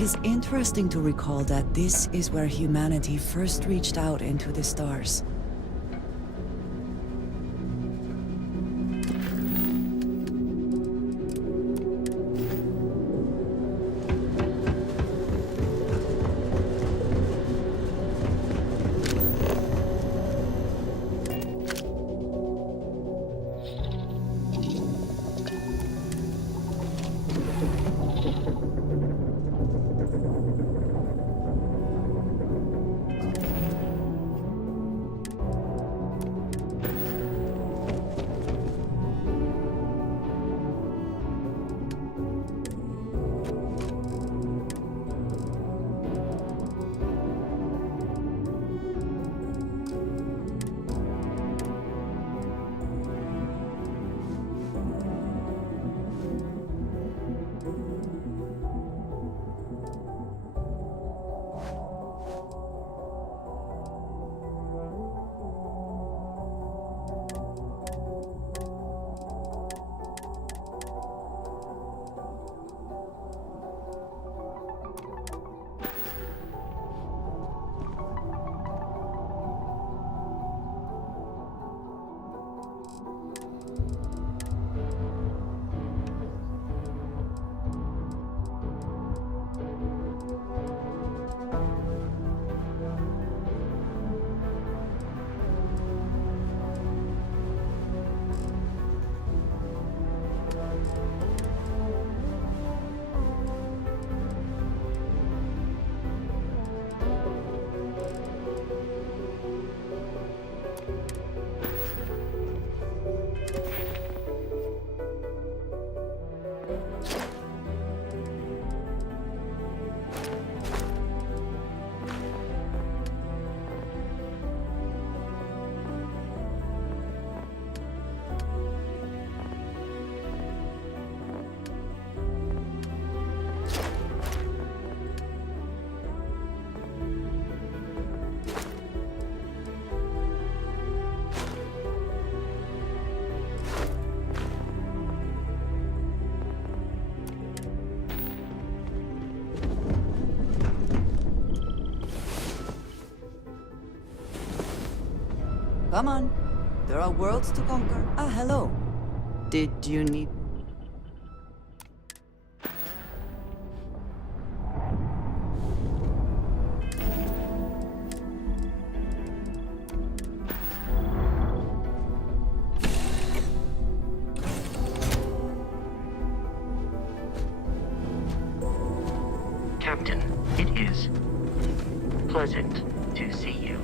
It is interesting to recall that this is where humanity first reached out into the stars. Come on. There are worlds to conquer. Ah, hello. Did you need... Captain, it is pleasant to see you.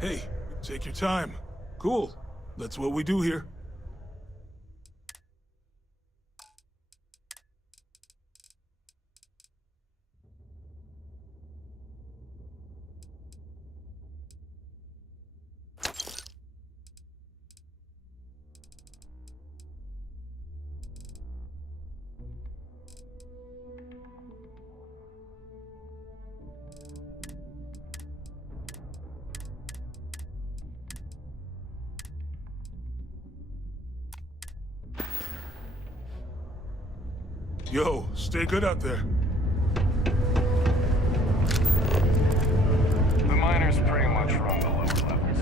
Hey, take your time. Cool. That's what we do here. Yo, stay good out there. The miners pretty much run the lower levels.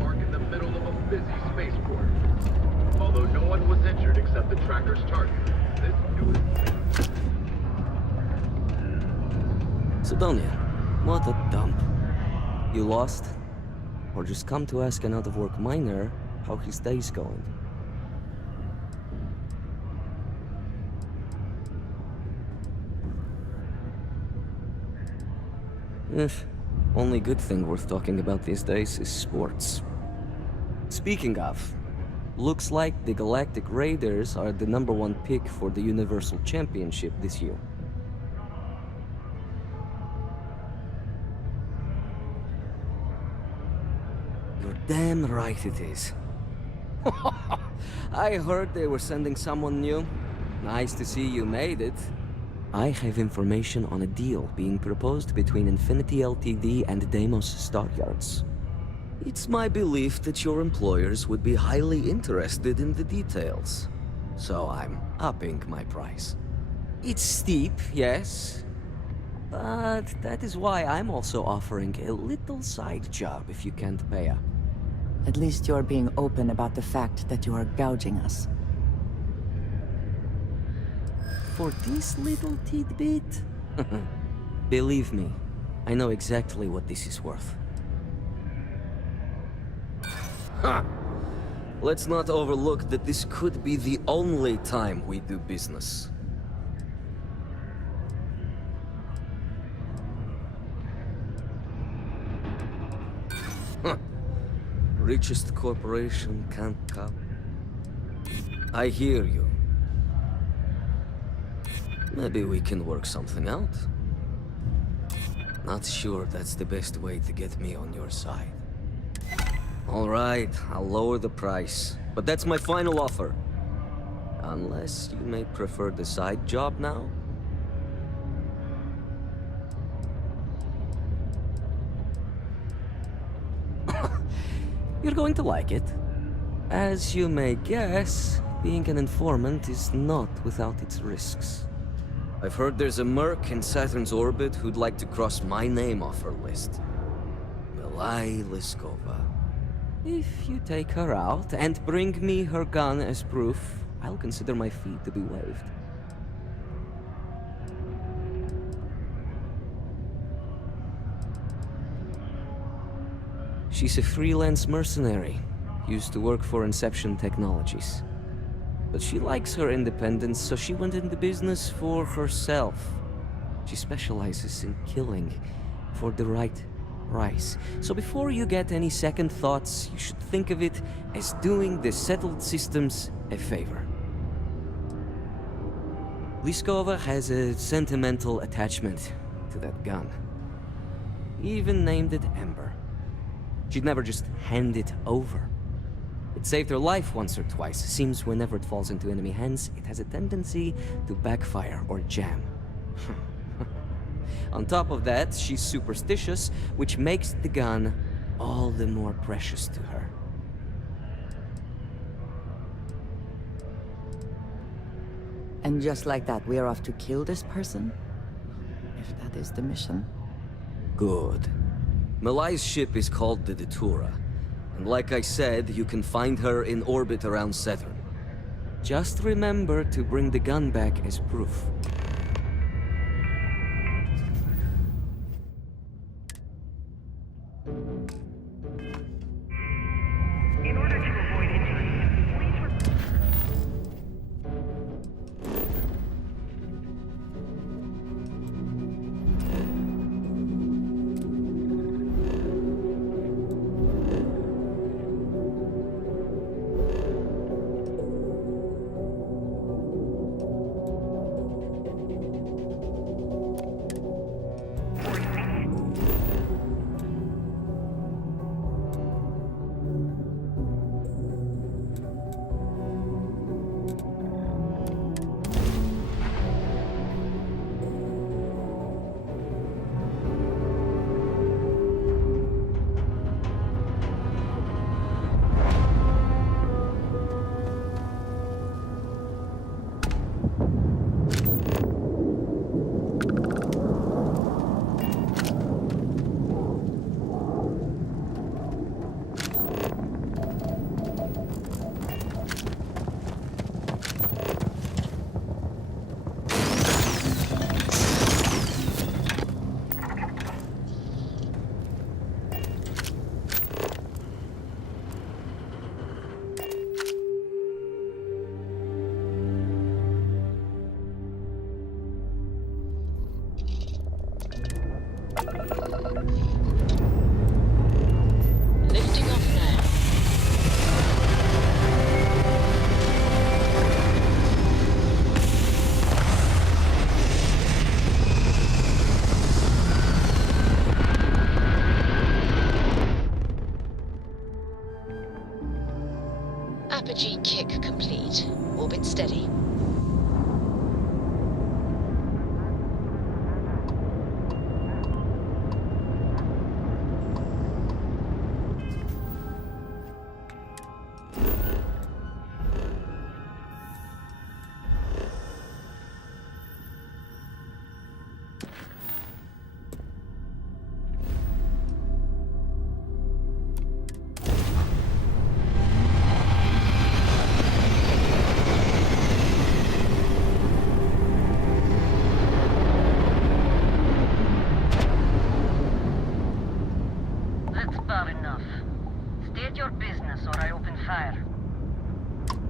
Mark in the middle of a busy spaceport. Although no one was injured except the tracker's target. This Sidonia, What a dump. You lost? Or just come to ask an out-of-work miner how his day's going? Only good thing worth talking about these days is sports. Speaking of, looks like the Galactic Raiders are the #1 pick for the Universal Championship this year. You're damn right it is. I heard they were sending someone new. Nice to see you made it. I have information on a deal being proposed between Infinity Ltd and Deimos Stockyards. It's my belief that your employers would be highly interested in the details. So I'm upping my price. It's steep, yes. But that is why I'm also offering a little side job if you can't pay up. At least you're being open about the fact that you are gouging us. For this little tidbit? Believe me, I know exactly what this is worth. Ha! Let's not overlook that this could be the only time we do business. Huh. Richest corporation can't come. I hear you. Maybe we can work something out. Not sure that's the best way to get me on your side. All right, I'll lower the price. But that's my final offer. Unless you may prefer the side job now? You're going to like it. As you may guess, being an informant is not without its risks. I've heard there's a merc in Saturn's orbit who'd like to cross my name off her list. Milai Liskova. If you take her out and bring me her gun as proof, I'll consider my fee to be waived. She's a freelance mercenary, used to work for Inception Technologies. But she likes her independence, so she went into business for herself. She specializes in killing for the right price. So before you get any second thoughts, you should think of it as doing the settled systems a favor. Liskova has a sentimental attachment to that gun. Even named it Ember. She'd never just hand it over. It saved her life once or twice. Seems whenever it falls into enemy hands, it has a tendency to backfire or jam. On top of that, she's superstitious, which makes the gun all the more precious to her. And just like that, we are off to kill this person? If that is the mission. Good. Malai's ship is called the Datura. And like I said, you can find her in orbit around Saturn. Just remember to bring the gun back as proof. In order to avoid injury, please it steady. That's bad enough. State your business or I open fire.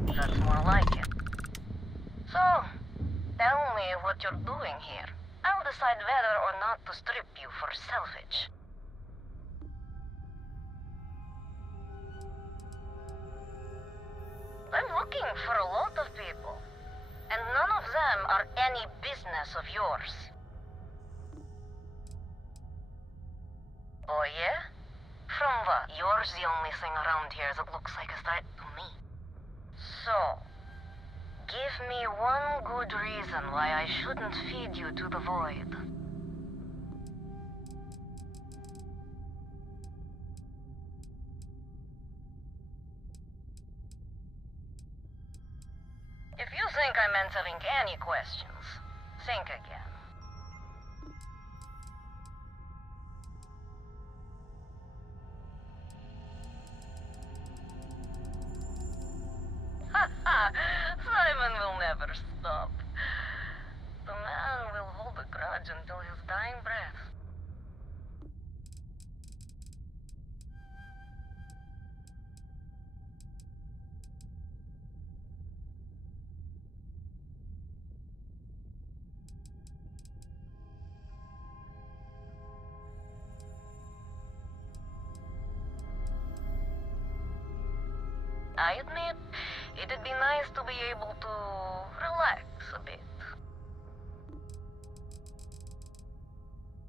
That's more like it. So, tell me what you're doing here. I'll decide whether or not to strip you for salvage. I'm looking for a lot of people, and none of them are any business of yours. Oh yeah? From what? You're the only thing around here that looks like a threat to me. So, give me one good reason why I shouldn't feed you to the void. If you think I'm answering any questions, think again. Simon will never stop. The man will hold a grudge until his dying breath. I admit, it'd be nice to be able to relax a bit.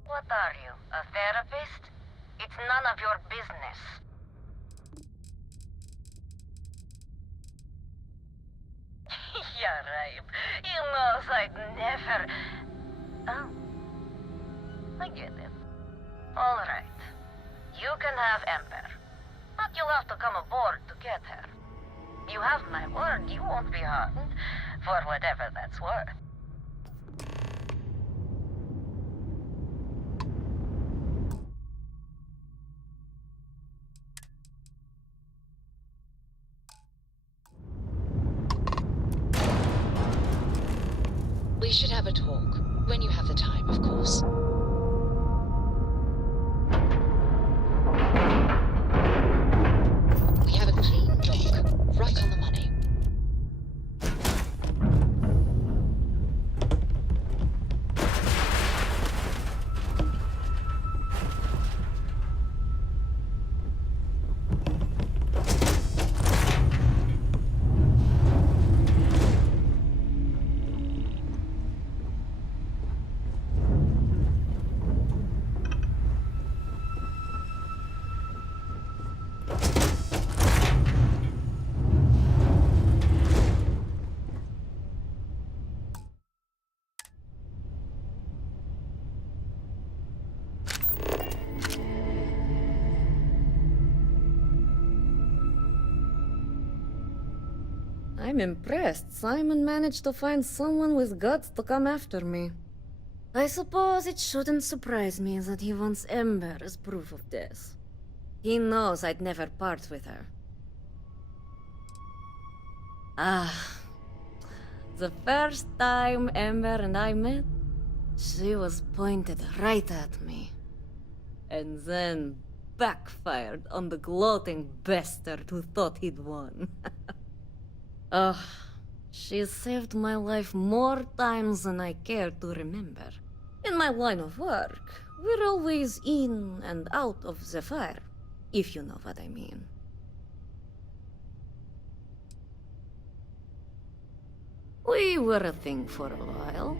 What are you, a therapist? It's none of your business. Yeah, right. You know I'd never... Oh. I get it. All right. You can have Ember. But you'll have to come aboard to get her. You have my word, you won't be harmed, for whatever that's worth. We should have a talk. When you have the time, of course. We have a clean dock, right on the money. I'm impressed Simon managed to find someone with guts to come after me. I suppose it shouldn't surprise me that he wants Ember as proof of this. He knows I'd never part with her. The first time Ember and I met, she was pointed right at me. And then backfired on the gloating bastard who thought he'd won. She's saved my life more times than I care to remember. In my line of work, we're always in and out of the fire, if you know what I mean. We were a thing for a while,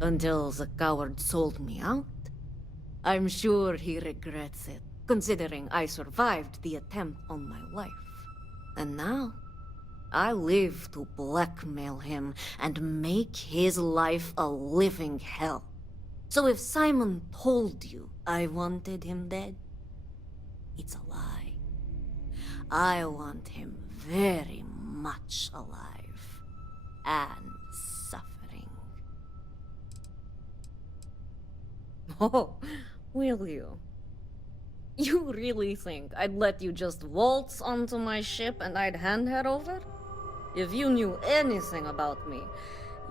until the coward sold me out. I'm sure he regrets it, considering I survived the attempt on my life. And now, I live to blackmail him and make his life a living hell. So if Simon told you I wanted him dead, it's a lie. I want him very much alive and suffering. Oh, will you? You really think I'd let you just waltz onto my ship and I'd hand her over? If you knew anything about me,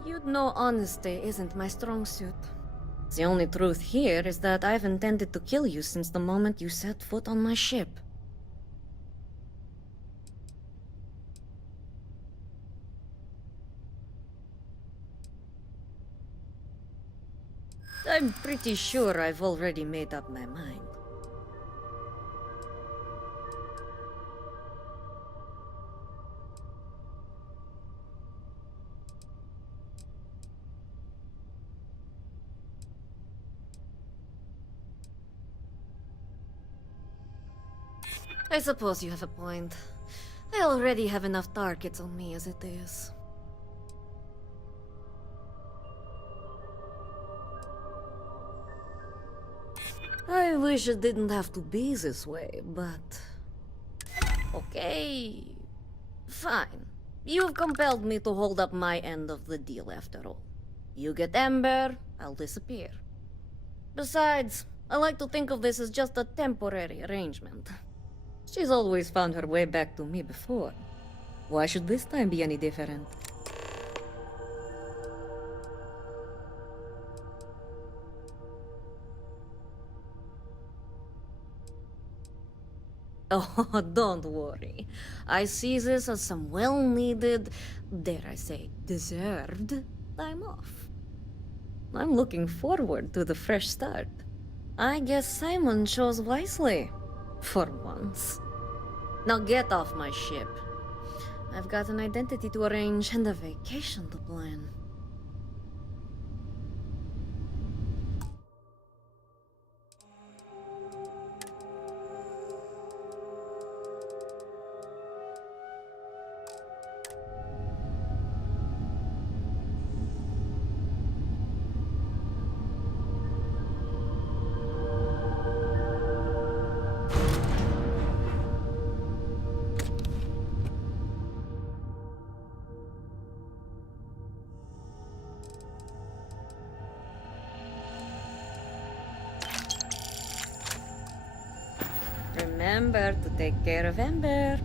you'd know honesty isn't my strong suit. The only truth here is that I've intended to kill you since the moment you set foot on my ship. I'm pretty sure I've already made up my mind. I suppose you have a point. I already have enough targets on me as it is. I wish it didn't have to be this way, but... Okay... Fine. You've compelled me to hold up my end of the deal after all. You get Ember, I'll disappear. Besides, I like to think of this as just a temporary arrangement. She's always found her way back to me before. Why should this time be any different? Oh, don't worry. I see this as some well-needed, dare I say, deserved time off. I'm looking forward to the fresh start. I guess Simon chose wisely. For once. Now get off my ship. I've got an identity to arrange and a vacation to plan. Remember to take care of Ember.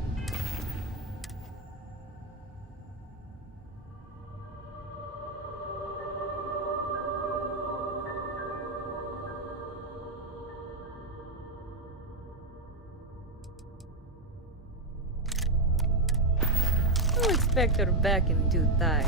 I'll expect her back in due time.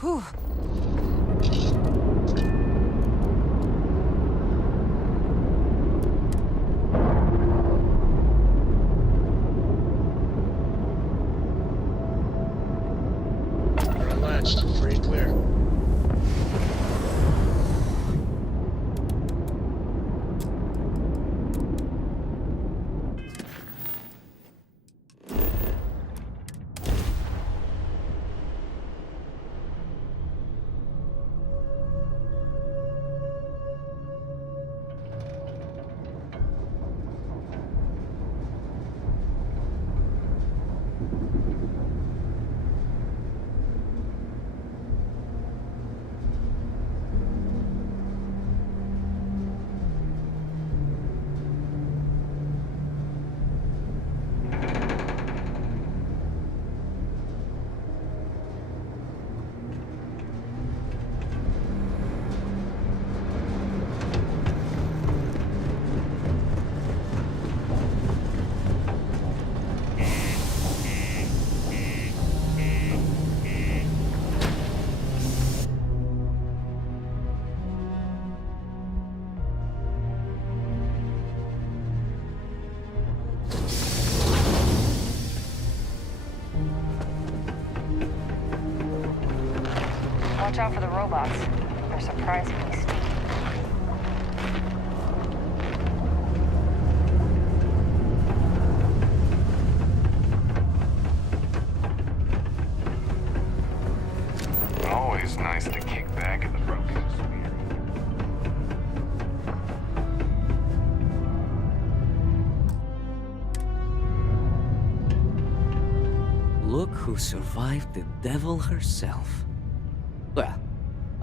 Whew. dispatched. Free and clear. Watch out for the robots. They're surprisingly steep. Always nice to kick back at the broken spear. Look who survived the devil herself. Well,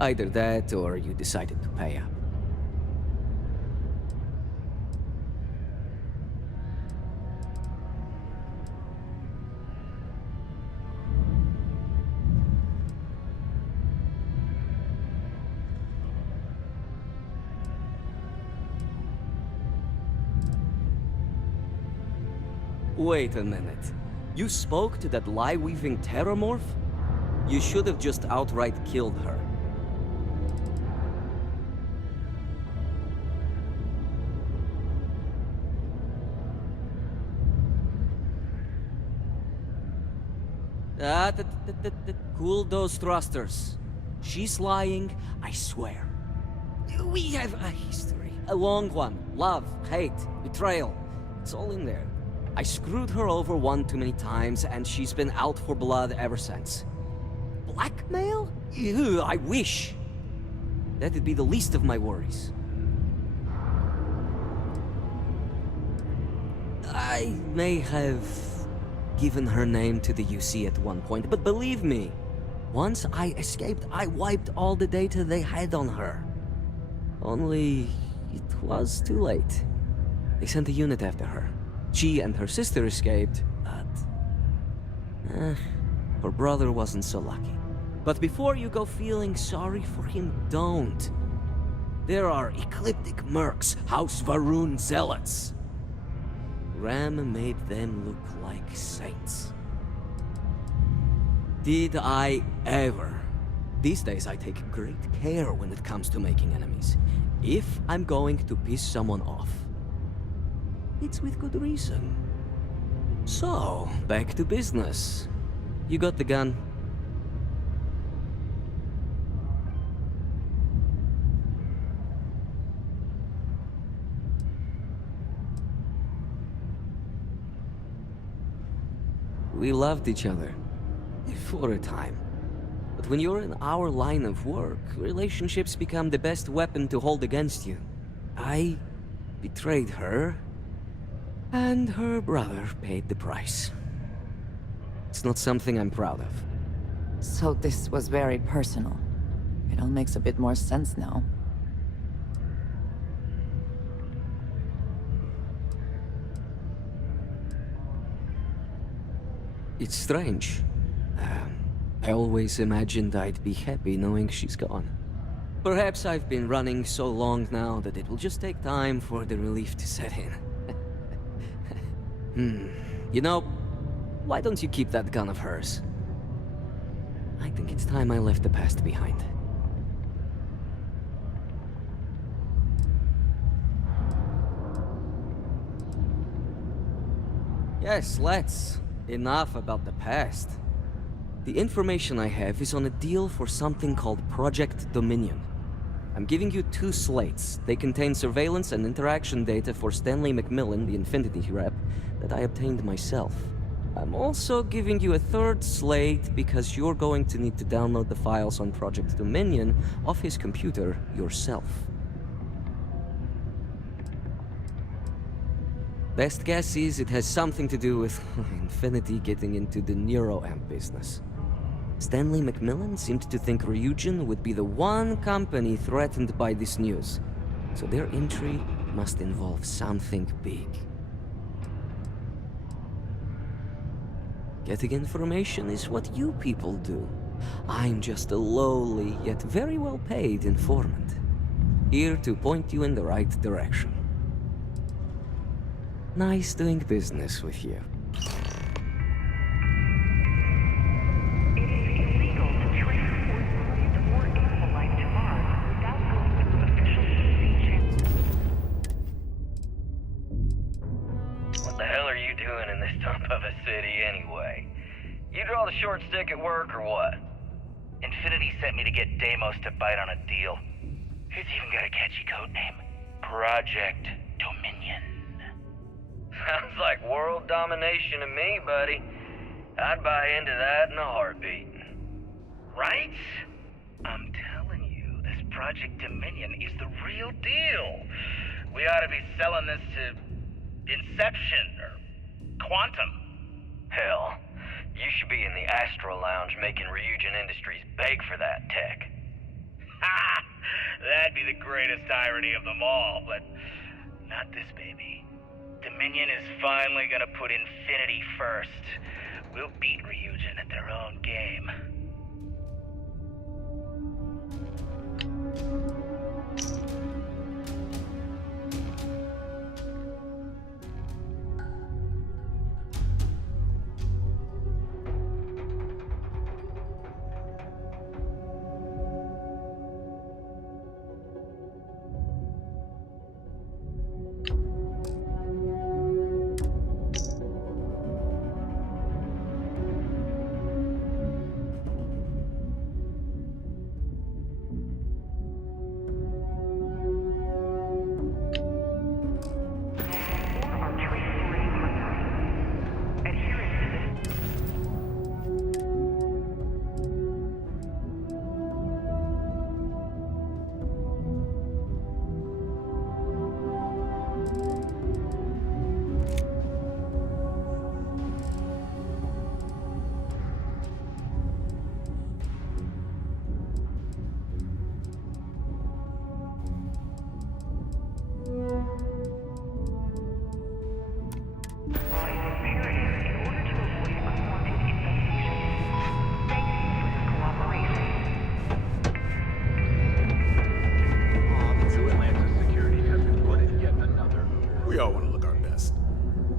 either that or you decided to pay up. Wait a minute. You spoke to that lie-weaving terramorph? You should have just outright killed her. Cool those thrusters. She's lying, I swear. We have a history. A long one. Love, hate, betrayal. It's all in there. I screwed her over one too many times, and she's been out for blood ever since. Blackmail? Ew, I wish. That'd be the least of my worries. I may have given her name to the UC at one point, but believe me, once I escaped, I wiped all the data they had on her. Only it was too late. They sent a unit after her. She and her sister escaped, but her brother wasn't so lucky. But before you go feeling sorry for him, don't. There are ecliptic mercs, House Varun zealots. Ram made them look like saints. Did I ever? These days I take great care when it comes to making enemies. If I'm going to piss someone off, it's with good reason. So, back to business. You got the gun. We loved each other. For a time. But when you're in our line of work, relationships become the best weapon to hold against you. I betrayed her, and her brother paid the price. It's not something I'm proud of. So this was very personal. It all makes a bit more sense now. It's strange. I always imagined I'd be happy knowing she's gone. Perhaps I've been running so long now that it will just take time for the relief to set in. You know, why don't you keep that gun of hers? I think it's time I left the past behind. Yes, let's. Enough about the past. The information I have is on a deal for something called Project Dominion. I'm giving you 2 slates. They contain surveillance and interaction data for Stanley McMillan, the Infinity rep, that I obtained myself. I'm also giving you a 3rd slate because you're going to need to download the files on Project Dominion off his computer yourself. Best guess is it has something to do with Infinity getting into the neuroamp business. Stanley McMillan seemed to think Ryujin would be the one company threatened by this news, so their entry must involve something big. Getting information is what you people do. I'm just a lowly, yet very well paid informant, here to point you in the right direction. Nice doing business with you. It is illegal to transport or impolite to Mars without going through official EC channels. What the hell are you doing in this dump of a city anyway? You draw the short stick at work or what? Infinity sent me to get Deimos to bite on a deal. It's even got a catchy code name. Project Dominion. Sounds like world domination to me, buddy. I'd buy into that in a heartbeat. Right? I'm telling you, this Project Dominion is the real deal. We ought to be selling this to Inception or Quantum. Hell, you should be in the Astro Lounge making Ryujin Industries beg for that tech. Ha! That'd be the greatest irony of them all, but not this baby. Dominion is finally gonna put Infinity first. We'll beat Ryujin at their own game.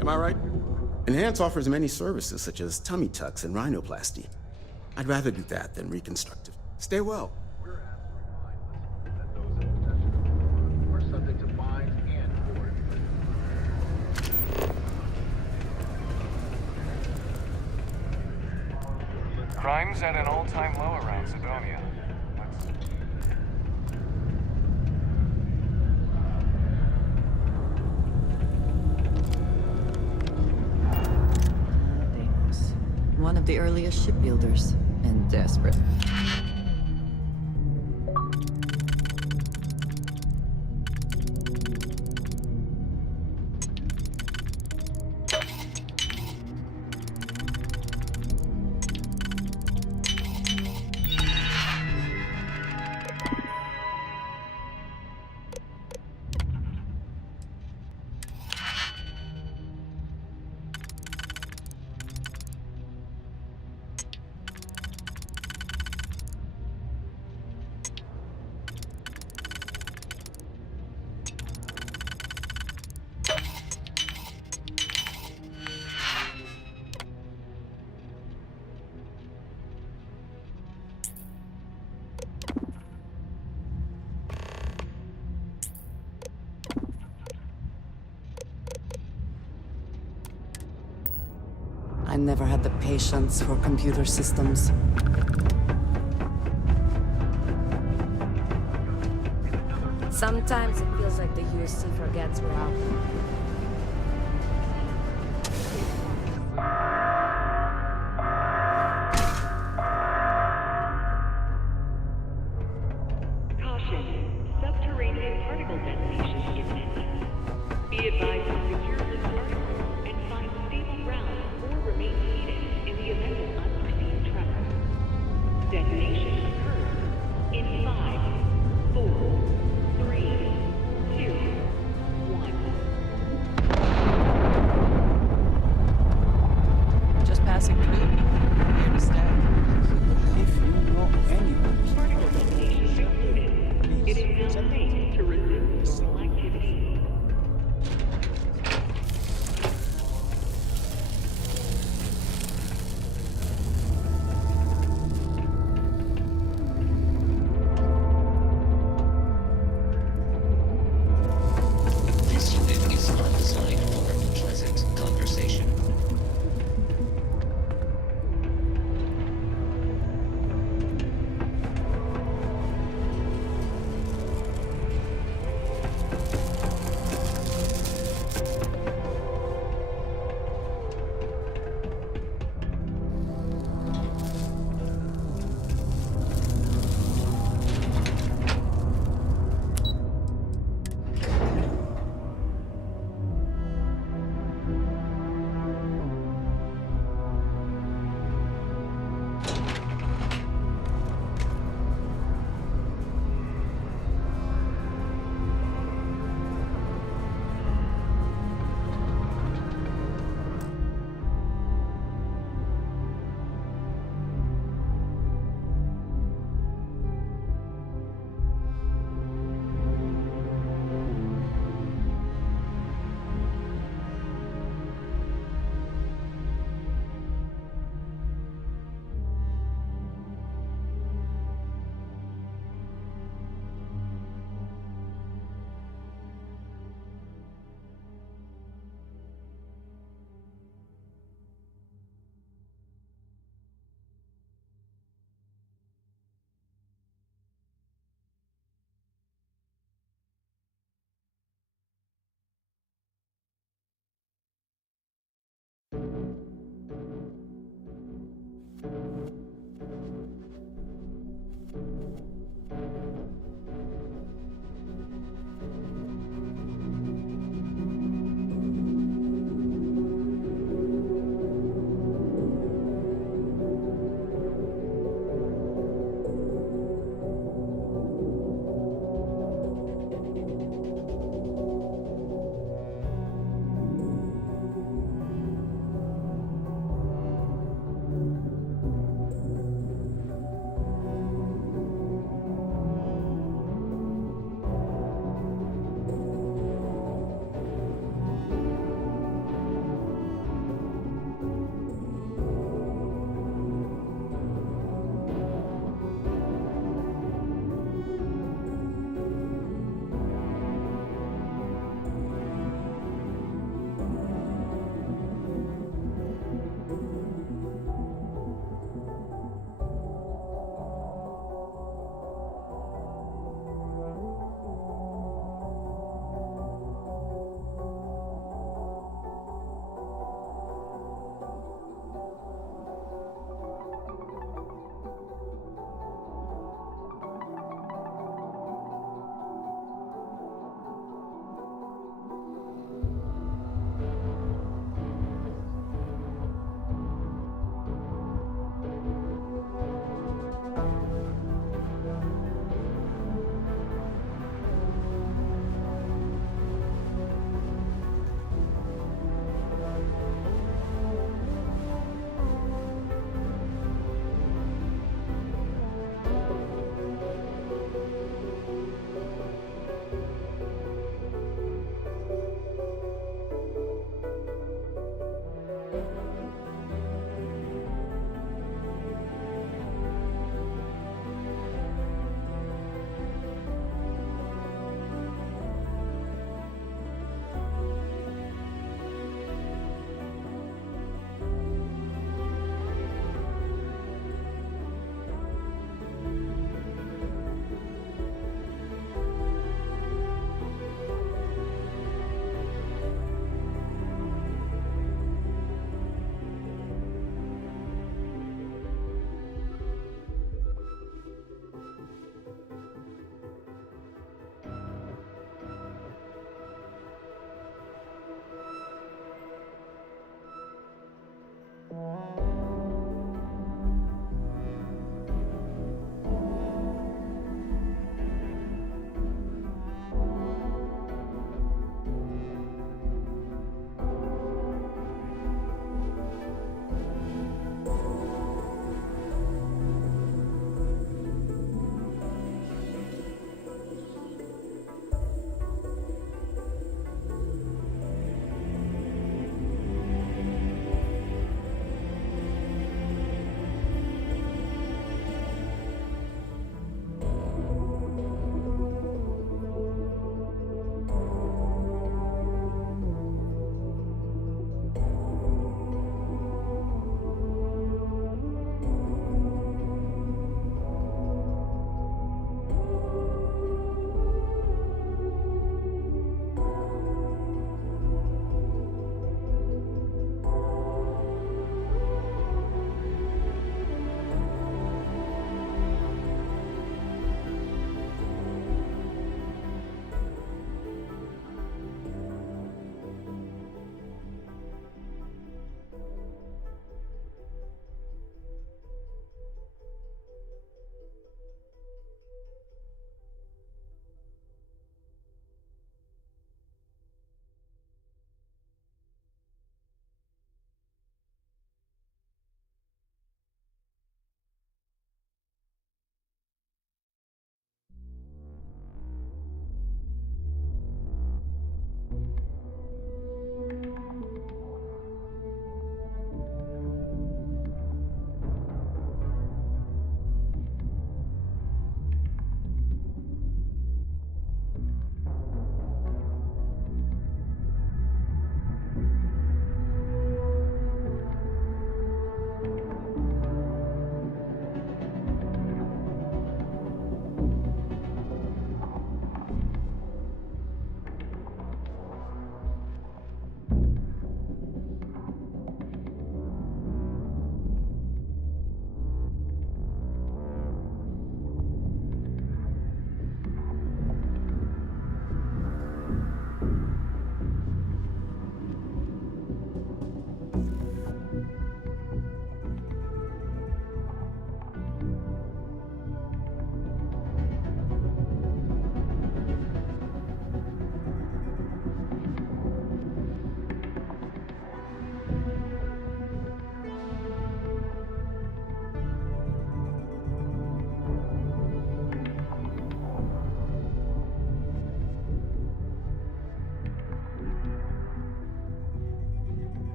Am I right? Enhance offers many services such as tummy tucks and rhinoplasty. I'd rather do that than reconstructive. Stay well. We're absolutely mindless that those in possession of are subject to fines and or imprisonment. Crime's at an all-time low around Sidonia. Deimos. One of the earliest shipbuilders, and desperate. never had the patience for computer systems. Sometimes it feels like the USC forgets we're out. Caution. Subterranean particle detonation imminent. Be advised to secure this article and find stable ground or remain seated in the event of unforeseen tremor. Detonation occurs in 5, 4, 3, 2, 1. Just passing through. Here to stay. If you know anyone, Particle detonation concluded. It is now safe to resume normal activity.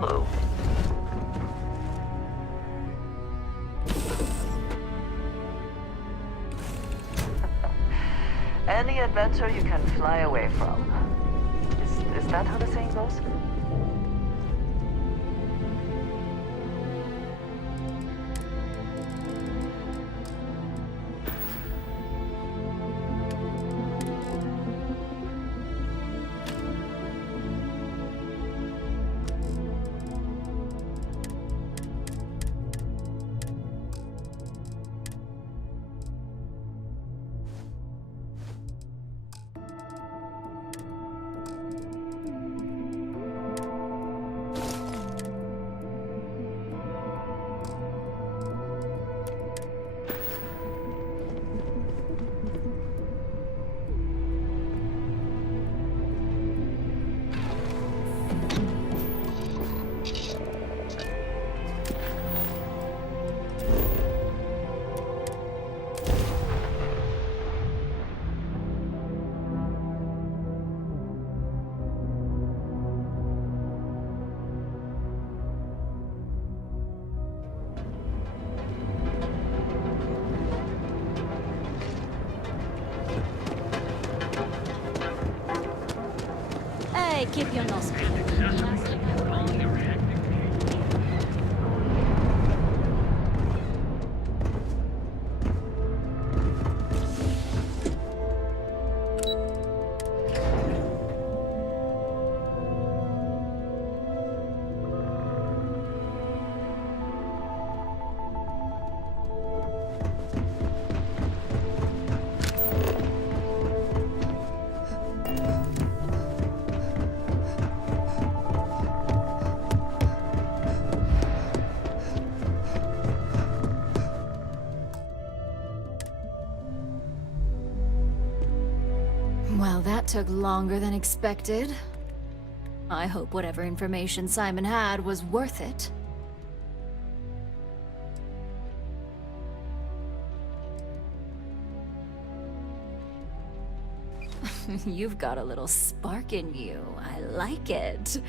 Hello. Any adventure you can fly away from. Is that how the saying goes? Hey, keep your nose clean. Well, that took longer than expected. I hope whatever information Simon had was worth it. You've got a little spark in you. I like it.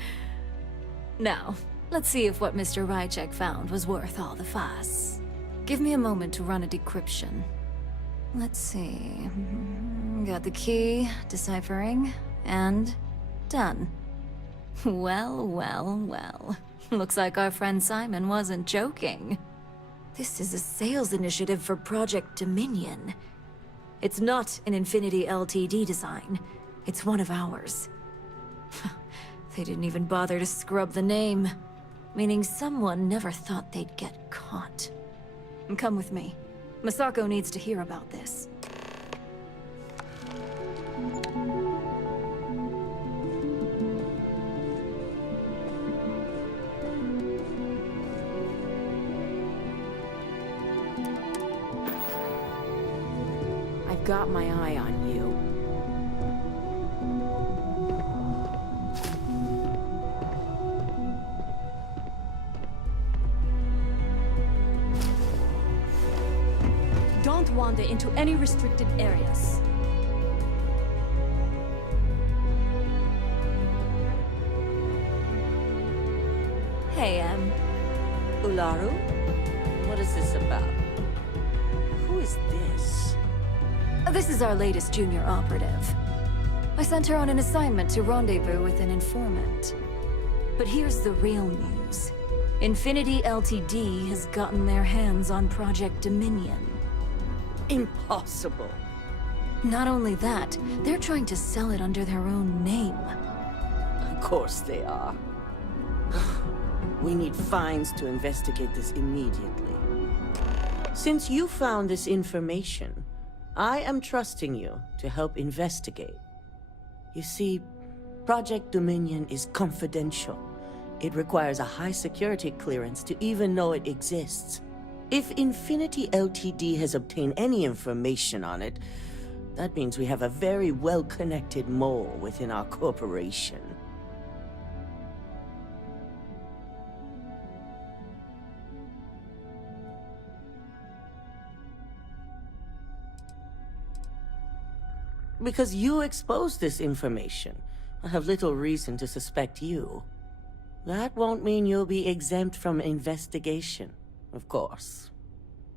Now, let's see if what Mr. Rychek found was worth all the fuss. Give me a moment to run a decryption. Let's see. Got the key, deciphering, and done. Well, well, well. Looks like our friend Simon wasn't joking. This is a sales initiative for Project Dominion. It's not an Infinity Ltd design. It's one of ours. They didn't even bother to scrub the name, meaning someone never thought they'd get caught. Come with me. Masako needs to hear about this. I've got my eye on you. Don't wander into any restricted areas. Hey, Ularu? What is this about? Who is this? This is our latest junior operative. I sent her on an assignment to rendezvous with an informant. But here's the real news. Infinity Ltd has gotten their hands on Project Dominion. Impossible. Not only that, they're trying to sell it under their own name. Of course they are. We need fines to investigate this immediately. Since you found this information, I am trusting you to help investigate. You see, Project Dominion is confidential. It requires a high security clearance to even know it exists. If Infinity Ltd has obtained any information on it, that means we have a very well-connected mole within our corporation. Because you exposed this information, I have little reason to suspect you. That won't mean you'll be exempt from investigation, of course.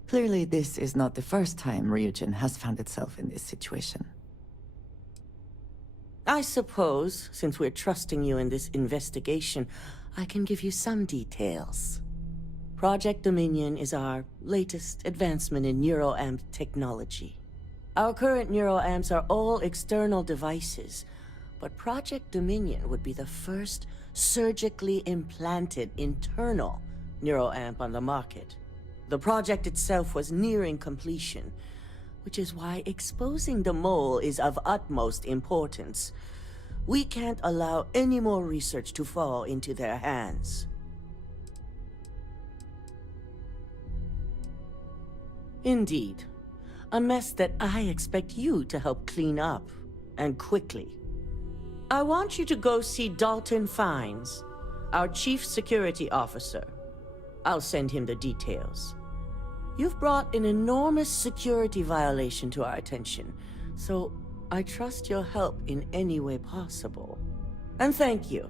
Clearly, this is not the first time Ryujin has found itself in this situation. I suppose, since we're trusting you in this investigation, I can give you some details. Project Dominion is our latest advancement in neuroamp technology. Our current neuroamps are all external devices, but Project Dominion would be the first surgically implanted internal neuroamp on the market. The project itself was nearing completion, which is why exposing the mole is of utmost importance. We can't allow any more research to fall into their hands. Indeed. A mess that I expect you to help clean up, and quickly. I want you to go see Dalton Fines, our Chief Security Officer. I'll send him the details. You've brought an enormous security violation to our attention, so I trust your help in any way possible. And thank you.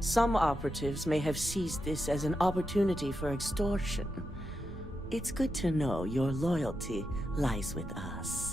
Some operatives may have seized this as an opportunity for extortion. It's good to know your loyalty lies with us.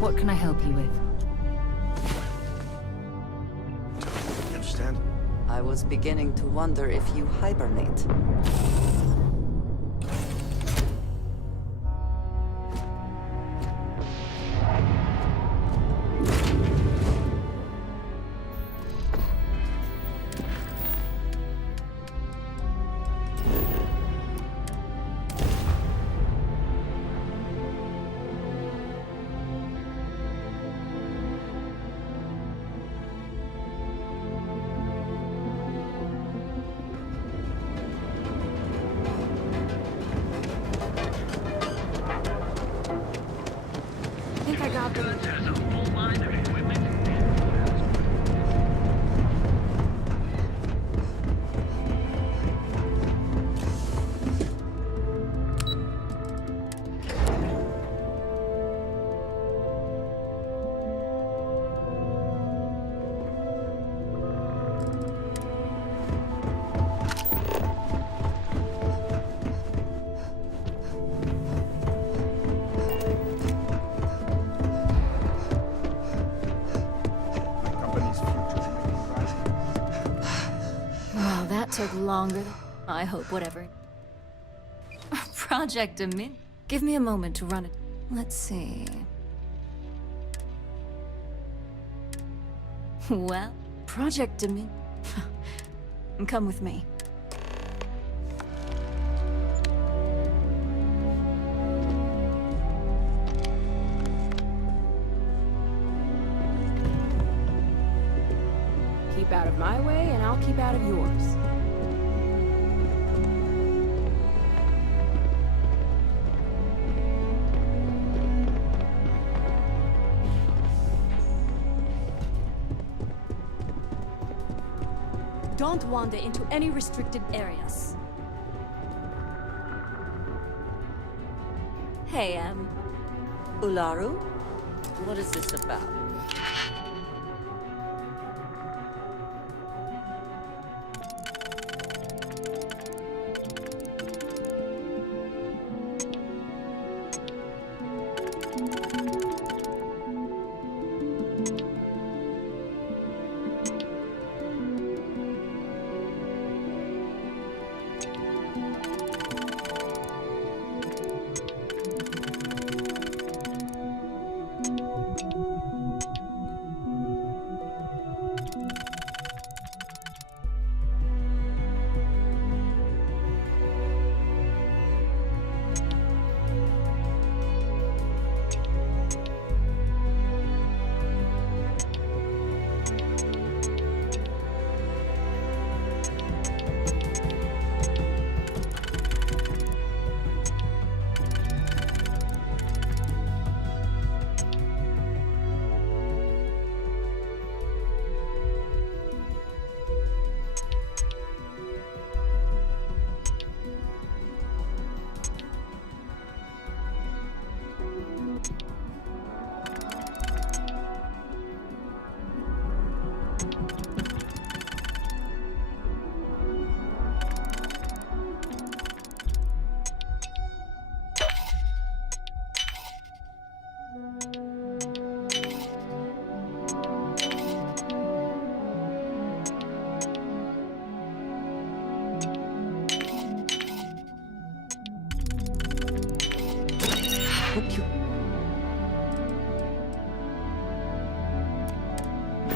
What can I help you with? You understand? I was beginning to wonder if you hibernate. Took longer than I hope, whatever. Project Dominion. Give me a moment to run it. Let's see. Well, Project Dominion. Come with me. my way, and I'll keep out of yours. Don't wander into any restricted areas. Hey, Ularu? What is this about?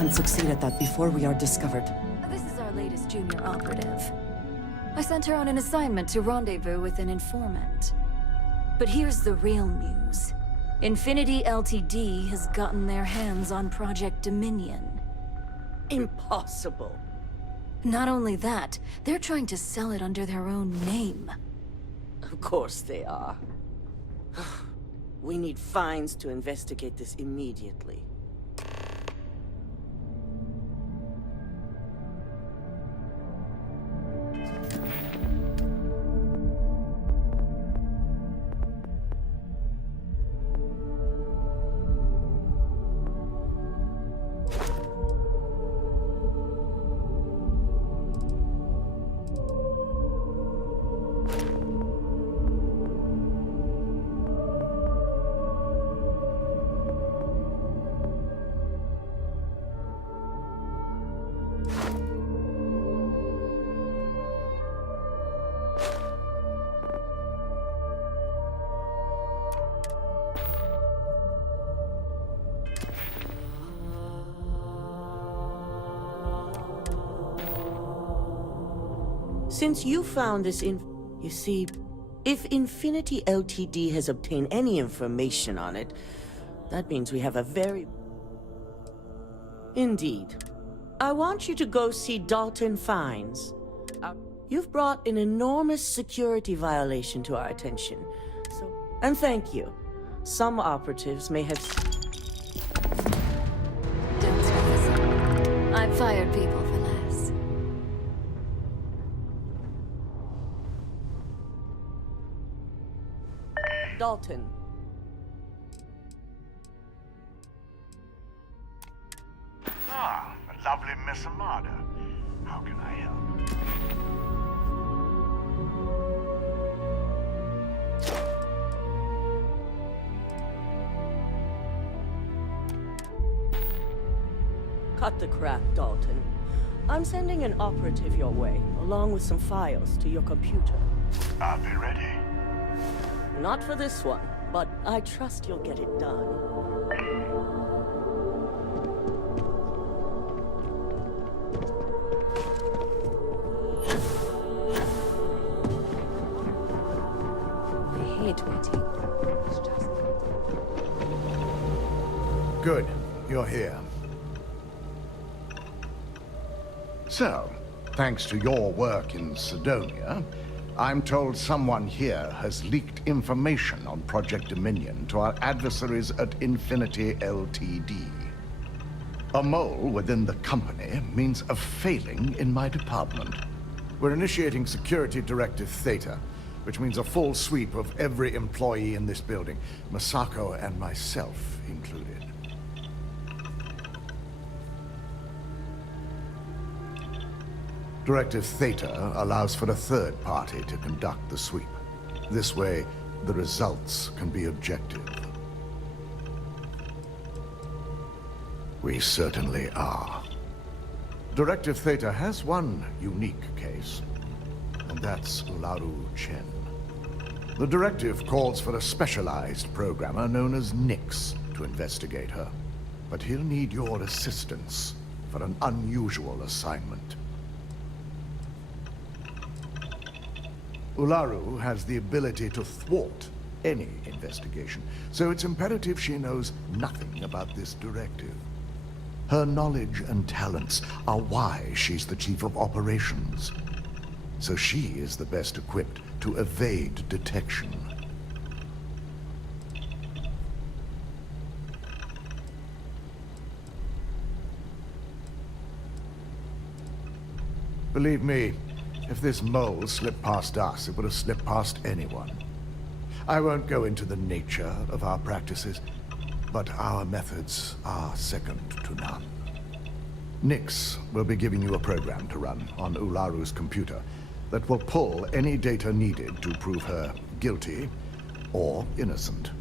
And succeed at that before we are discovered. this is our latest junior operative. I sent her on an assignment to rendezvous with an informant. But here's the real news. Infinity Ltd. has gotten their hands on Project Dominion. Impossible. Not only that, they're trying to sell it under their own name. Of course they are. We need fines to investigate this immediately. Since you found this you see, if Infinity Ltd. has obtained any information on it, that means we have a very... Indeed. I want you to go see Dalton Fines. You've brought an enormous security violation to our attention. And thank you. Some operatives may have... Don't stress. I've fired people for less. Dalton. Ah, lovely Miss Amada. How can I help? Cut the crap, Dalton. I'm sending an operative your way, along with some files to your computer. I'll be ready. Not for this one, but I trust you'll get it done. I hate waiting. Good. You're here. So, thanks to your work in Sidonia, I'm told someone here has leaked information on Project Dominion to our adversaries at Infinity Ltd. A mole within the company means a failing in my department. We're initiating Security Directive Theta, which means a full sweep of every employee in this building, Masako and myself included. Directive Theta allows for a third party to conduct the sweep. This way, the results can be objective. We certainly are. Directive Theta has one unique case, and that's Ularu Chen. The directive calls for a specialized programmer known as Nix to investigate her, but he'll need your assistance for an unusual assignment. Ularu has the ability to thwart any investigation, so it's imperative she knows nothing about this directive. Her knowledge and talents are why she's the chief of operations. So she is the best equipped to evade detection. Believe me, if this mole slipped past us, it would have slipped past anyone. I won't go into the nature of our practices, but our methods are second to none. Nix will be giving you a program to run on Ularu's computer that will pull any data needed to prove her guilty or innocent.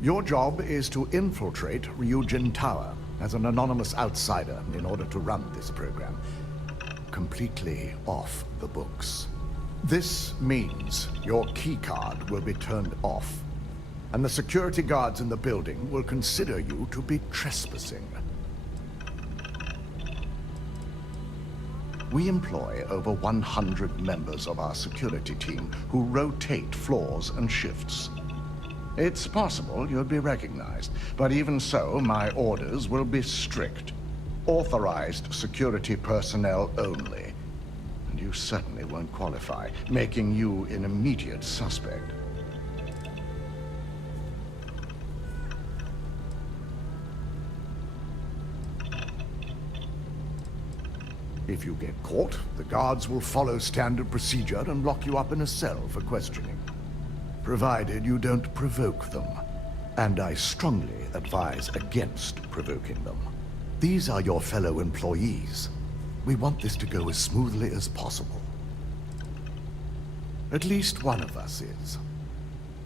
Your job is to infiltrate Ryujin Tower as an anonymous outsider in order to run this program completely off the books. This means your keycard will be turned off, and the security guards in the building will consider you to be trespassing. We employ over 100 members of our security team who rotate floors and shifts. It's possible you'll be recognized, but even so, my orders will be strict. Authorized security personnel only. And you certainly won't qualify, making you an immediate suspect. If you get caught, the guards will follow standard procedure and lock you up in a cell for questioning. Provided you don't provoke them. And I strongly advise against provoking them. These are your fellow employees. We want this to go as smoothly as possible. At least one of us is.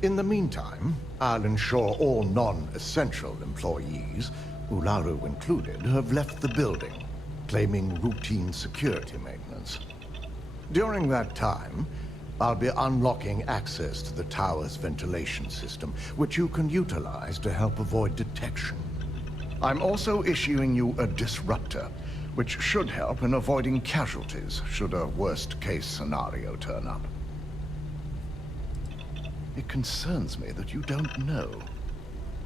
In the meantime, I'll ensure all non-essential employees, Ularu included, have left the building, claiming routine security maintenance. During that time, I'll be unlocking access to the tower's ventilation system, which you can utilize to help avoid detection. I'm also issuing you a disruptor, which should help in avoiding casualties should a worst-case scenario turn up. It concerns me that you don't know.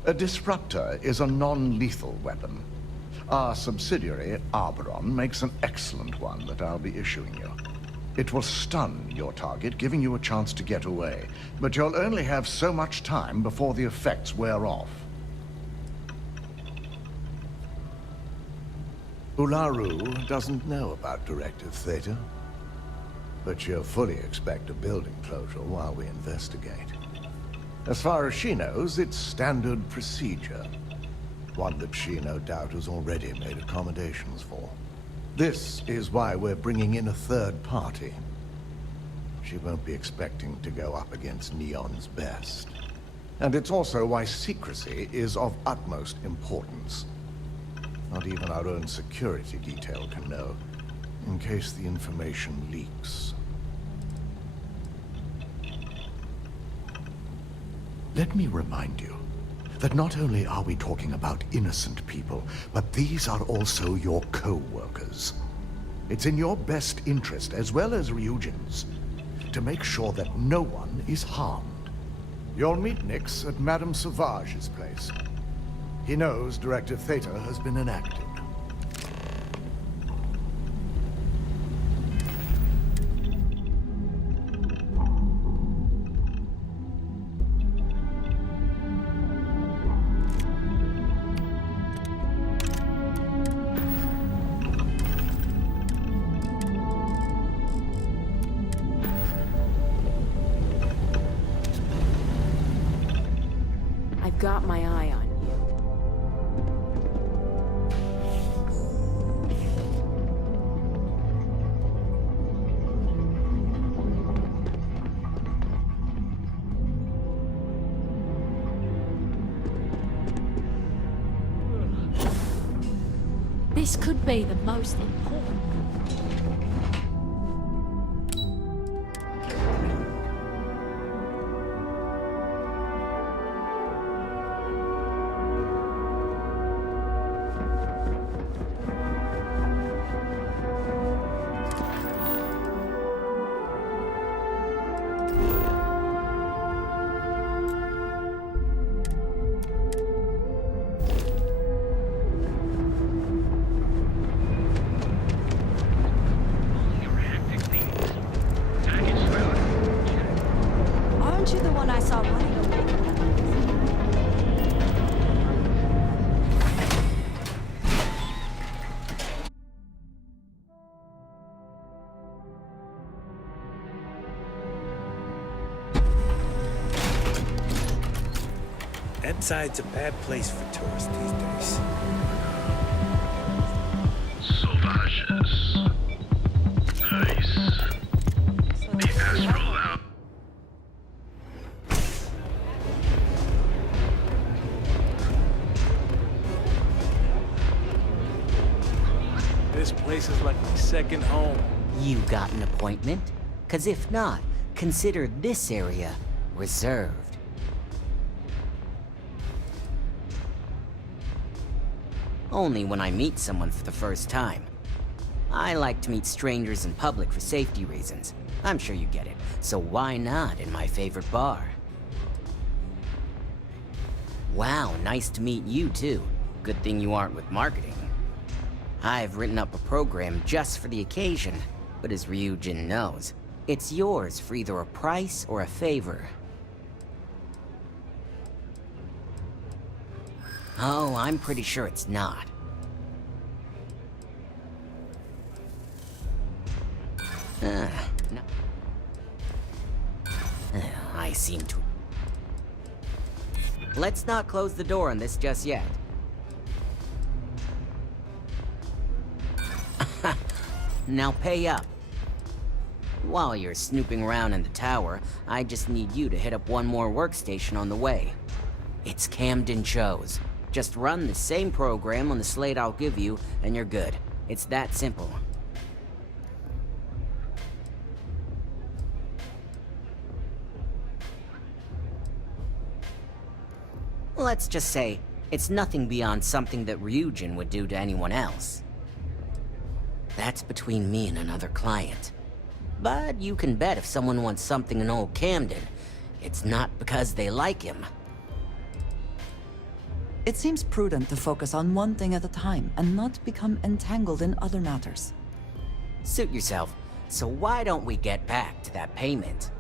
A disruptor is a non-lethal weapon. Our subsidiary, Arboron, makes an excellent one that I'll be issuing you. It will stun your target, giving you a chance to get away, but you'll only have so much time before the effects wear off. Ularu doesn't know about Directive Theta, but she'll fully expect a building closure while we investigate. As far as she knows, it's standard procedure. One that she no doubt has already made accommodations for. This is why we're bringing in a third party. She won't be expecting to go up against Neon's best. And it's also why secrecy is of utmost importance. Not even our own security detail can know, in case the information leaks. Let me remind you that not only are we talking about innocent people, but these are also your co-workers. It's in your best interest, as well as Ryujin's, to make sure that no one is harmed. You'll meet Nix at Madame Sauvage's place. He knows Directive Theta has been enacted. got my eye on you. This could be the most important. Aren't you the one I saw running away? That side's a bad place for tourists these days. Sauvages. Nice. The astral lounge. This place is like my second home. You got an appointment? 'Cause if not, consider this area reserved. Only when I meet someone for the first time. I like to meet strangers in public for safety reasons. I'm sure you get it. So why not in my favorite bar? Wow, nice to meet you too. Good thing you aren't with marketing. I've written up a program just for the occasion, but as Ryujin knows, it's yours for either a price or a favor. Oh, I'm pretty sure it's not. No. I seem to... Let's not close the door on this just yet. Now pay up. While you're snooping around in the tower, I just need you to hit up one more workstation on the way. It's Camden Cho's. Just run the same program on the slate I'll give you, and you're good. It's that simple. Let's just say, it's nothing beyond something that Ryujin would do to anyone else. That's between me and another client. But you can bet if someone wants something in old Camden, it's not because they like him. It seems prudent to focus on one thing at a time and not become entangled in other matters. Suit yourself. So why don't we get back to that payment?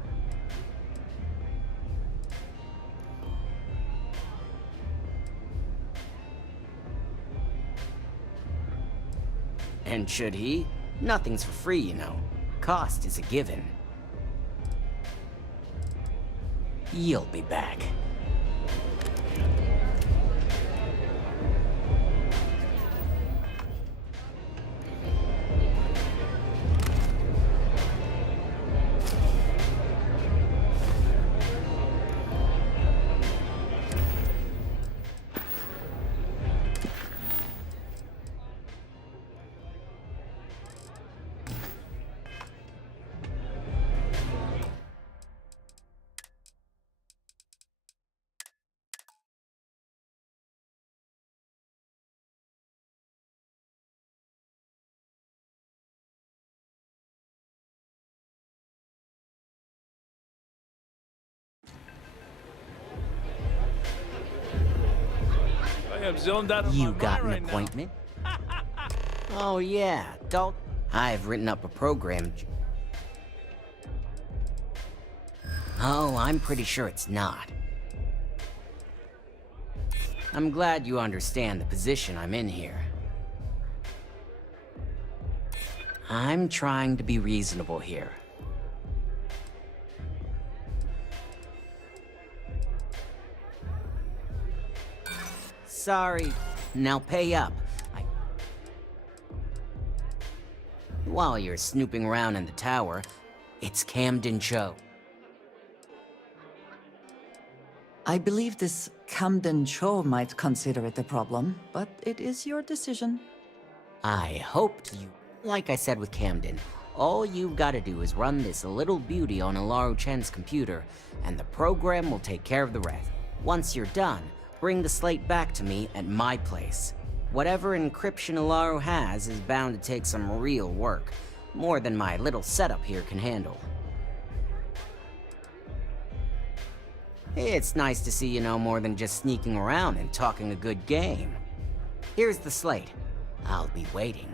And should he? Nothing's for free, you know. Cost is a given. You'll be back. I am zoned out of You my got mind an right appointment? Oh yeah, Dalt. I've written up a program. Oh, I'm pretty sure it's not. I'm glad you understand the position I'm in here. I'm trying to be reasonable here. sorry. Now pay up. While you're snooping around in the tower, it's Camden Cho. I believe this Camden Cho might consider it a problem, but it is your decision. I hoped you... Like I said with Camden, all you've got to do is run this little beauty on Alaru Chen's computer, and the program will take care of the rest. Once you're done, bring the slate back to me at my place. Whatever encryption Alaru has is bound to take some real work, more than my little setup here can handle. It's nice to see you know more than just sneaking around and talking a good game. Here's the slate. I'll be waiting.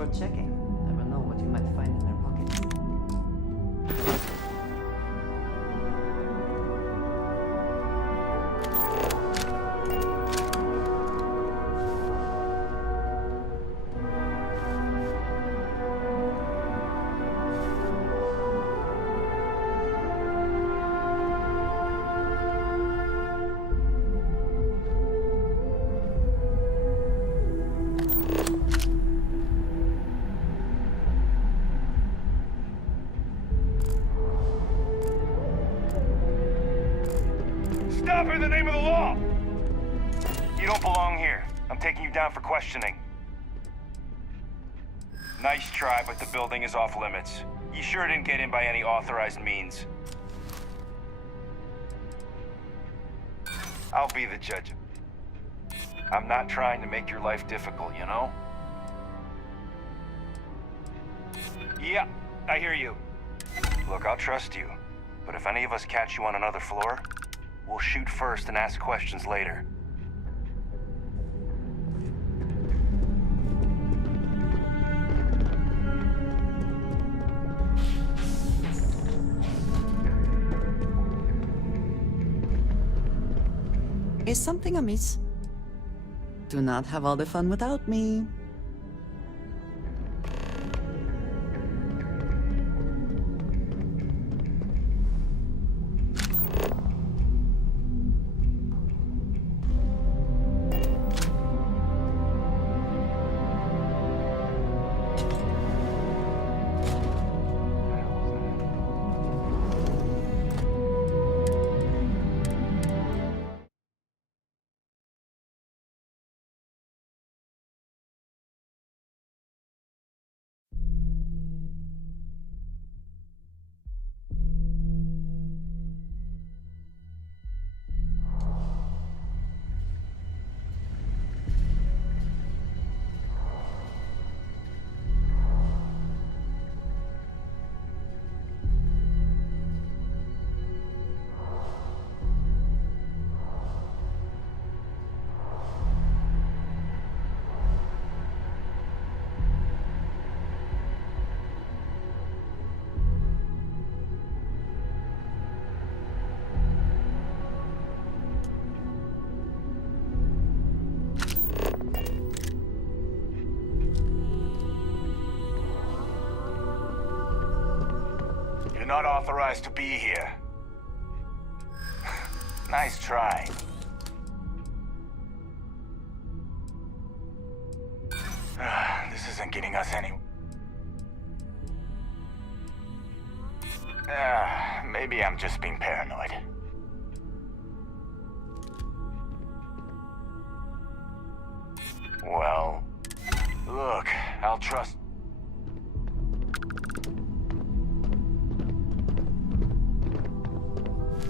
worth checking. Never know what you might find in their pockets. Stop in the name of the law! You don't belong here. I'm taking you down for questioning. Nice try, but the building is off limits. You sure didn't get in by any authorized means. I'll be the judge. I'm not trying to make your life difficult, you know? Yeah, I hear you. Look, I'll trust you. But if any of us catch you on another floor, we'll shoot first and ask questions later. Is something amiss? Do not have all the fun without me. Not authorized to be here. Nice try. This isn't getting us any... maybe I'm just being paranoid. Well, look, I'll trust...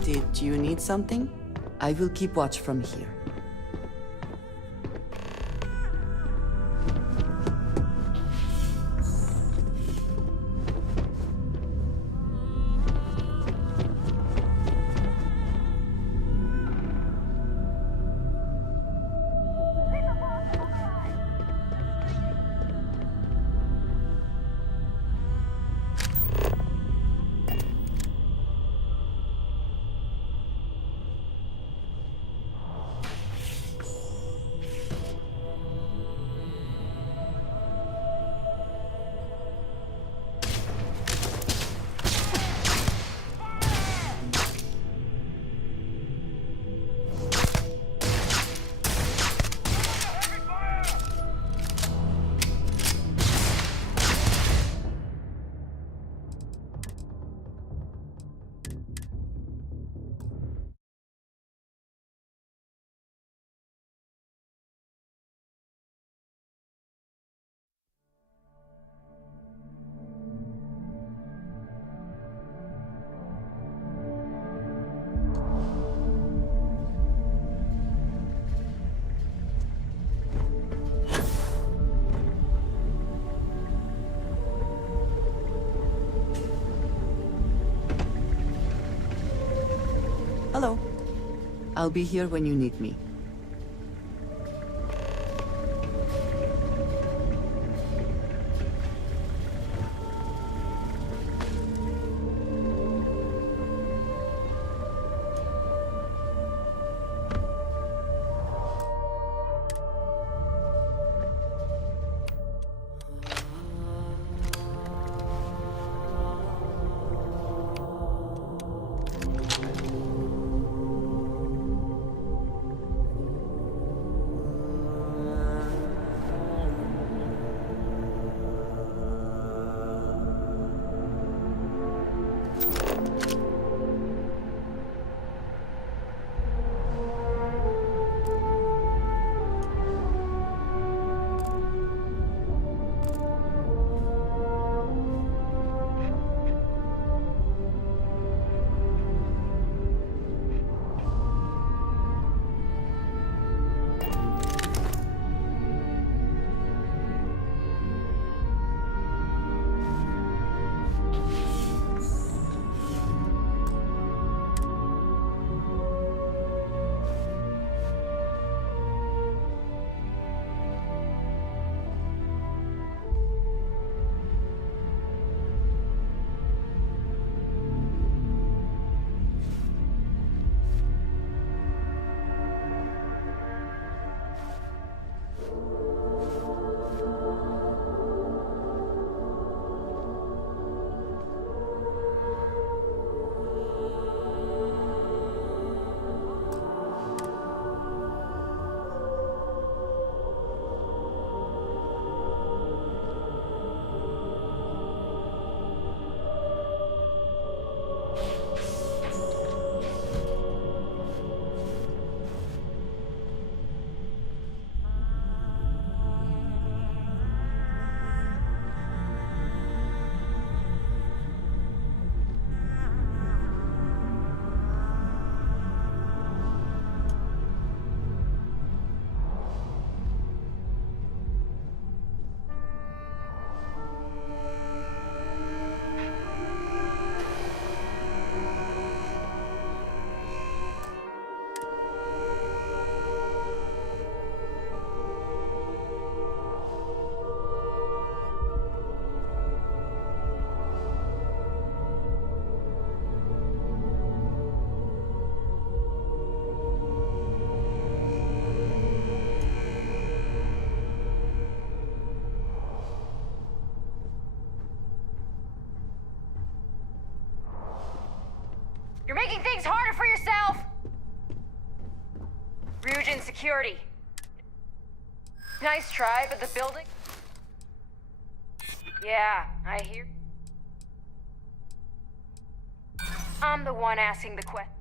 Did you need something? I will keep watch from here. Hello. I'll be here when you need me. making things harder for yourself! Ryujin security. Nice try, but the building... Yeah, I hear... I'm the one asking the question.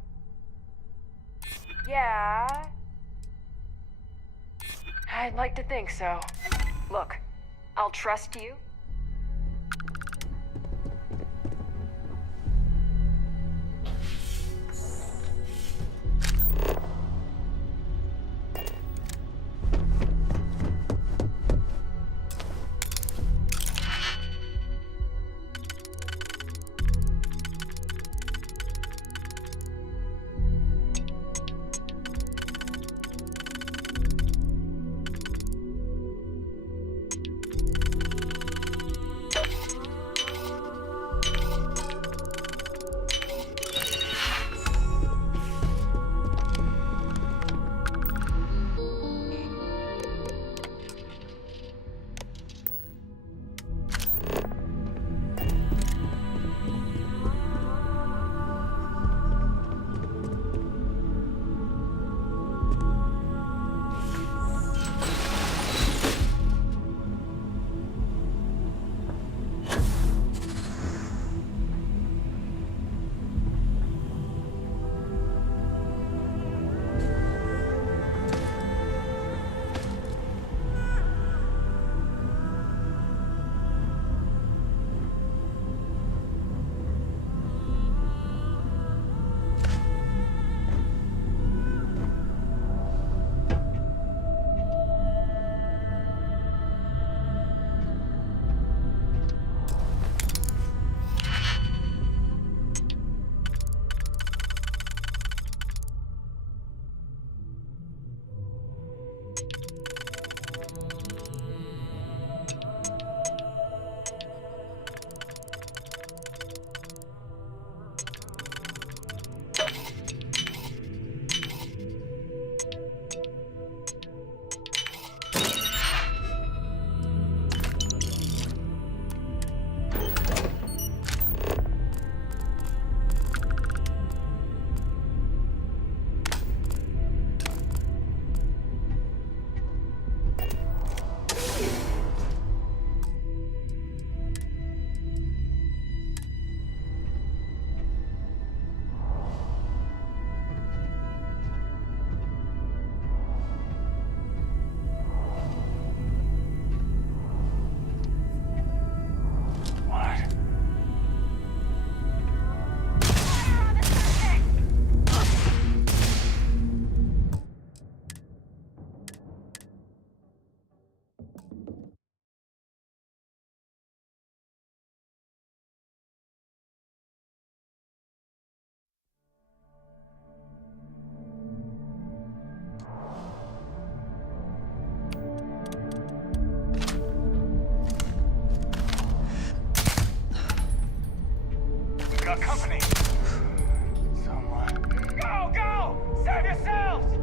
Yeah... I'd like to think so. Look, I'll trust you. Got company. Someone. Go, go! Save yourselves!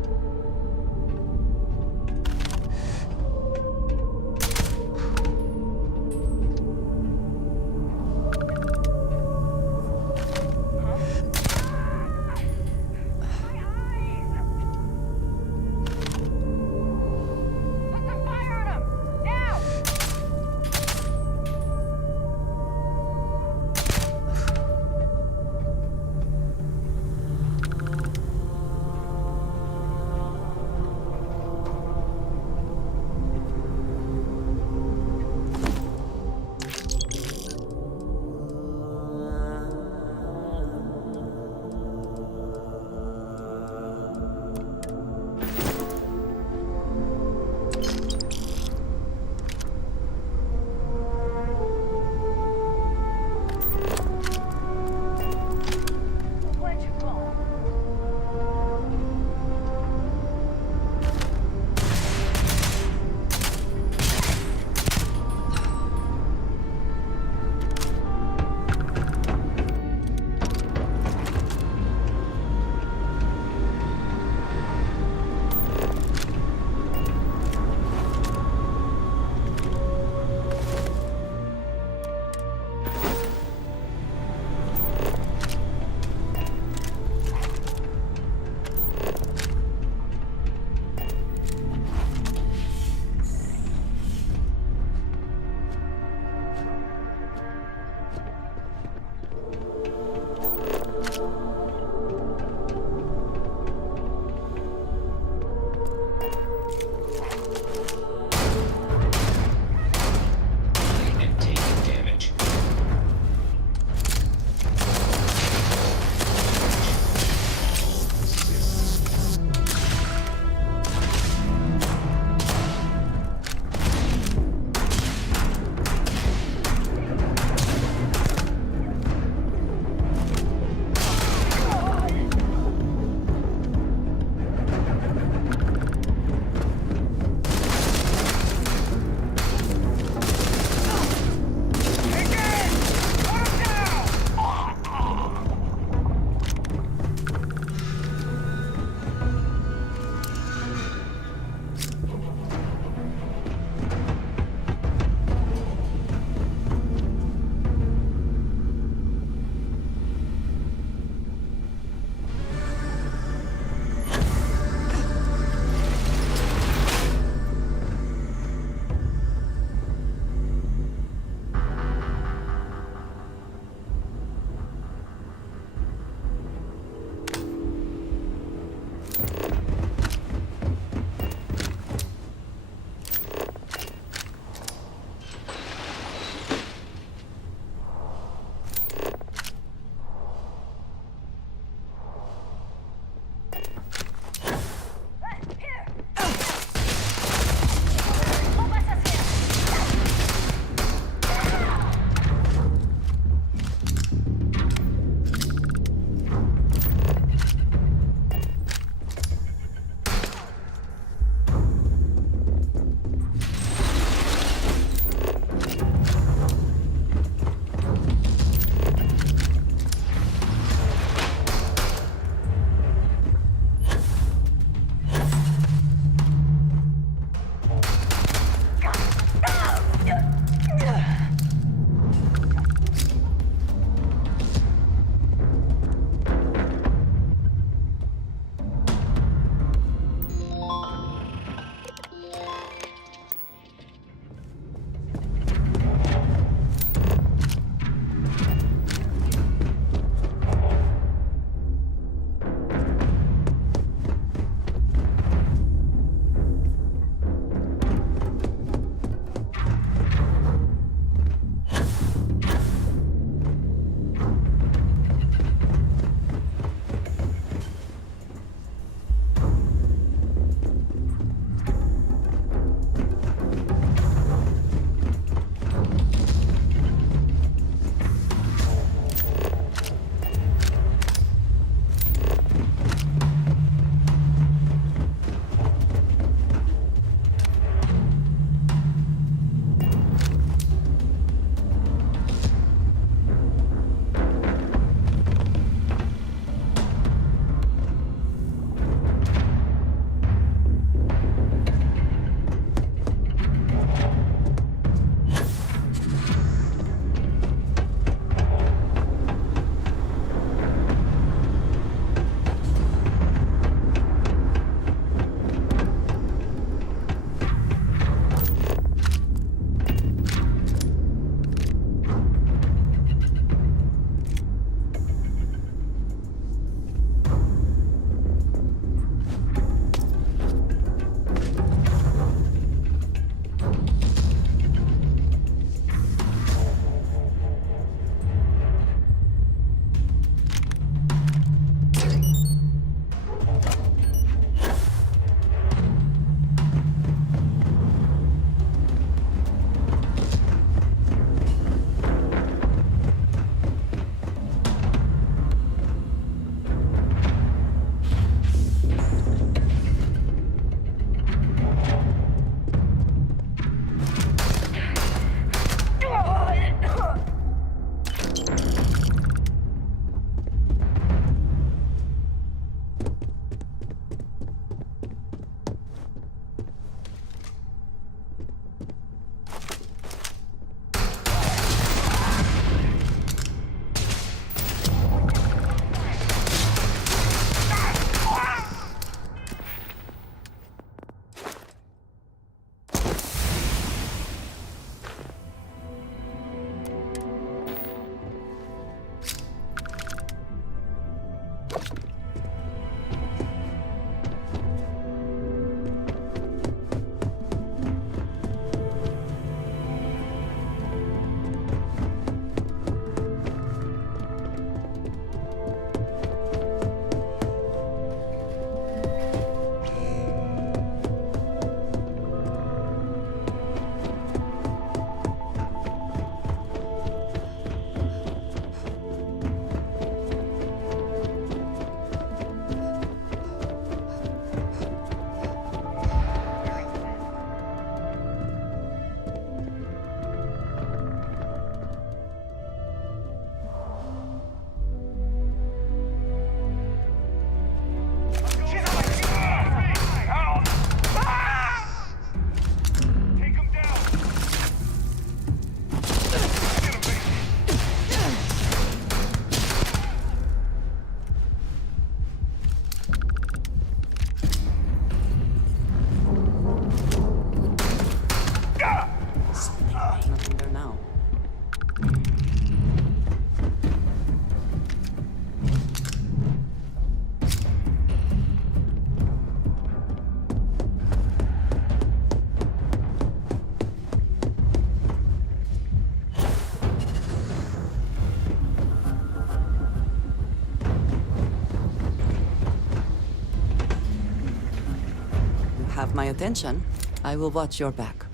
my attention. I will watch your back.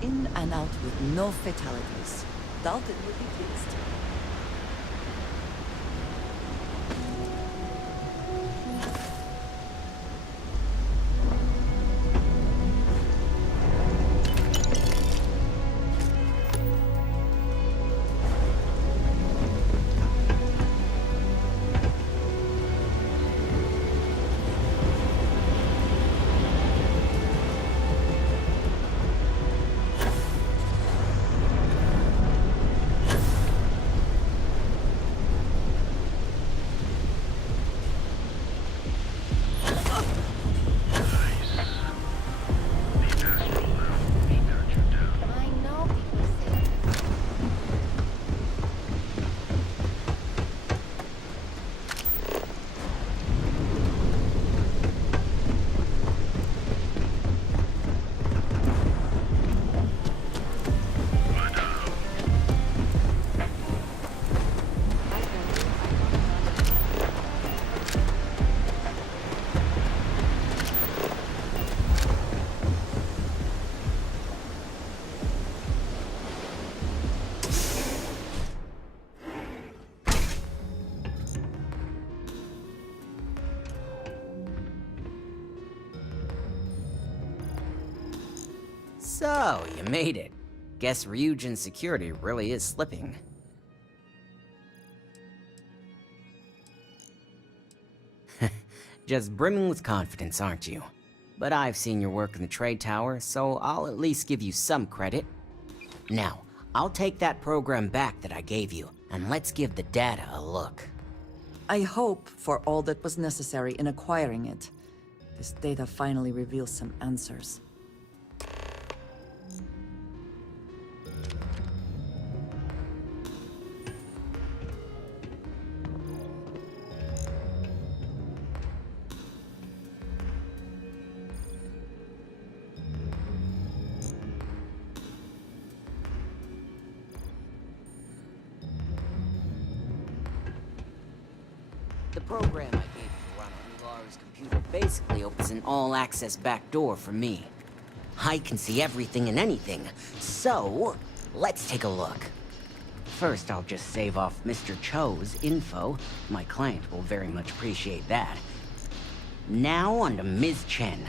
In and out with no fatalities. Dalton will be pleased. So, you made it. Guess Ryujin's security really is slipping. Just brimming with confidence, aren't you? But I've seen your work in the trade tower, so I'll at least give you some credit. Now, I'll take that program back that I gave you, and let's give the data a look. I hope for all that was necessary in acquiring it. This data finally reveals some answers. The program I gave you to run on Ularu's computer basically opens an all-access backdoor for me. I can see everything and anything, so let's take a look. First, I'll just save off Mr. Cho's info. My client will very much appreciate that. Now on to Ms. Chen.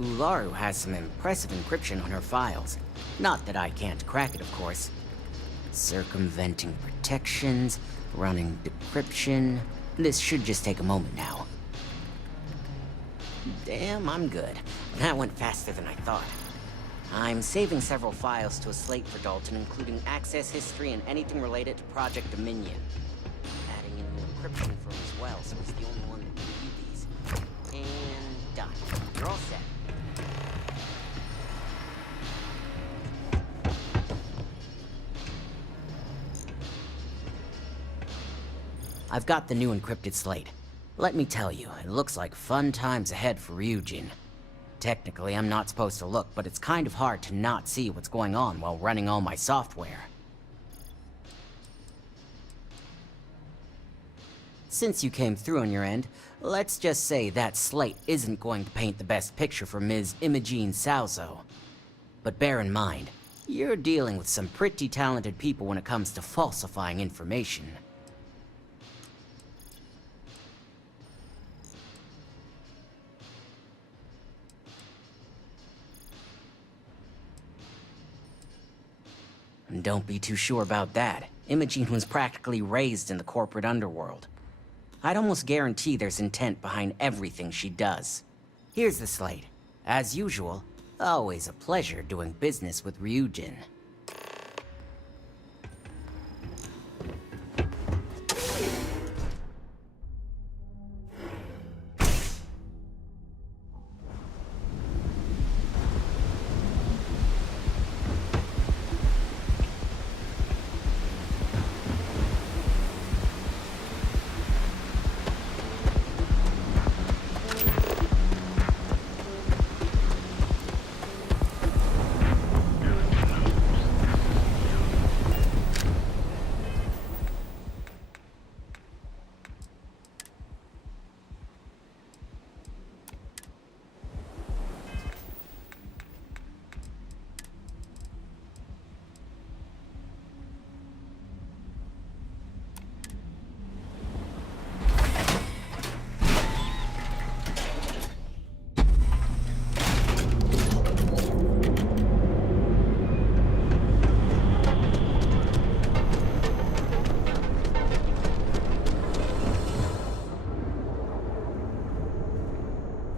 Ularu has some impressive encryption on her files. Not that I can't crack it, of course. Circumventing protections, running decryption. This should just take a moment now. Damn, I'm good. That went faster than I thought. I'm saving several files to a slate for Dalton, including access history and anything related to Project Dominion. Adding in the encryption firm as well, so he's the only one that can view these. And done. You're all set. I've got the new encrypted slate. Let me tell you, it looks like fun times ahead for Ryujin. Technically, I'm not supposed to look, but it's kind of hard to not see what's going on while running all my software. Since you came through on your end, let's just say that slate isn't going to paint the best picture for Ms. Imogene Salzo. But bear in mind, you're dealing with some pretty talented people when it comes to falsifying information. Don't be too sure about that. Imogene was practically raised in the corporate underworld. I'd almost guarantee there's intent behind everything she does. Here's the slate. As usual, always a pleasure doing business with Ryujin.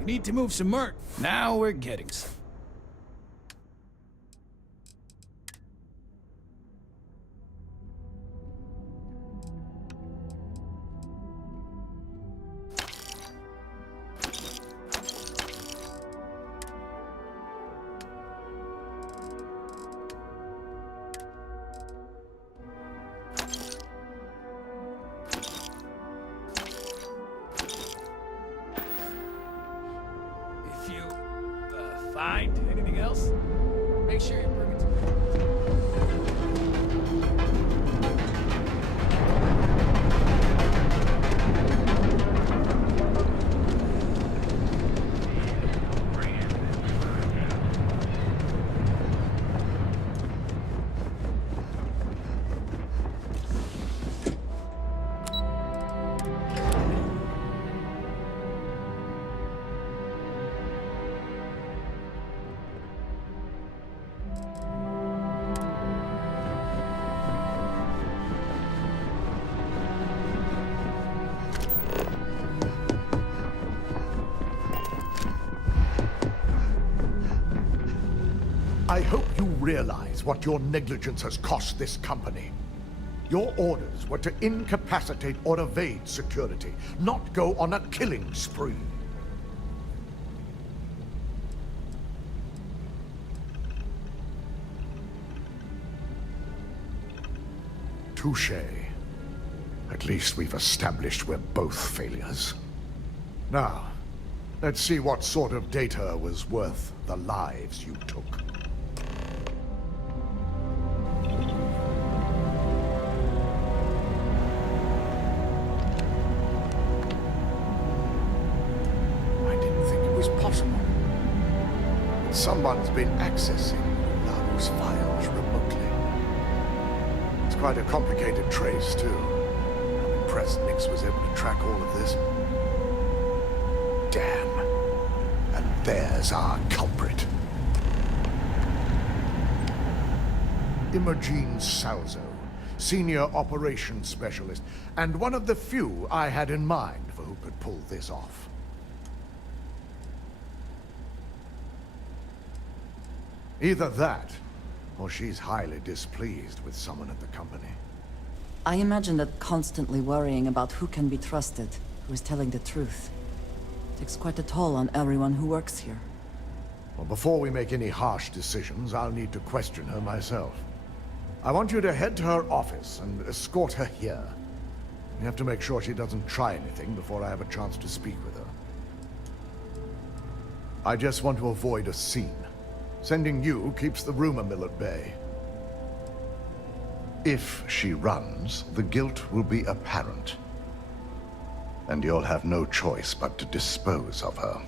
We need to move some Mert. Now we're getting some. Find anything else? Make sure you bring it to me. I hope you realize what your negligence has cost this company. Your orders were to incapacitate or evade security, not go on a killing spree. Touché. At least we've established we're both failures. Now, let's see what sort of data was worth the lives you took. Someone's been accessing those files remotely. It's quite a complicated trace, too. I'm impressed Nix was able to track all of this. Damn. And there's our culprit. Imogene Salzo, Senior Operations Specialist, and one of the few I had in mind for who could pull this off. Either that, or she's highly displeased with someone at the company. I imagine that constantly worrying about who can be trusted, who is telling the truth, takes quite a toll on everyone who works here. Well, before we make any harsh decisions, I'll need to question her myself. I want you to head to her office and escort her here. You have to make sure she doesn't try anything before I have a chance to speak with her. I just want to avoid a scene. Sending you keeps the rumor mill at bay. If she runs, the guilt will be apparent. And you'll have no choice but to dispose of her.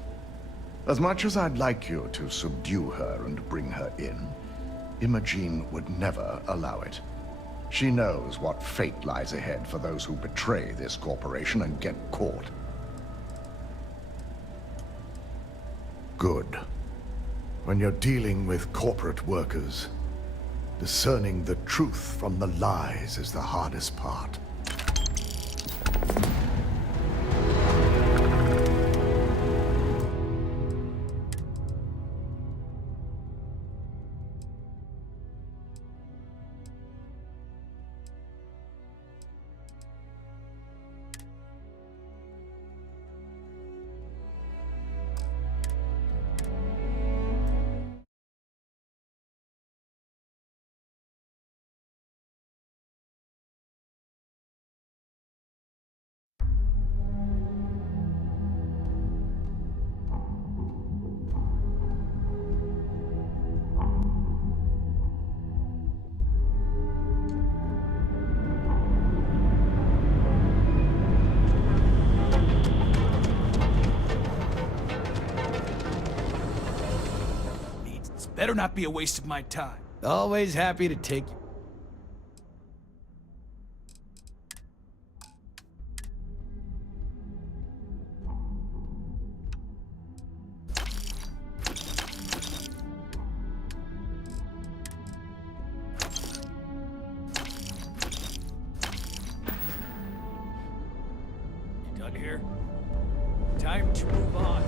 As much as I'd like you to subdue her and bring her in, Imogene would never allow it. She knows what fate lies ahead for those who betray this corporation and get caught. Good. When you're dealing with corporate workers, discerning the truth from the lies is the hardest part. Better not be a waste of my time. Always happy to take you. You done here? Time to move on.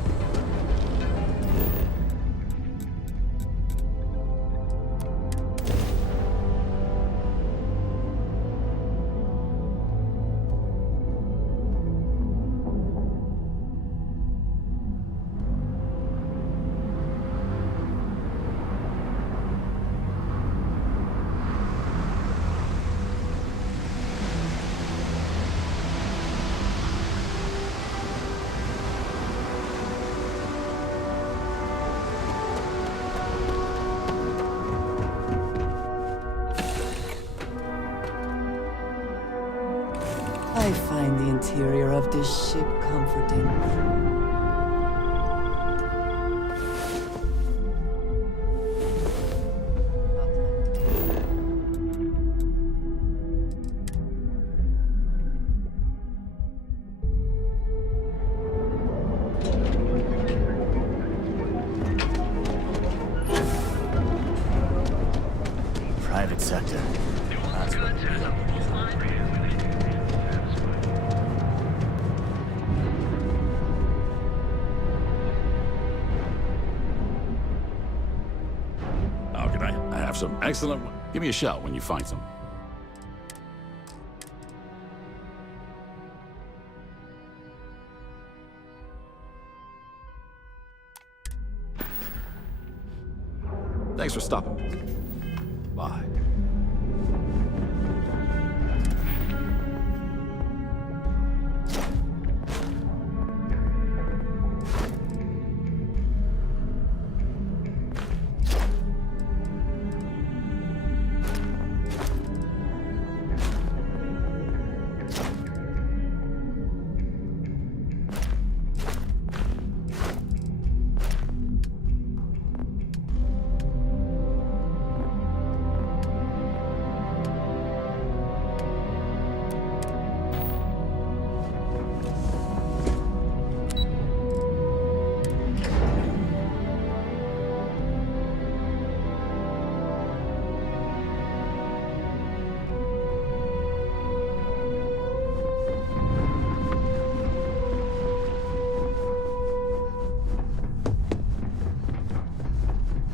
interior of this ship comforting. Private sector. How can I have some excellent... Give me a shout when you find some. Thanks for stopping. Bye.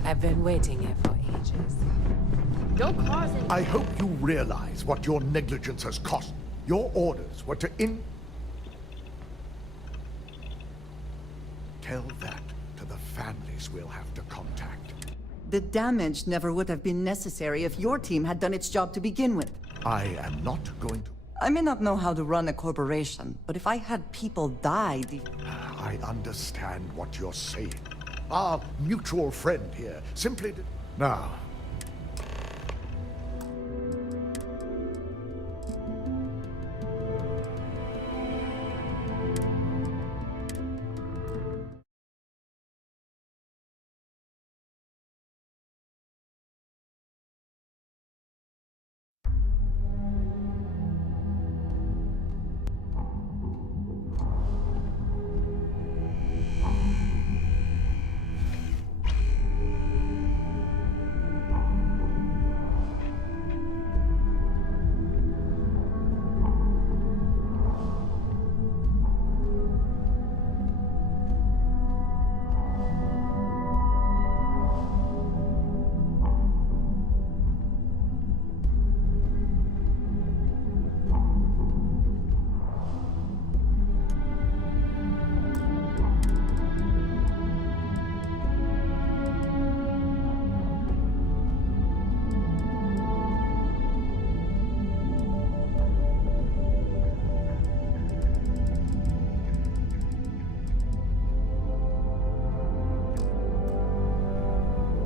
I've been waiting here for ages. Don't cause it. I hope you realize what your negligence has cost. Your orders were to Tell that to the families we'll have to contact. The damage never would have been necessary if your team had done its job to begin with. I am not going to... I may not know how to run a corporation, but if I had people die, I understand what you're saying. Our mutual friend here simply did... Now...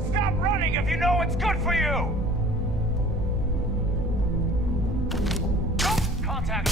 Stop running if you know what's good for you! Contact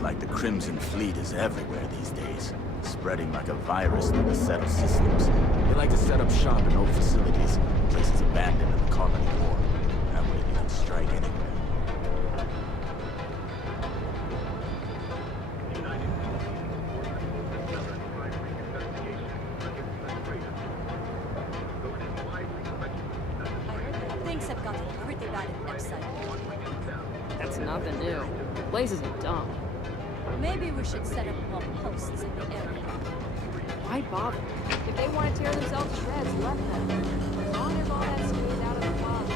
It's like the Crimson Fleet is everywhere these days, spreading like a virus through the settled systems. They like to set up shop in old facilities, places abandoned in the colony war. That way they can strike anywhere. Things have gotten pretty bad at Epside. That's nothing new. Places are dumb. Maybe we should set up more posts in the area. Why bother? If they want to tear themselves to shreds, let them. As long as all that stays out of the plaza.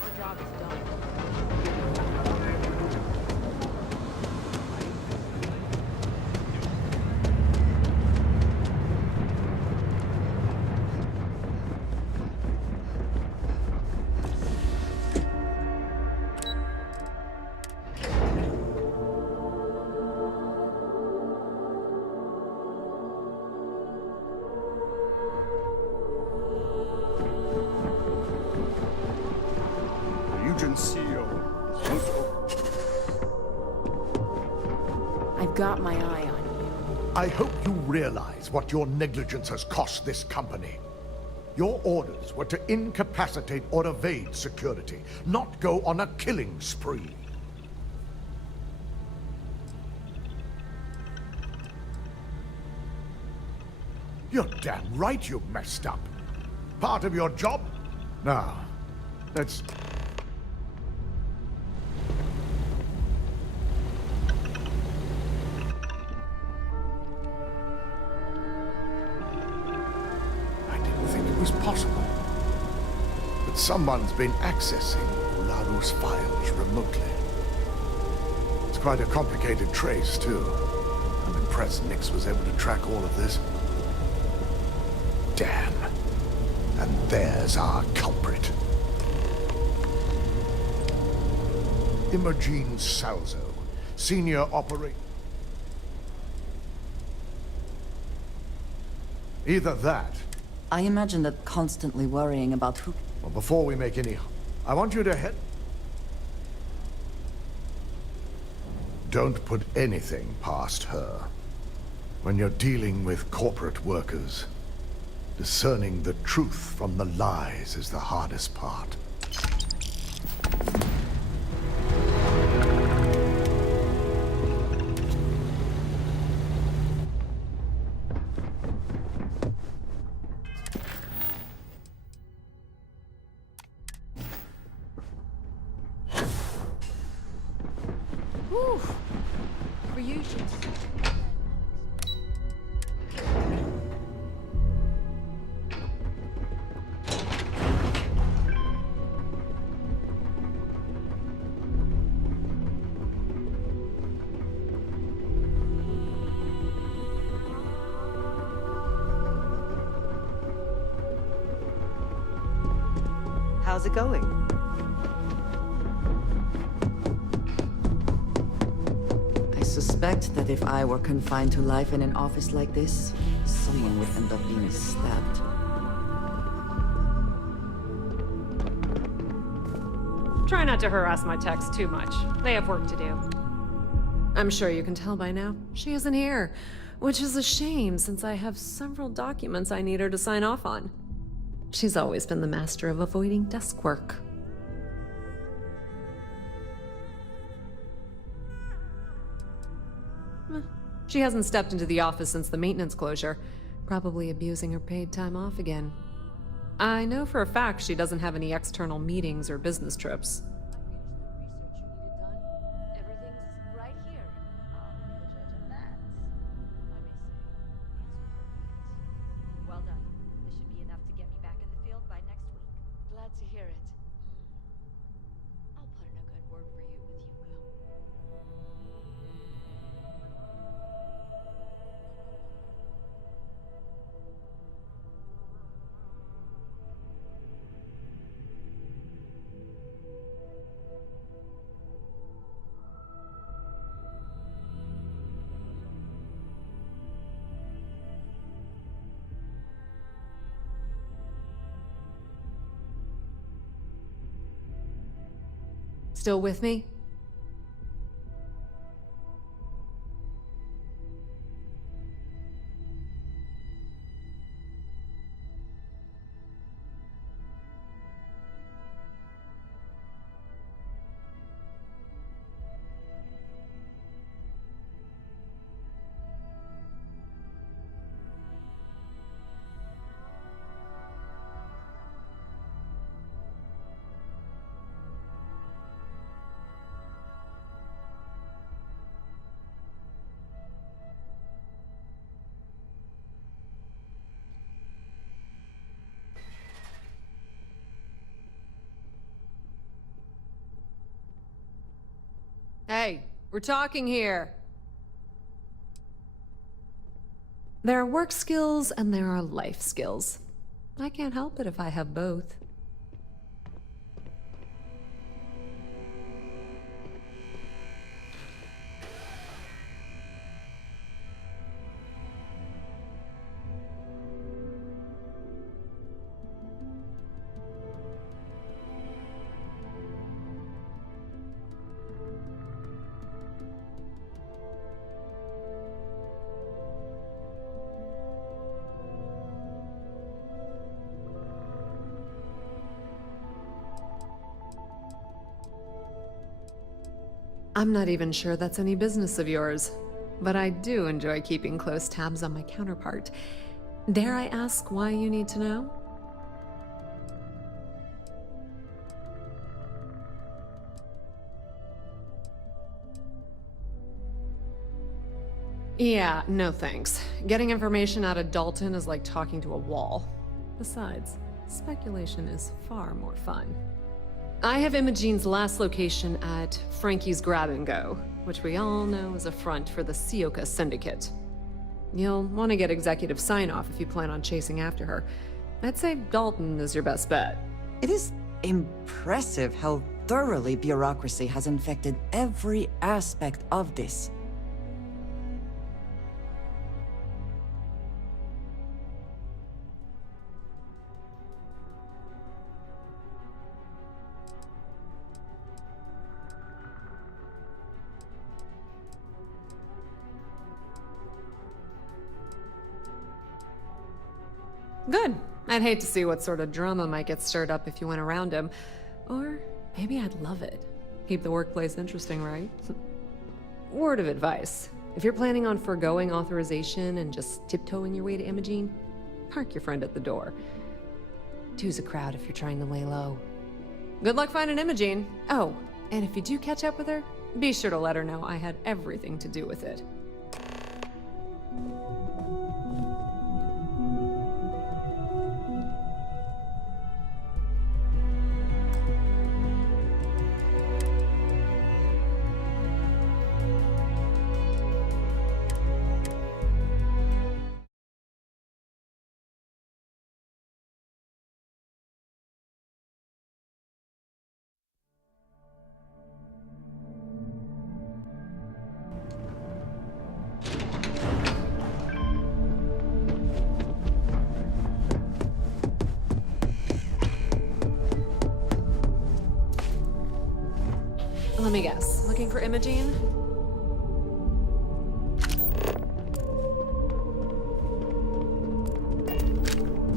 Our job is done. I've got my eye on you. I hope you realize what your negligence has cost this company. Your orders were to incapacitate or evade security, not go on a killing spree. You're damn right you messed up. Part of your job? Now, let's... possible. But someone's been accessing Olaru's files remotely. It's quite a complicated trace, too. I'm impressed Nix was able to track all of this. Damn. And there's our culprit. Imogen Salzo, Senior Operator. Either that... I imagine that constantly worrying about who... Well, before we make any... I want you to head... Don't put anything past her. When you're dealing with corporate workers, discerning the truth from the lies is the hardest part. Whew. For you, How's it going? I suspect that if I were confined to life in an office like this, someone would end up being stabbed. try not to harass my techs too much. They have work to do. I'm sure you can tell by now, she isn't here, which is a shame since I have several documents I need her to sign off on. She's always been the master of avoiding desk work. She hasn't stepped into the office since the maintenance closure, probably abusing her paid time off again. I know for a fact she doesn't have any external meetings or business trips. Well done. This should be enough to get me back in the field by next week. Glad to hear it. I'll put in a good word for you with Yuko. Still with me? Hey, we're talking here. There are work skills and there are life skills. I can't help it if I have both. I'm not even sure that's any business of yours, but I do enjoy keeping close tabs on my counterpart. Dare I ask why you need to know? Yeah, no thanks. Getting information out of Dalton is like talking to a wall. Besides, speculation is far more fun. I have Imogene's last location at Frankie's Grab and Go, which we all know is a front for the Sioka Syndicate. You'll want to get executive sign-off if you plan on chasing after her. I'd say Dalton is your best bet. It is impressive how thoroughly bureaucracy has infected every aspect of this. Good. I'd hate to see what sort of drama might get stirred up if you went around him. Or maybe I'd love it. Keep the workplace interesting, right? Word of advice. If you're planning on foregoing authorization and just tiptoeing your way to Imogene, park your friend at the door. Two's a crowd if you're trying to lay low. Good luck finding Imogene. Oh, and if you do catch up with her, be sure to let her know I had everything to do with it. Let me guess. Looking for Imogene?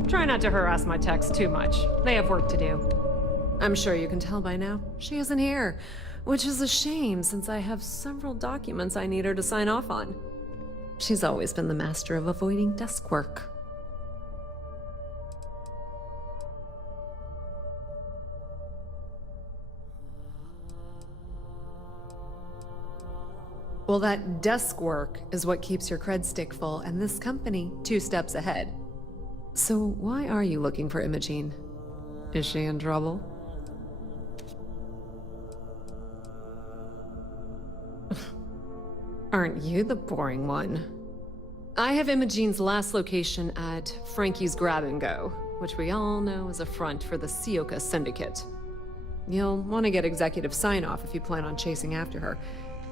Try not to harass my techs too much. They have work to do. I'm sure you can tell by now. She isn't here, which is a shame since I have several documents I need her to sign off on. She's always been the master of avoiding desk work. Well, that desk work is what keeps your cred stick full, and this company 2 steps ahead. So why are you looking for Imogene? Is she in trouble? Aren't you the boring one? I have Imogene's last location at Frankie's Grab and Go, which we all know is a front for the Sioka Syndicate. You'll want to get executive sign-off if you plan on chasing after her.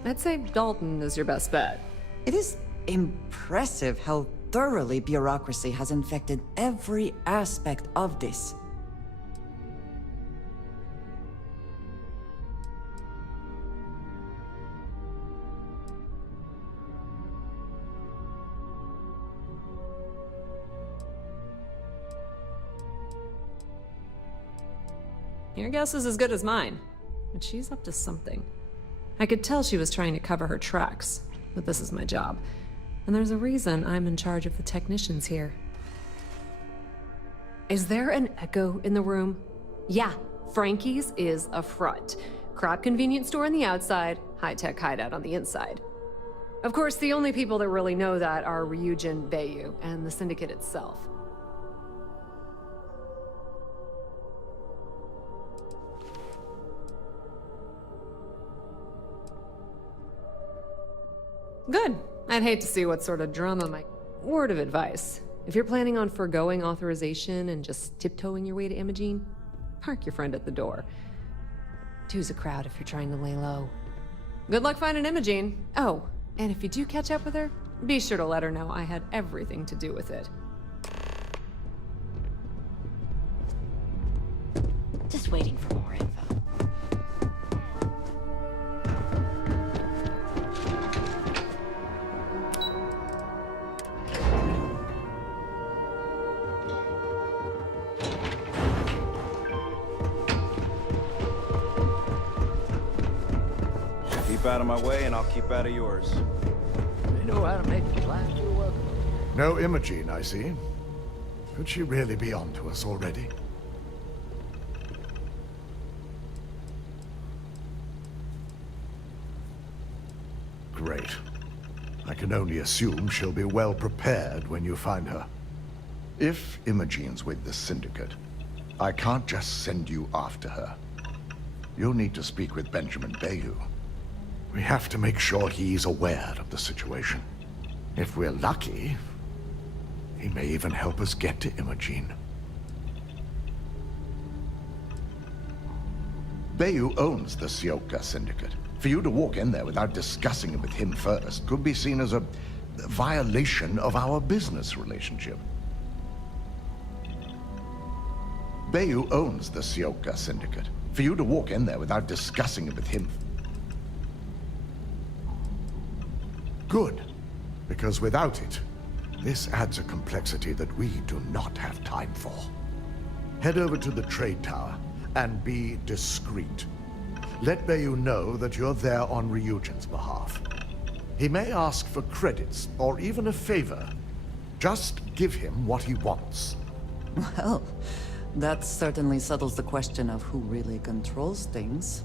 I'd say Dalton is your best bet. It is impressive how thoroughly bureaucracy has infected every aspect of this. Your guess is as good as mine. But she's up to something. I could tell she was trying to cover her tracks, but this is my job. And there's a reason I'm in charge of the technicians here. Is there an echo in the room? Yeah, Frankie's is a front. Crap convenience store on the outside, high-tech hideout on the inside. Of course, the only people that really know that are Ryujin Bayu and the Syndicate itself. Good. I'd hate to see what sort of drama my... Word of advice. If you're planning on forgoing authorization and just tiptoeing your way to Imogene, park your friend at the door. Two's a crowd if you're trying to lay low. Good luck finding Imogene. Oh, and if you do catch up with her, be sure to let her know I had everything to do with it. Just waiting for more info. Keep out of my way and I'll keep out of yours. They know how to make the life feel welcome. No Imogene, I see. Could she really be onto us already? Great. I can only assume she'll be well prepared when you find her. If Imogene's with the Syndicate, I can't just send you after her. You'll need to speak with Benjamin Bayu. We have to make sure he's aware of the situation. If we're lucky, he may even help us get to Imogene. Bayu owns the Sioka Syndicate. For you to walk in there without discussing it with him first could be seen as a violation of our business relationship. Bayu owns the Sioka Syndicate. For you to walk in there without discussing it with him... Good. Because without it, this adds a complexity that we do not have time for. Head over to the trade tower and be discreet. Let Bayu know that you're there on Ryujin's behalf. He may ask for credits or even a favor. Just give him what he wants. Well, that certainly settles the question of who really controls things.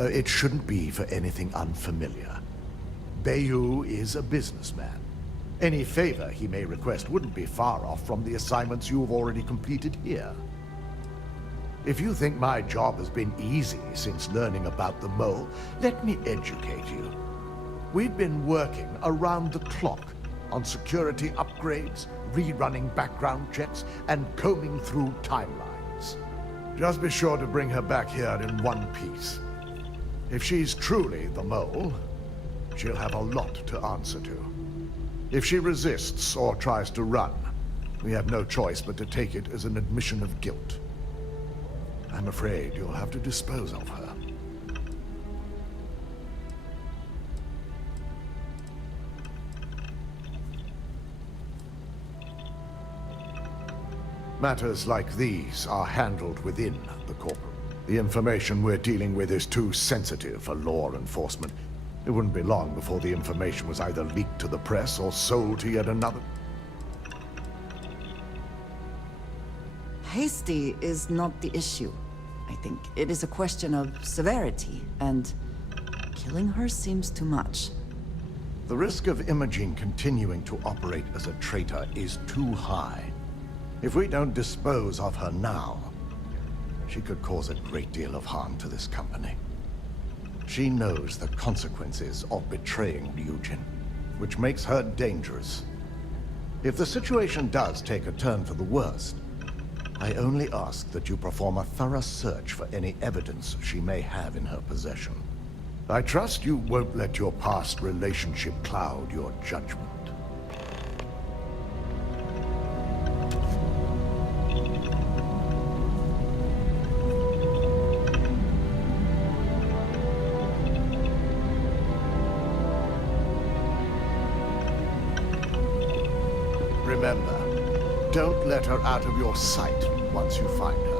It shouldn't be for anything unfamiliar. Bayu is a businessman. Any favor he may request wouldn't be far off from the assignments you've already completed here. If you think my job has been easy since learning about the mole, let me educate you. We've been working around the clock on security upgrades, rerunning background checks, and combing through timelines. Just be sure to bring her back here in one piece. If she's truly the mole, she'll have a lot to answer to. If she resists or tries to run, we have no choice but to take it as an admission of guilt. I'm afraid you'll have to dispose of her. Matters like these are handled within the corporate. The information we're dealing with is too sensitive for law enforcement. It wouldn't be long before the information was either leaked to the press or sold to yet another. Hasty is not the issue, I think. It is a question of severity, and killing her seems too much. The risk of Imogene continuing to operate as a traitor is too high. If we don't dispose of her now, she could cause a great deal of harm to this company. She knows the consequences of betraying Ryujin, which makes her dangerous. If the situation does take a turn for the worst, I only ask that you perform a thorough search for any evidence she may have in her possession. I trust you won't let your past relationship cloud your judgment. remember, don't let her out of your sight once you find her.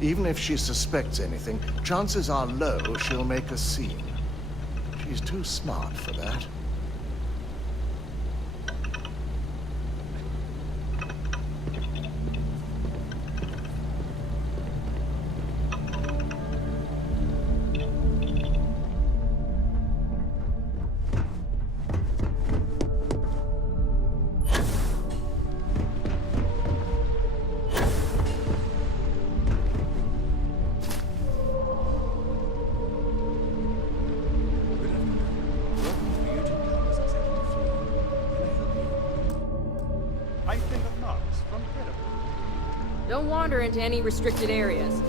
Even if she suspects anything, chances are low she'll make a scene. She's too smart for that. Don't wander into any restricted areas.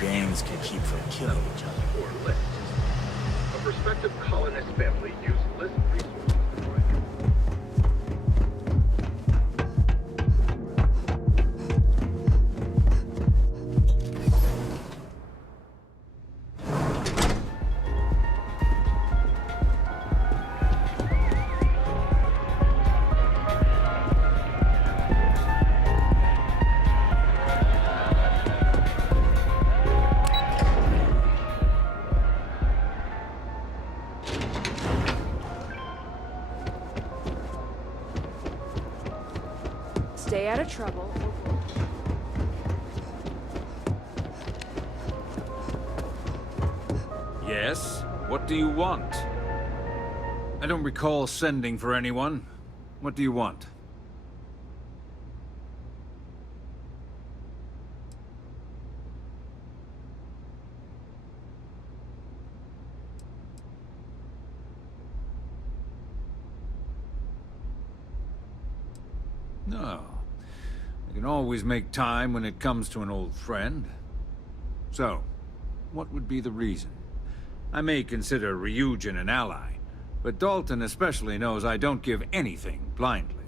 Gangs can keep from killing each other. Or list. A prospective colonist family used list resources to break. Stay out of trouble. Yes? What do you want? I don't recall sending for anyone. What do you want? No. I can always make time when it comes to an old friend. So, what would be the reason? I may consider Ryujin an ally, but Dalton especially knows I don't give anything blindly.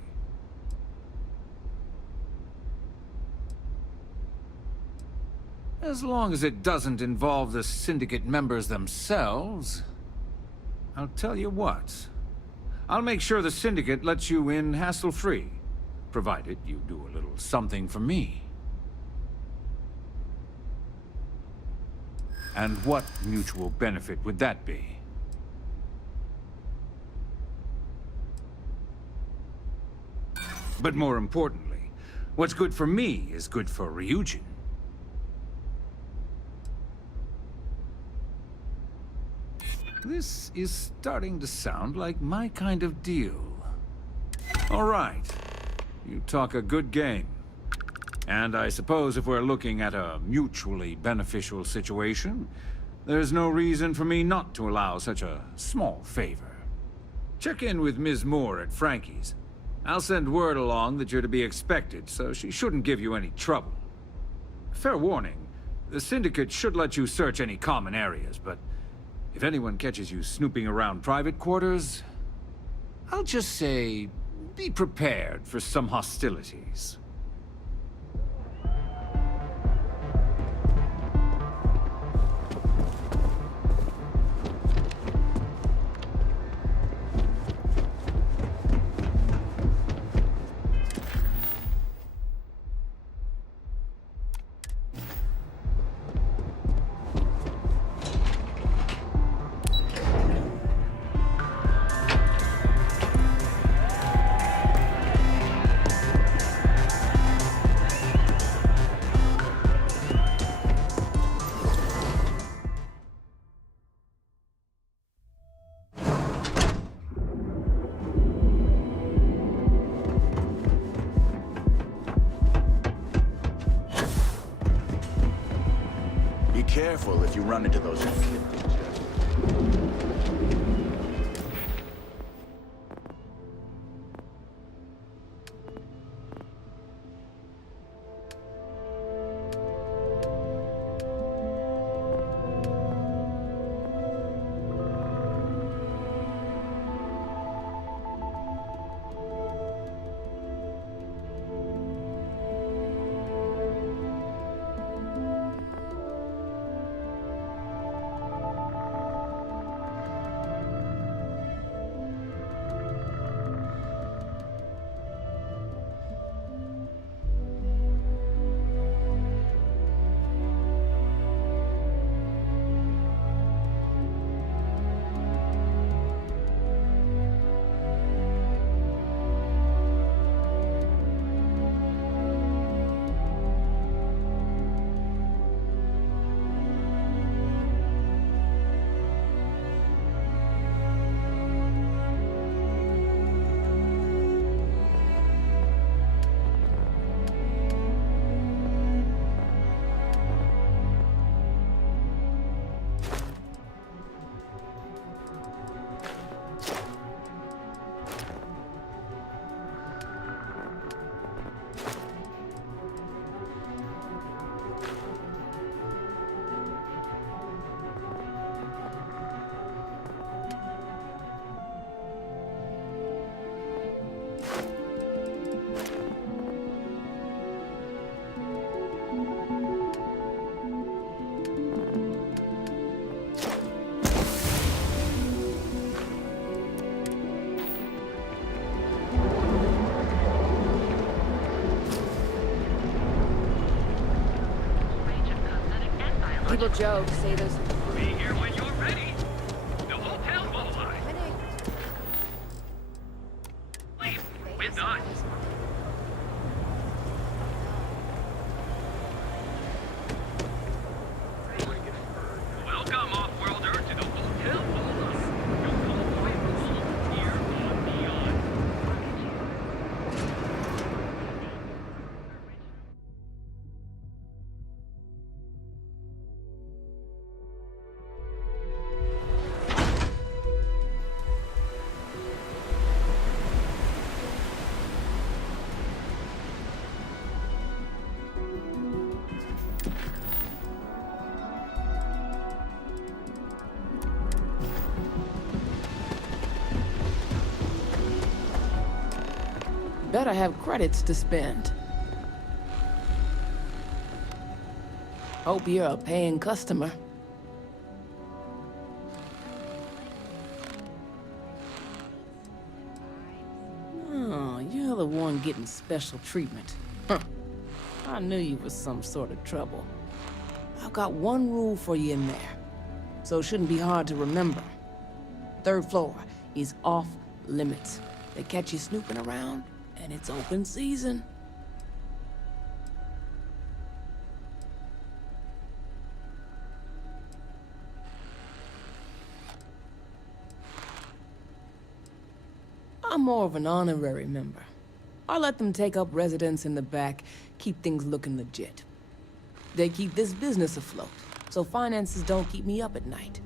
As long as it doesn't involve the Syndicate members themselves, I'll tell you what. I'll make sure the Syndicate lets you in hassle-free, provided you do a little something for me. And what mutual benefit would that be? But more importantly, what's good for me is good for Ryujin. This is starting to sound like my kind of deal. All right. You talk a good game. And I suppose if we're looking at a mutually beneficial situation, there's no reason for me not to allow such a small favor. Check in with Ms. Moore at Frankie's. I'll send word along that you're to be expected, so she shouldn't give you any trouble. Fair warning, The Syndicate should let you search any common areas, but if anyone catches you snooping around private quarters, I'll just say, be prepared for some hostilities. Be careful if you run into those encrypted jets. People joke, say those. Be here when you're ready. The hotel's mobilized. Please, with us. Welcome, off-worlder, to the Hotel Mobilized. Your call point home here on Beyond. Better have credits to spend. Hope you're a paying customer. Oh, you're the one getting special treatment. Huh. I knew you was some sort of trouble. I've got one rule for you in there, so it shouldn't be hard to remember. Third floor is off limits. They catch you snooping around, and it's open season. I'm more of an honorary member. I let them take up residence in the back, keep things looking legit. They keep this business afloat, so finances don't keep me up at night.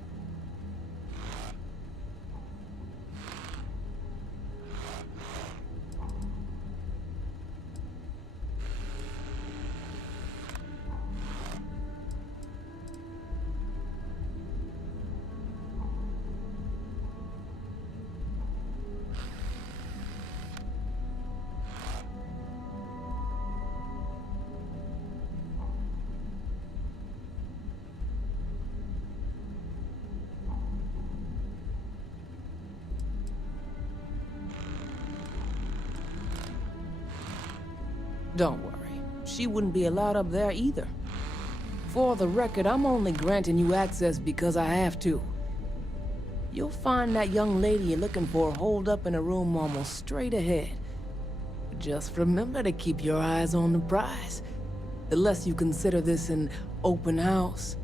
Don't worry. She wouldn't be allowed up there either. For the record, I'm only granting you access because I have to. You'll find that young lady you're looking for holed up in a room almost straight ahead. Just remember to keep your eyes on the prize. The less you consider this an open house,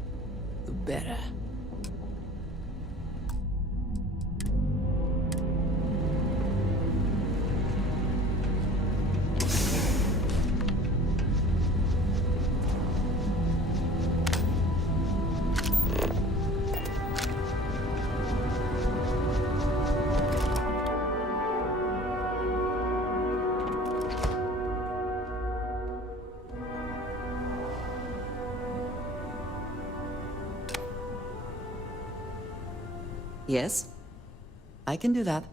the better. Yes, I can do that.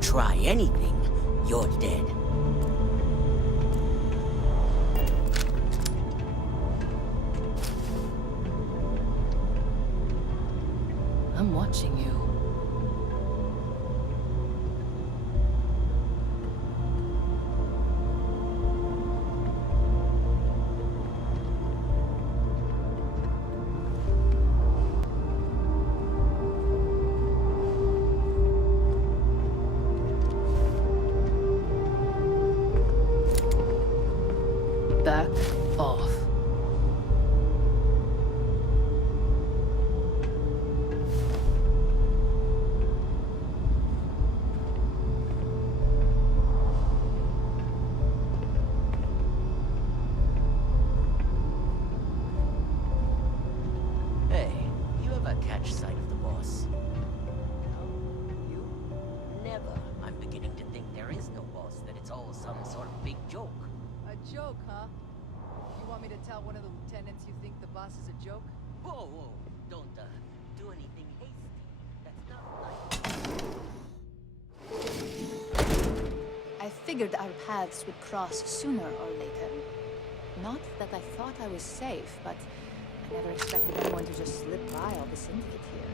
Try anything, you're dead. I'm watching you. Back off. Hey, you ever catch sight of the boss? No? You? Never. I'm beginning to think there is no boss, that it's all some sort of big joke. A joke, huh? You want me to tell one of the lieutenants you think the boss is a joke? Whoa, whoa. Don't, do anything hasty. That's not I figured our paths would cross sooner or later. Not that I thought I was safe, but I never expected anyone to just slip by all the syndicate here.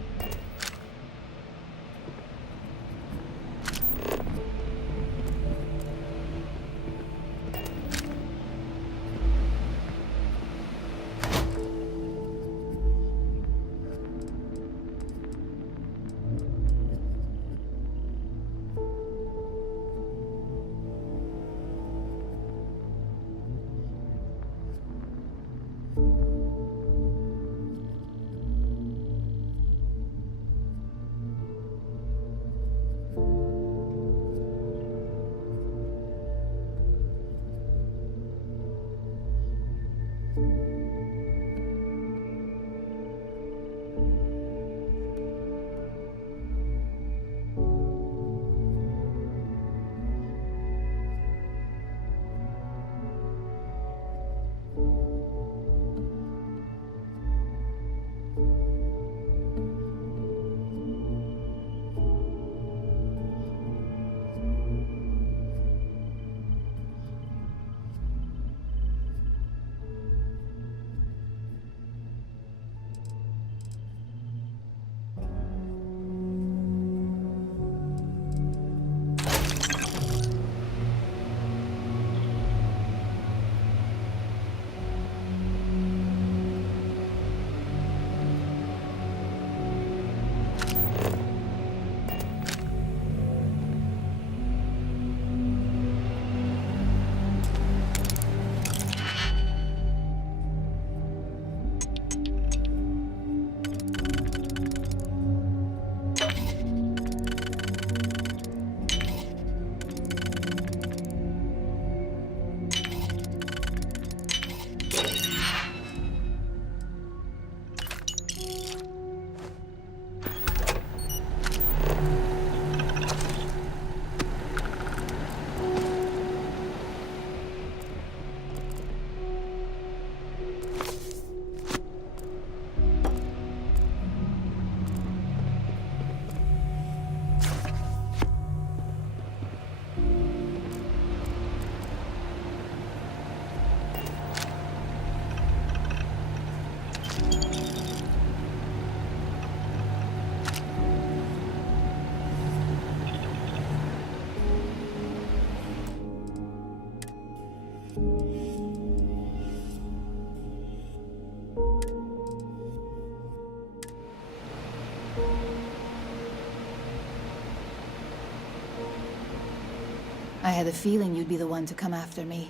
I had a feeling you'd be the one to come after me.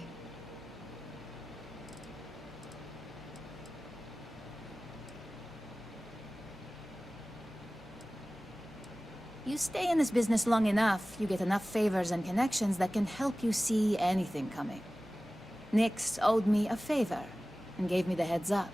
You stay in this business long enough, you get enough favors and connections that can help you see anything coming. Nyx owed me a favor, and gave me the heads up.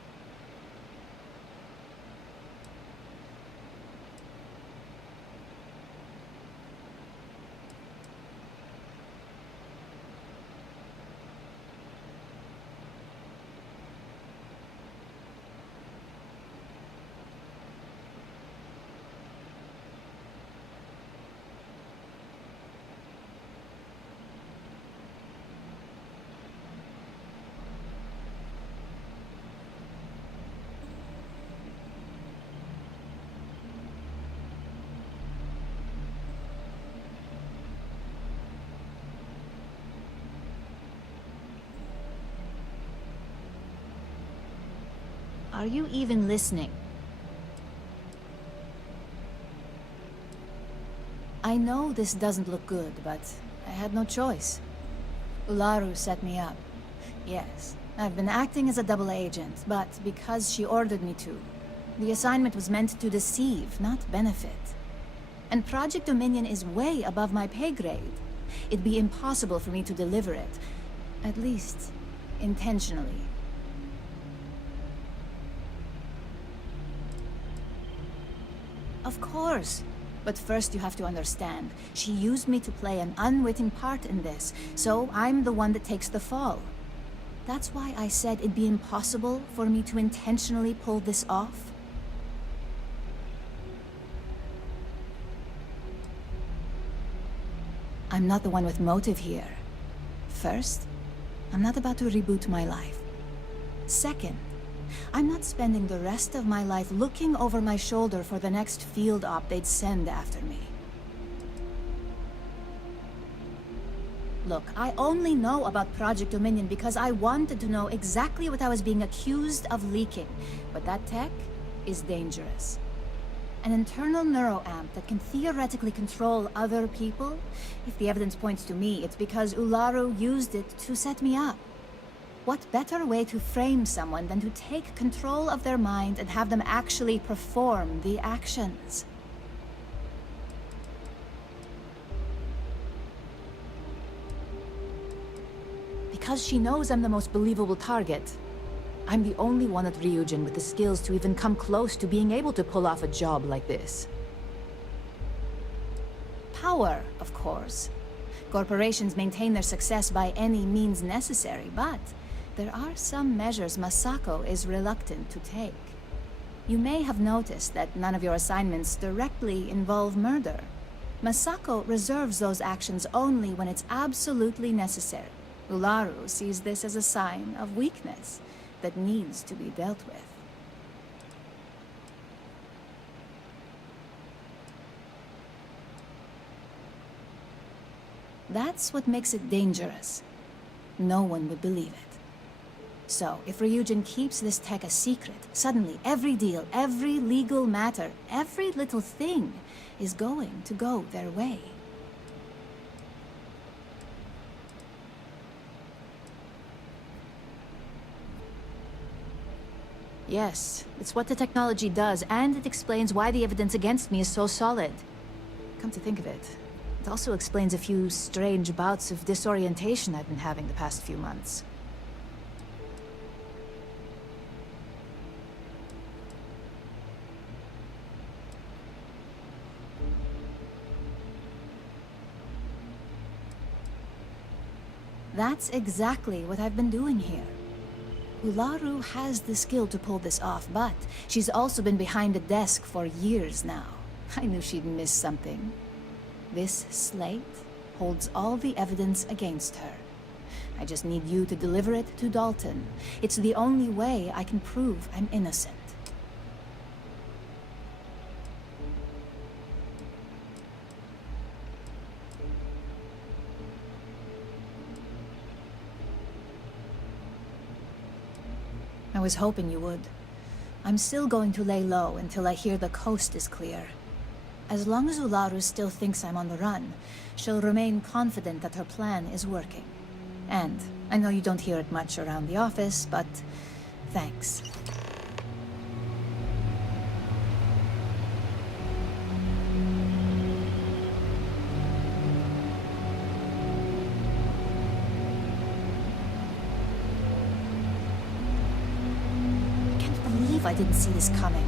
Are you even listening? I know this doesn't look good, but I had no choice. Ularu set me up. Yes, I've been acting as a double agent, but because she ordered me to. The assignment was meant to deceive, not benefit. And Project Dominion is way above my pay grade. It'd be impossible for me to deliver it. At least, intentionally. Of course. But first you have to understand, she used me to play an unwitting part in this, so I'm the one that takes the fall. That's why I said it'd be impossible for me to intentionally pull this off. I'm not the one with motive here. First, I'm not about to reboot my life. Second, I'm not spending the rest of my life looking over my shoulder for the next field op they'd send after me. Look, I only know about Project Dominion because I wanted to know exactly what I was being accused of leaking. But that tech is dangerous. An internal neuroamp that can theoretically control other people? If the evidence points to me, it's because Ularu used it to set me up. What better way to frame someone than to take control of their mind and have them actually perform the actions? Because she knows I'm the most believable target. I'm the only one at Ryujin with the skills to even come close to being able to pull off a job like this. Power, of course. Corporations maintain their success by any means necessary, but there are some measures Masako is reluctant to take. You may have noticed that none of your assignments directly involve murder. Masako reserves those actions only when it's absolutely necessary. Ularu sees this as a sign of weakness that needs to be dealt with. That's what makes it dangerous. No one would believe it. So, if Ryujin keeps this tech a secret, suddenly every deal, every legal matter, every little thing is going to go their way. Yes, it's what the technology does, and it explains why the evidence against me is so solid. Come to think of it, it also explains a few strange bouts of disorientation I've been having the past few months. That's exactly what I've been doing here. Ularu has the skill to pull this off, but she's also been behind a desk for years now. I knew she'd miss something. This slate holds all the evidence against her. I just need you to deliver it to Dalton. It's the only way I can prove I'm innocent. I was hoping you would. I'm still going to lay low until I hear the coast is clear. As long as Ularu still thinks I'm on the run, she'll remain confident that her plan is working. And I know you don't hear it much around the office, but thanks. I can't believe I didn't see this coming.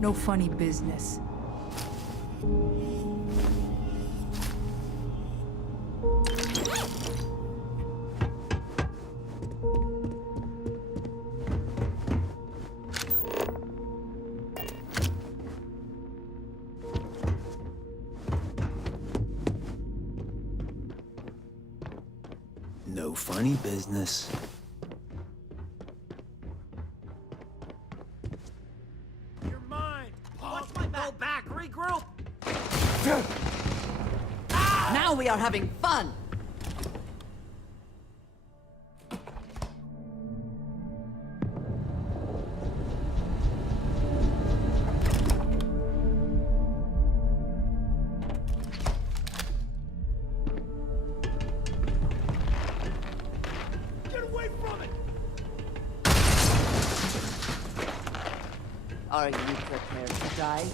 No funny business. No funny business. Go back, regroup! Now we are having fun! Get away from it! Are you prepared to die?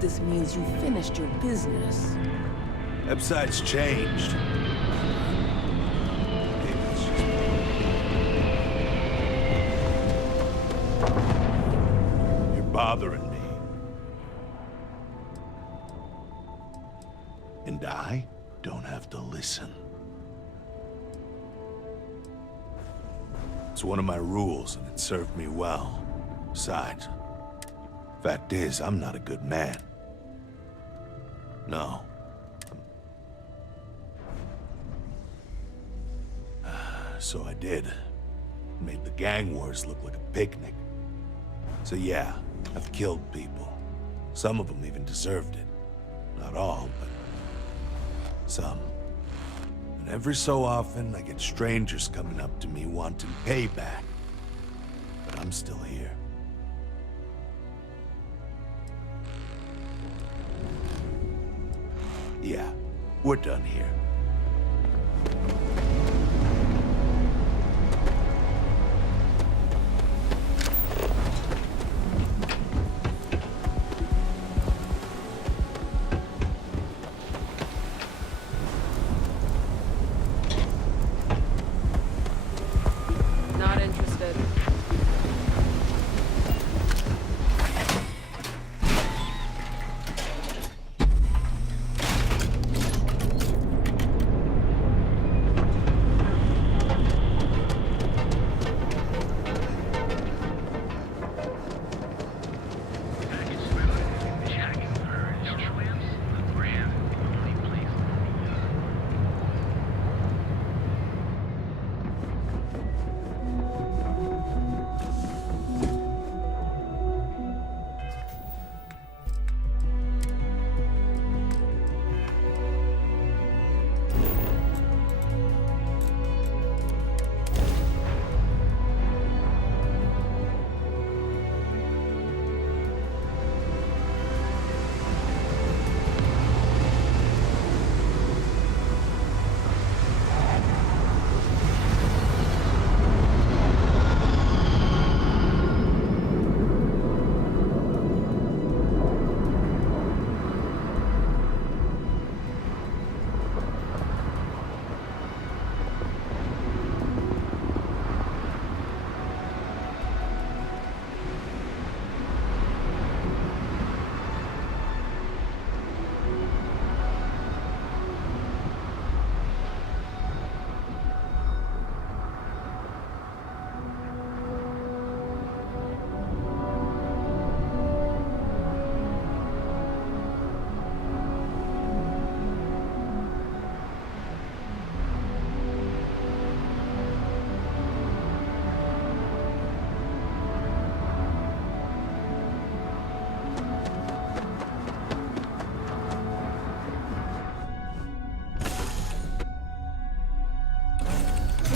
This means you finished your business. Website's changed. Maybe it's just me. You're bothering me. And I don't have to listen. It's one of my rules, and it served me well. Besides, fact is, I'm not a good man. No. So I did. Made the gang wars look like a picnic. So yeah, I've killed people. Some of them even deserved it. Not all, but some. And every so often, I get strangers coming up to me wanting payback. But I'm still here. Yeah, we're done here. Not interested.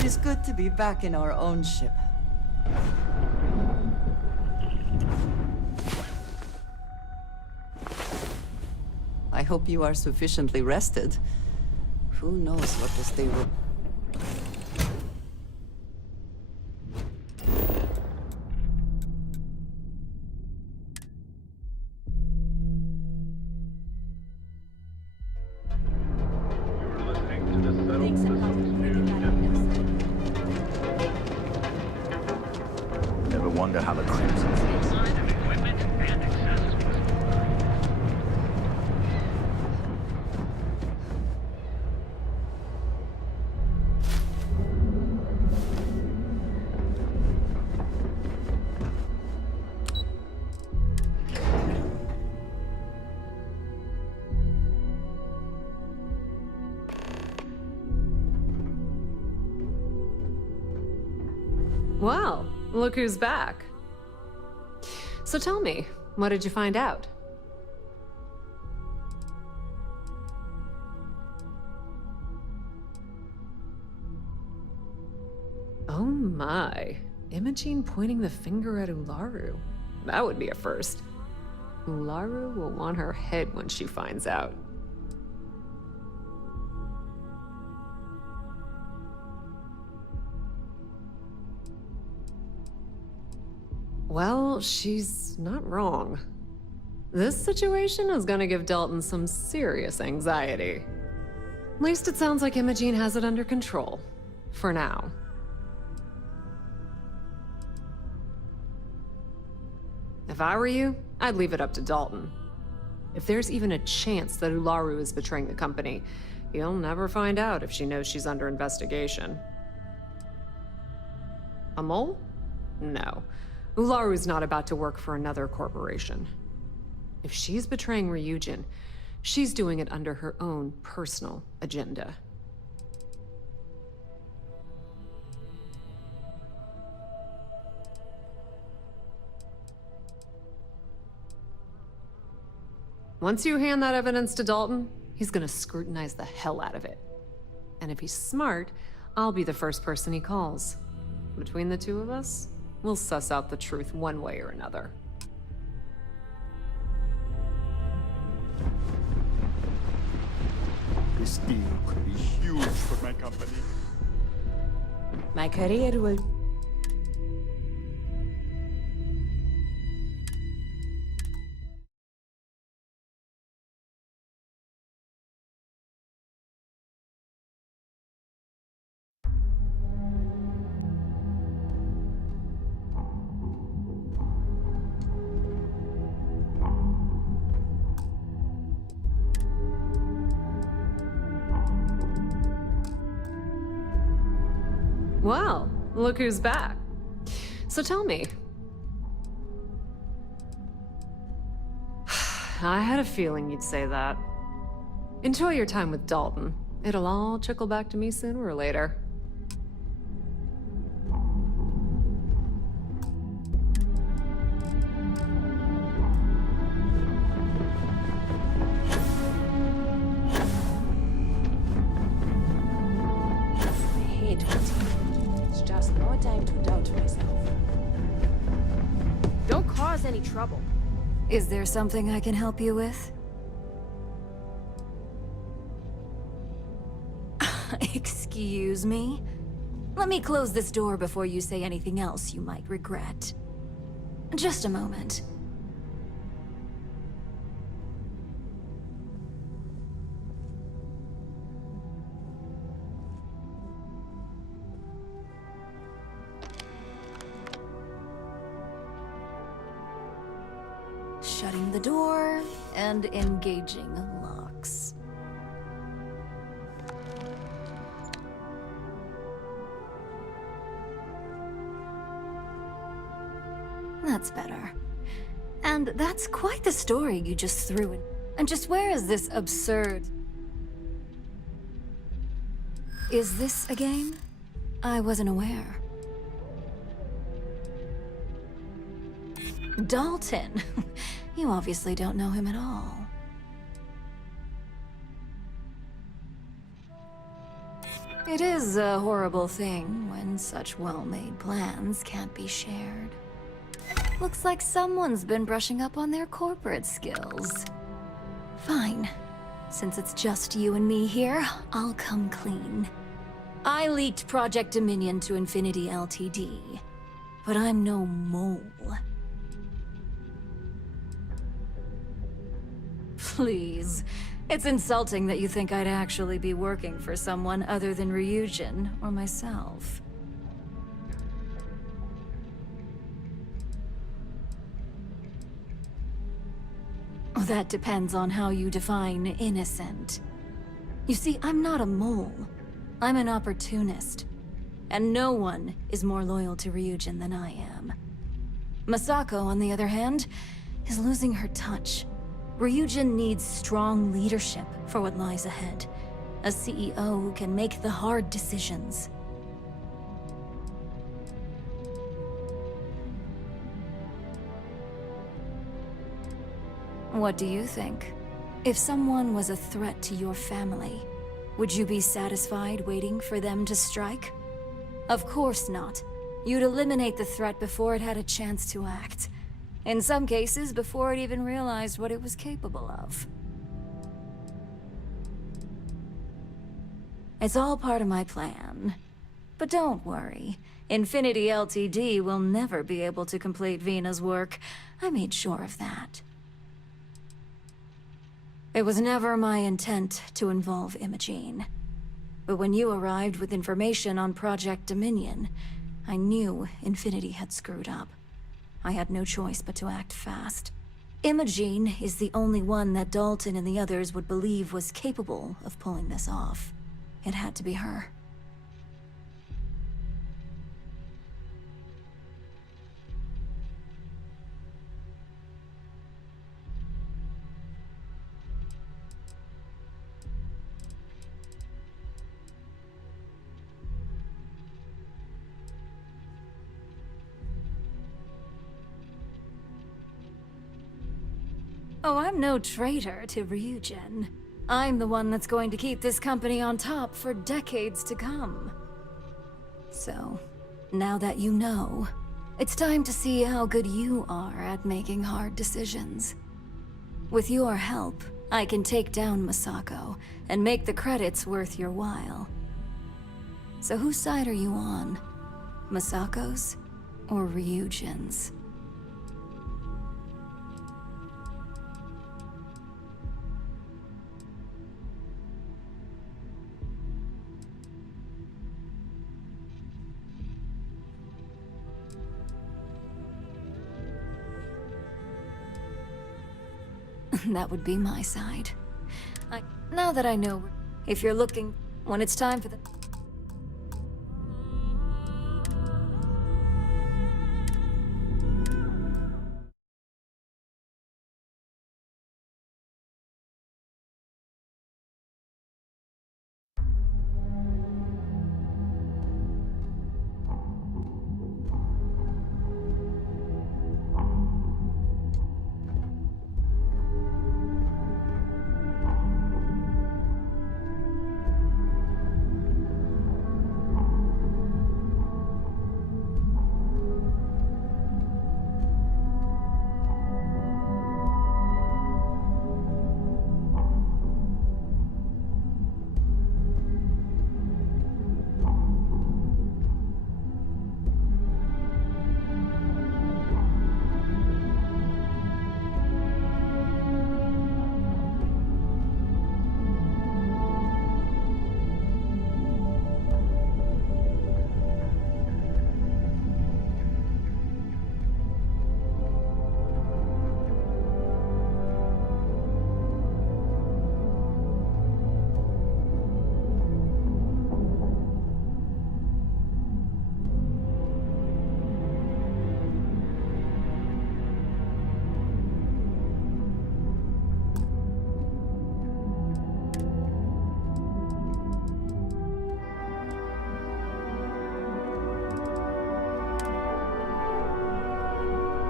It is good to be back in our own ship. I hope you are sufficiently rested. Who knows what this day will... Never wonder how the Crimson feels. Well, look who's back. So tell me, what did you find out? Oh my. Imogene pointing the finger at Ularu. That would be a first. Ularu will want her head when she finds out. Well, she's not wrong. This situation is gonna give Dalton some serious anxiety. At least it sounds like Imogene has it under control. For now. If I were you, I'd leave it up to Dalton. If there's even a chance that Ularu is betraying the company, he'll never find out if she knows she's under investigation. A mole? No. Ularu's not about to work for another corporation. If she's betraying Ryujin, she's doing it under her own personal agenda. Once you hand that evidence to Dalton, he's gonna scrutinize the hell out of it. And if he's smart, I'll be the first person he calls. Between the two of us, we'll suss out the truth one way or another. This deal could be huge for my company. My career will... Well, look who's back. So tell me. I had a feeling you'd say that. Enjoy your time with Dalton. It'll all trickle back to me sooner or later. I hate waiting. It's just no time to doubt myself. Don't cause any trouble. Is there something I can help you with? Excuse me? Let me close this door before you say anything else you might regret. Just a moment. Shutting the door and engaging locks. That's better. And that's quite the story you just threw in. And just where is this absurd... Is this a game? I wasn't aware. Dalton. You obviously don't know him at all. It is a horrible thing when such well-made plans can't be shared. Looks like someone's been brushing up on their corporate skills. Fine. Since it's just you and me here, I'll come clean. I leaked Project Dominion to Infinity Ltd. But I'm no mole. Please. It's insulting that you think I'd actually be working for someone other than Ryujin or myself. That depends on how you define innocent. You see, I'm not a mole. I'm an opportunist. And no one is more loyal to Ryujin than I am. Masako, on the other hand, is losing her touch. Ryujin needs strong leadership for what lies ahead. A CEO who can make the hard decisions. What do you think? If someone was a threat to your family, would you be satisfied waiting for them to strike? Of course not. You'd eliminate the threat before it had a chance to act. In some cases, before it even realized what it was capable of. It's all part of my plan. But don't worry. Infinity Ltd. will never be able to complete Vina's work. I made sure of that. It was never my intent to involve Imogene. But when you arrived with information on Project Dominion, I knew Infinity had screwed up. I had no choice but to act fast. Imogene is the only one that Dalton and the others would believe was capable of pulling this off. It had to be her. Oh, I'm no traitor to Ryujin. I'm the one that's going to keep this company on top for decades to come. So, now that you know, it's time to see how good you are at making hard decisions. With your help, I can take down Masako and make the credits worth your while. So whose side are you on? Masako's or Ryujin's? That would be my side. Now that I know, if you're looking, when it's time for the...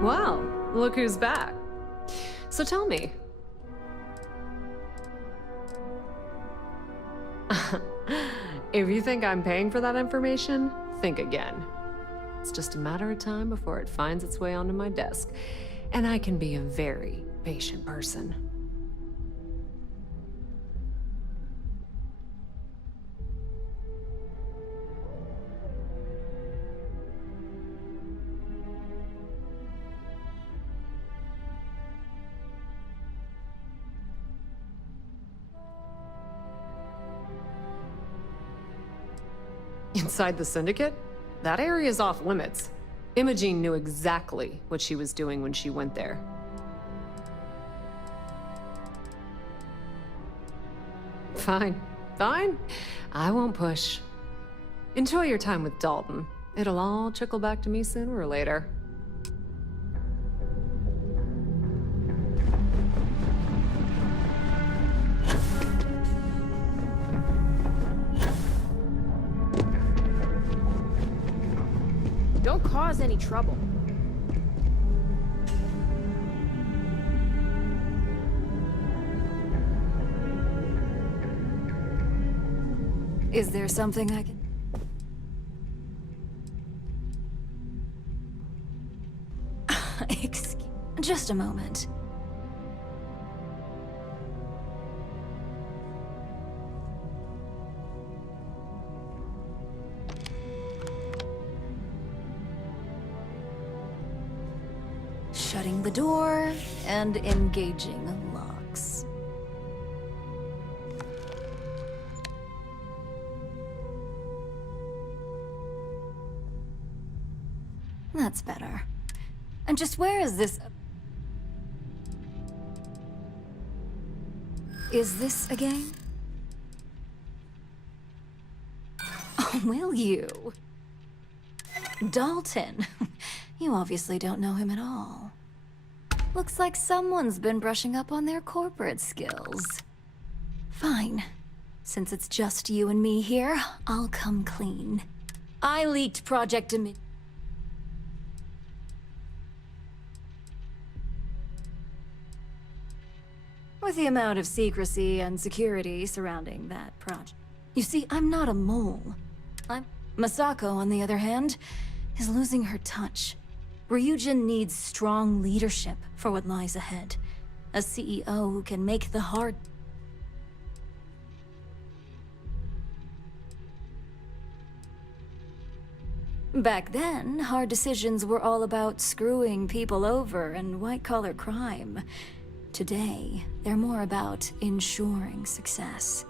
Well, look who's back. So tell me. If you think I'm paying for that information, think again. It's just a matter of time before it finds its way onto my desk, and I can be a very patient person. Inside the Syndicate? That area's off limits. Imogene knew exactly what she was doing when she went there. Fine. Fine. I won't push. Enjoy your time with Dalton. It'll all trickle back to me sooner or later. Don't cause any trouble. Is there something I can... Excuse... Just a moment. Shutting the door and engaging locks. That's better. And just where is this? Is this a game? Oh, will you? Dalton. You obviously don't know him at all. Looks like someone's been brushing up on their corporate skills. Fine. Since it's just you and me here, I'll come clean. I leaked Project Dominion. With the amount of secrecy and security surrounding that project. You see, I'm not a mole. Masako, on the other hand, is losing her touch. Ryujin needs strong leadership for what lies ahead. A CEO who can make the hard... Back then, hard decisions were all about screwing people over and white-collar crime. Today, they're more about ensuring success,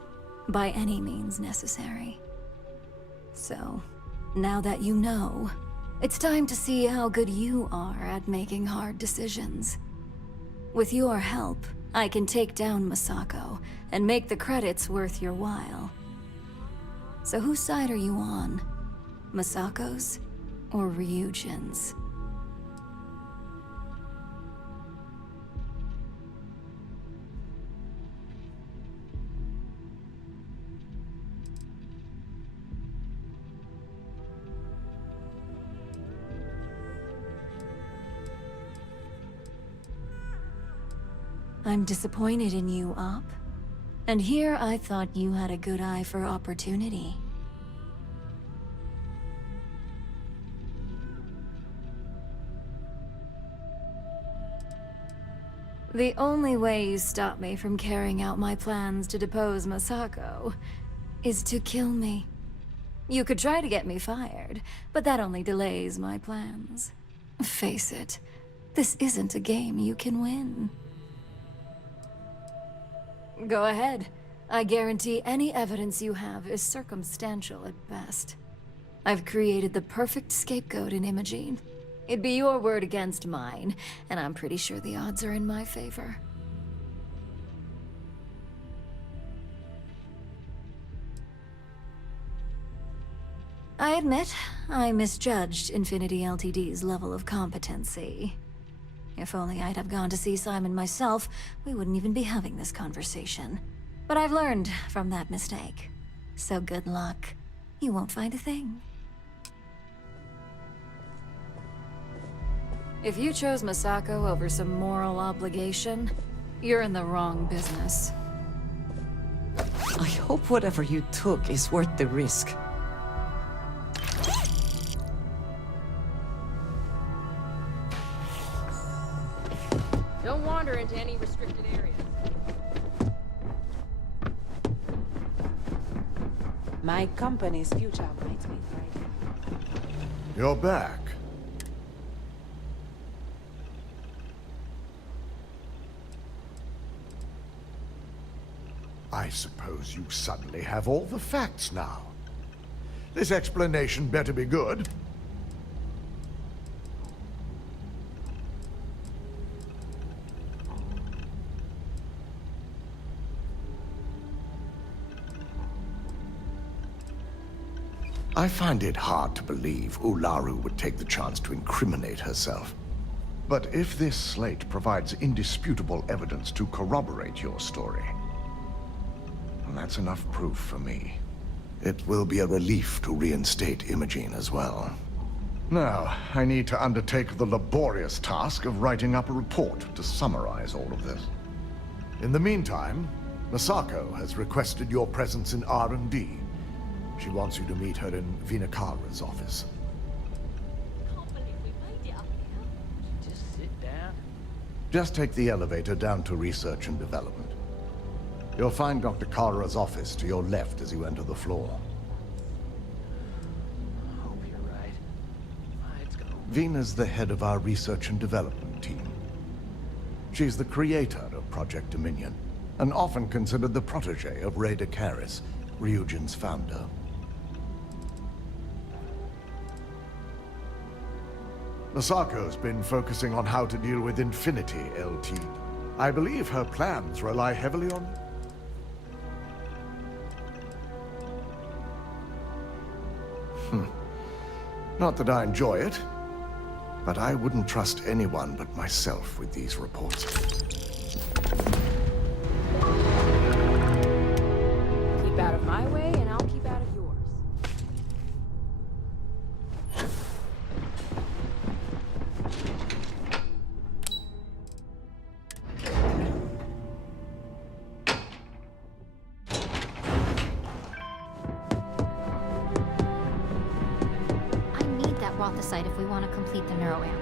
by any means necessary. So, now that you know, it's time to see how good you are at making hard decisions. With your help, I can take down Masako and make the credits worth your while. So whose side are you on? Masako's or Ryujin's? I'm disappointed in you, Op. And here I thought you had a good eye for opportunity. The only way you stop me from carrying out my plans to depose Masako is to kill me. You could try to get me fired, but that only delays my plans. Face it, this isn't a game you can win. Go ahead. I guarantee any evidence you have is circumstantial at best. I've created the perfect scapegoat in Imogene. It'd be your word against mine, and I'm pretty sure the odds are in my favor. I admit, I misjudged Infinity Ltd's level of competency. If only I'd have gone to see Simon myself, we wouldn't even be having this conversation. But I've learned from that mistake. So good luck. You won't find a thing. If you chose Masako over some moral obligation, you're in the wrong business. I hope whatever you took is worth the risk. Don't wander into any restricted areas. My company's future might be bright. You're back. I suppose you suddenly have all the facts now. This explanation better be good. I find it hard to believe Ularu would take the chance to incriminate herself. But if this slate provides indisputable evidence to corroborate your story, well, that's enough proof for me. It will be a relief to reinstate Imogene as well. Now, I need to undertake the laborious task of writing up a report to summarize all of this. In the meantime, Masako has requested your presence in R&D. She wants you to meet her in Vinakara's office. Just sit down. Just take the elevator down to Research and Development. You'll find Dr. Kara's office to your left as you enter the floor. I hope you're right. Let's go. Vina's the head of our Research and Development team. She's the creator of Project Dominion, and often considered the protege of Ray Karis, Ryujin's founder. Masako's been focusing on how to deal with Infinity, LT. I believe her plans rely heavily on you. Not that I enjoy it, but I wouldn't trust anyone but myself with these reports. Keep out of my way, and I'll keep out of yours. If we want to complete the neuroamp.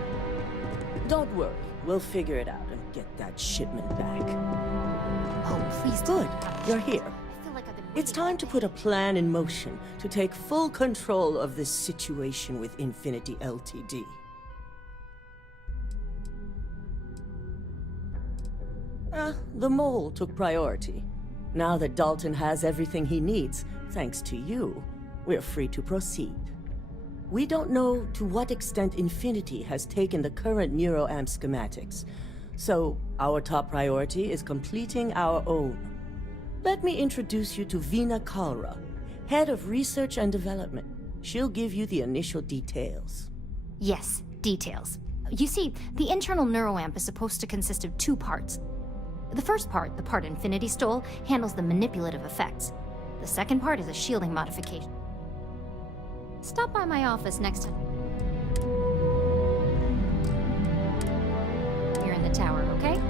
Don't worry, we'll figure it out and get that shipment back. Oh, please. Good, you're here. It's time to put a plan in motion to take full control of this situation with Infinity Ltd. The mole took priority. Now that Dalton has everything he needs, thanks to you, we're free to proceed. We don't know to what extent Infinity has taken the current neuroamp schematics, so our top priority is completing our own. Let me introduce you to Vina Kalra, head of research and development. She'll give you the initial details. Yes, details. You see, the internal neuroamp is supposed to consist of two parts. The first part, the part Infinity stole, handles the manipulative effects. The second part is a shielding modification. Stop by my office next time. You're in the tower, okay?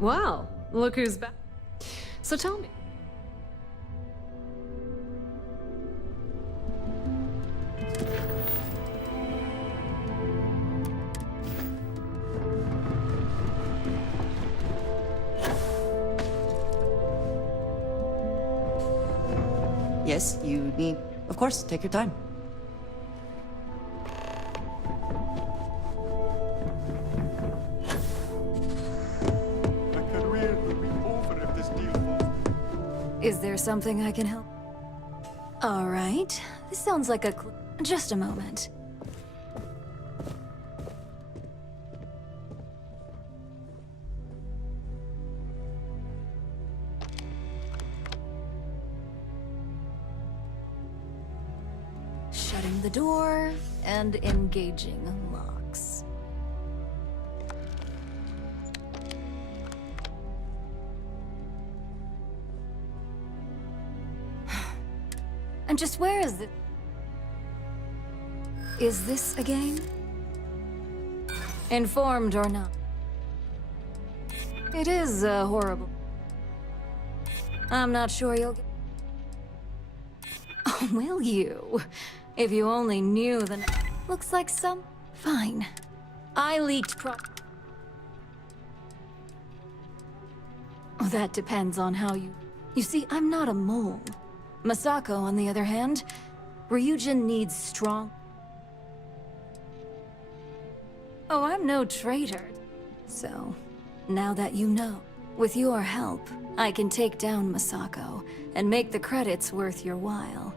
Well, look who's back. So tell me. Yes, you need... Of course, take your time. Is there something I can help? All right. This sounds like a Just a moment. Shutting the door and engaging locks. And just where is it? Is this a game? Informed or not? It is horrible. I'm not sure you'll get... Oh, will you? If you only knew the... Looks like some... Fine. I leaked Oh, that depends on how you... You see, I'm not a mole. Masako, on the other hand, Ryujin needs strong... Oh, I'm no traitor. So, now that you know, with your help, I can take down Masako and make the credits worth your while.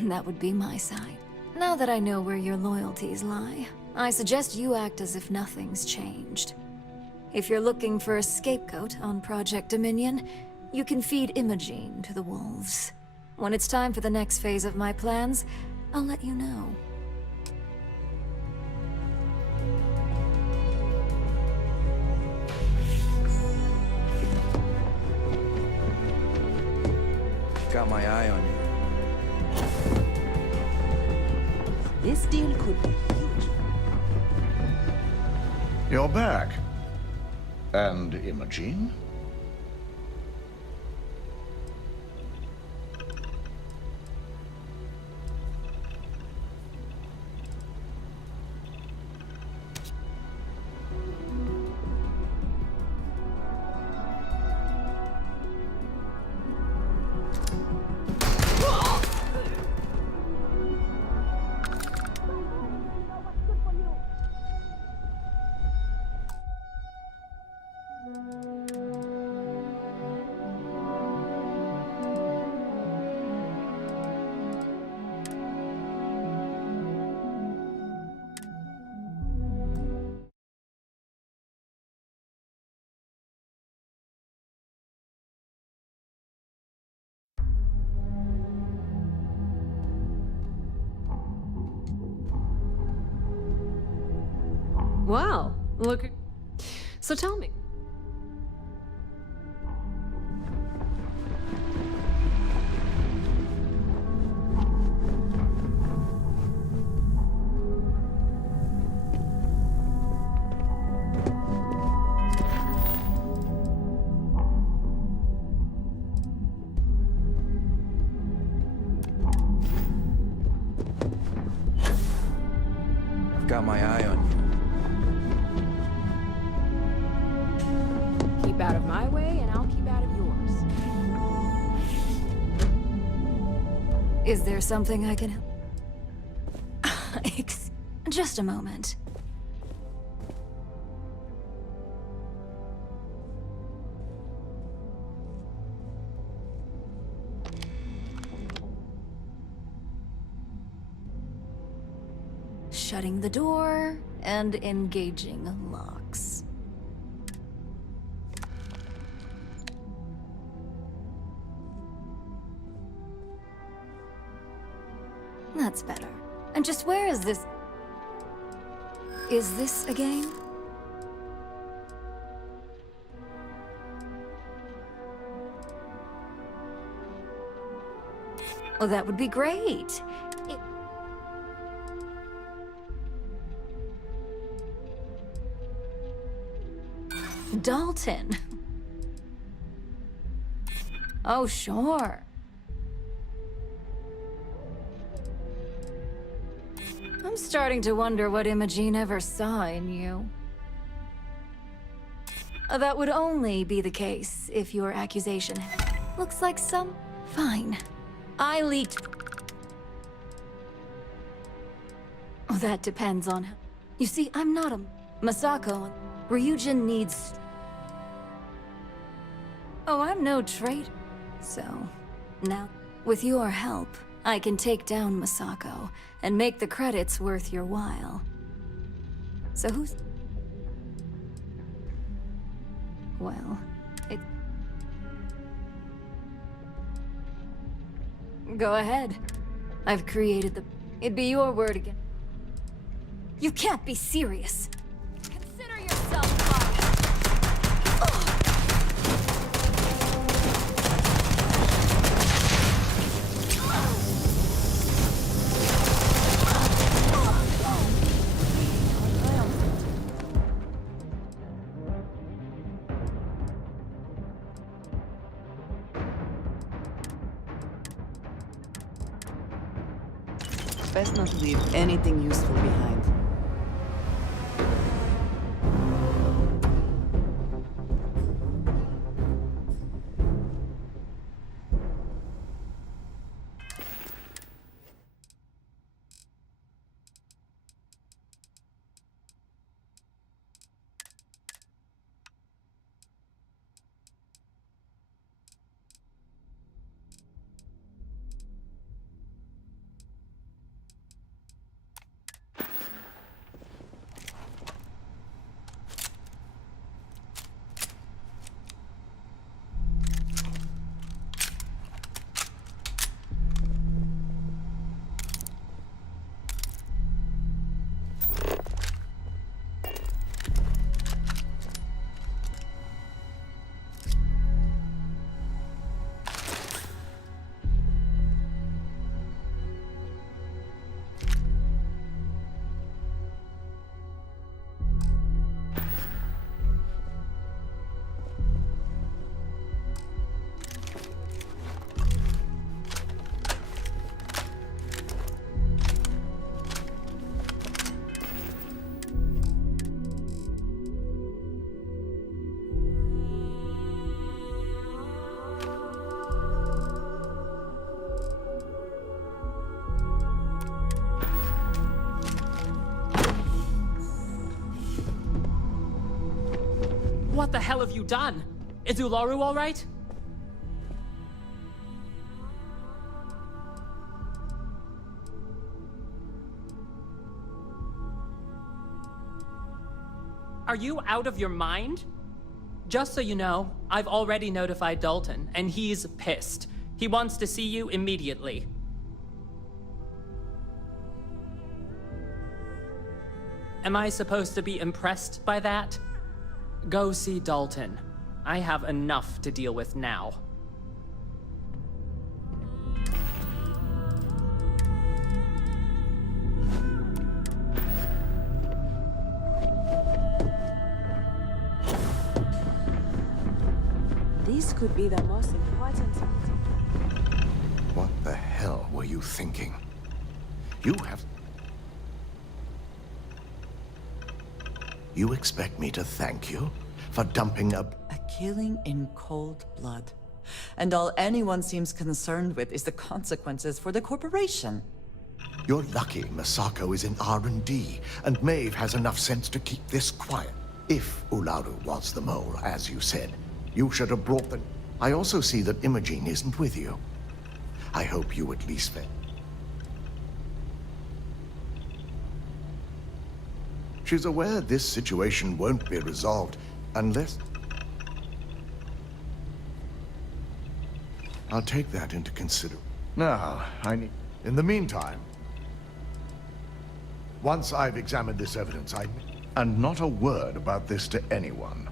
That would be my side. Now that I know where your loyalties lie, I suggest you act as if nothing's changed. If you're looking for a scapegoat on Project Dominion, you can feed Imogene to the wolves. When it's time for the next phase of my plans, I'll let you know. Got my eye on you. This deal could be huge. You're back. And Imogene? Wow, look at... So tell me. I've got my eye on you. Keep out of my way, and I'll keep out of yours. Is there something I can help? Just a moment. Shutting the door and engaging locks. That's better. And just where is this? Is this a game? Oh, that would be great. Dalton. Oh, sure. I'm starting to wonder what Imogene ever saw in you. That would only be the case if your accusation looks like some... Fine. I leaked... Oh, that depends on... You see, I'm not a... Masako. Ryujin needs... Oh, I'm no traitor. So, now, With your help, I can take down Masako and make the credits worth your while. So who's... Well, it... Go ahead. I've created the... It'd be your word again. You can't be serious. Consider yourself Best not to leave anything useful behind. What the hell have you done? Is Ularu all right? Are you out of your mind? Just so you know, I've already notified Dalton, and he's pissed. He wants to see you immediately. Am I supposed to be impressed by that? Go see Dalton. I have enough to deal with now. This could be the most important meeting. What the hell were you thinking? You have... You expect me to thank you for dumping a killing in cold blood. And all anyone seems concerned with is the consequences for the corporation. You're lucky Masako is in R&D, and Maeve has enough sense to keep this quiet. If Ularu was the mole, as you said, you should have brought the... I also see that Imogene isn't with you. I hope you at least... She's aware this situation won't be resolved unless... I'll take that into consideration. Now, I need... In the meantime, once I've examined this evidence, and not a word about this to anyone.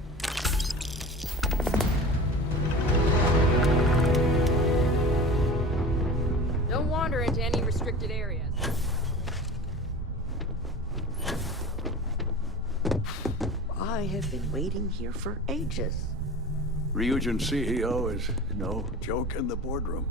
Don't wander into any restricted areas. I have been waiting here for ages. Ryujin CEO is no joke in the boardroom.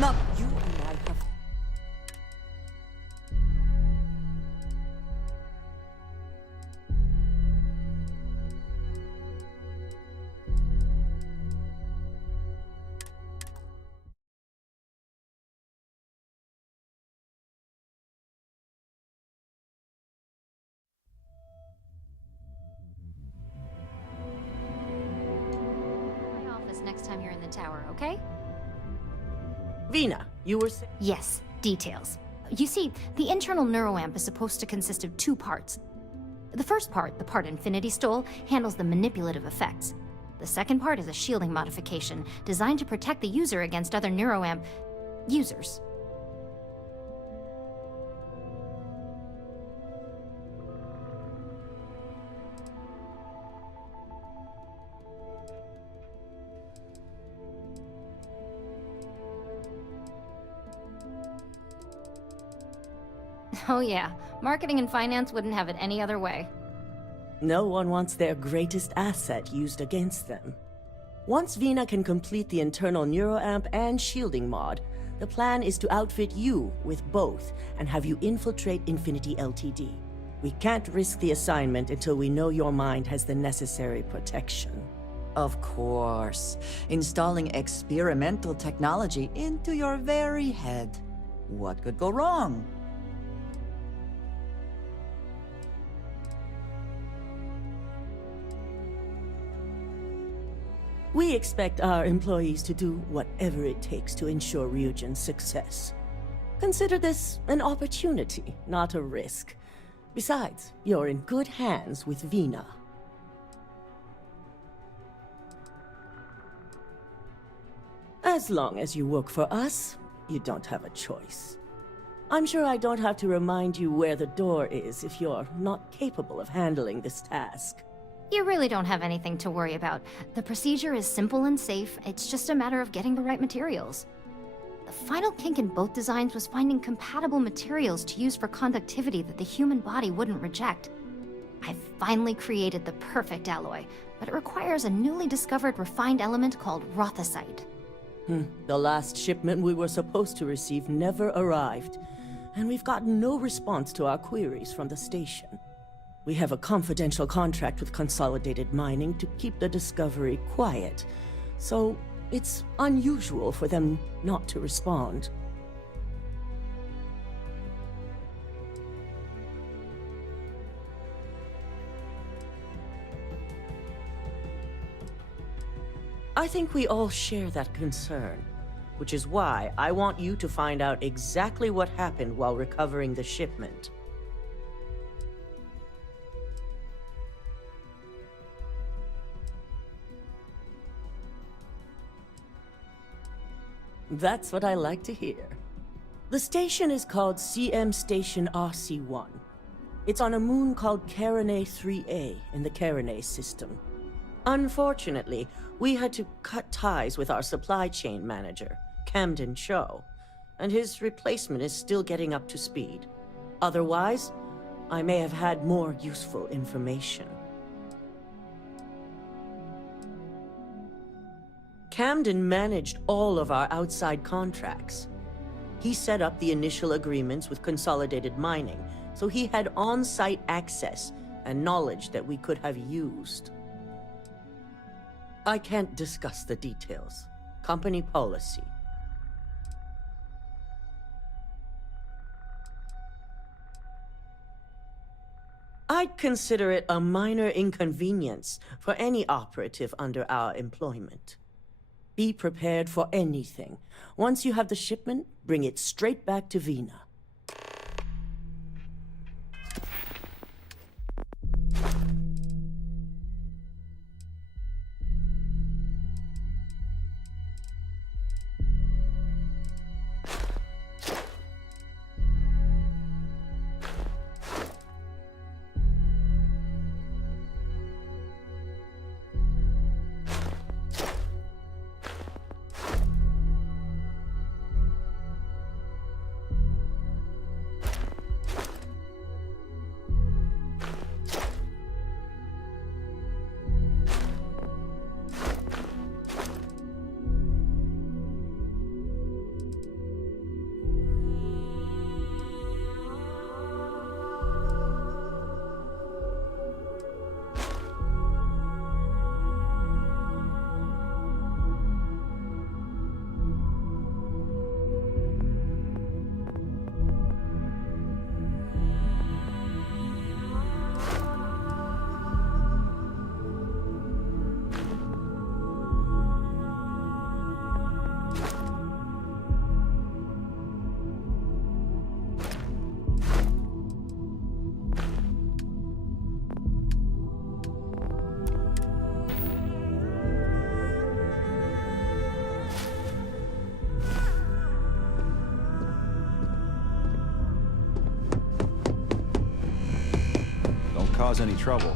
Enough! You and I have... My office next time you're in the tower, okay? Vina, you were Yes, details. You see, the internal neuroamp is supposed to consist of two parts. The first part, the part Infinity stole, handles the manipulative effects. The second part is a shielding modification designed to protect the user against other neuroamp users. Oh yeah, marketing and finance wouldn't have it any other way. No one wants their greatest asset used against them. Once Vina can complete the internal neuroamp and shielding mod, the plan is to outfit you with both and have you infiltrate Infinity Ltd. We can't risk the assignment until we know your mind has the necessary protection. Of course. Installing experimental technology into your very head. What could go wrong? We expect our employees to do whatever it takes to ensure Ryujin's success. Consider this an opportunity, not a risk. Besides, you're in good hands with Vina. As long as you work for us, you don't have a choice. I'm sure I don't have to remind you where the door is if you're not capable of handling this task. You really don't have anything to worry about. The procedure is simple and safe. It's just a matter of getting the right materials. The final kink in both designs was finding compatible materials to use for conductivity that the human body wouldn't reject. I've finally created the perfect alloy, but it requires a newly discovered refined element called rothosite. The last shipment we were supposed to receive never arrived, and we've gotten no response to our queries from the station. We have a confidential contract with Consolidated Mining to keep the discovery quiet, so it's unusual for them not to respond. I think we all share that concern, which is why I want you to find out exactly what happened while recovering the shipment. That's what I like to hear. The station is called CM Station RC-1. It's on a moon called Carinae 3A in the Carinae system. Unfortunately, we had to cut ties with our supply chain manager, Camden Cho, and his replacement is still getting up to speed. Otherwise, I may have had more useful information. Camden managed all of our outside contracts. He set up the initial agreements with Consolidated Mining, so he had on-site access and knowledge that we could have used. I can't discuss the details. Company policy. I'd consider it a minor inconvenience for any operative under our employment. Be prepared for anything. Once you have the shipment, bring it straight back to Vina. cause any trouble.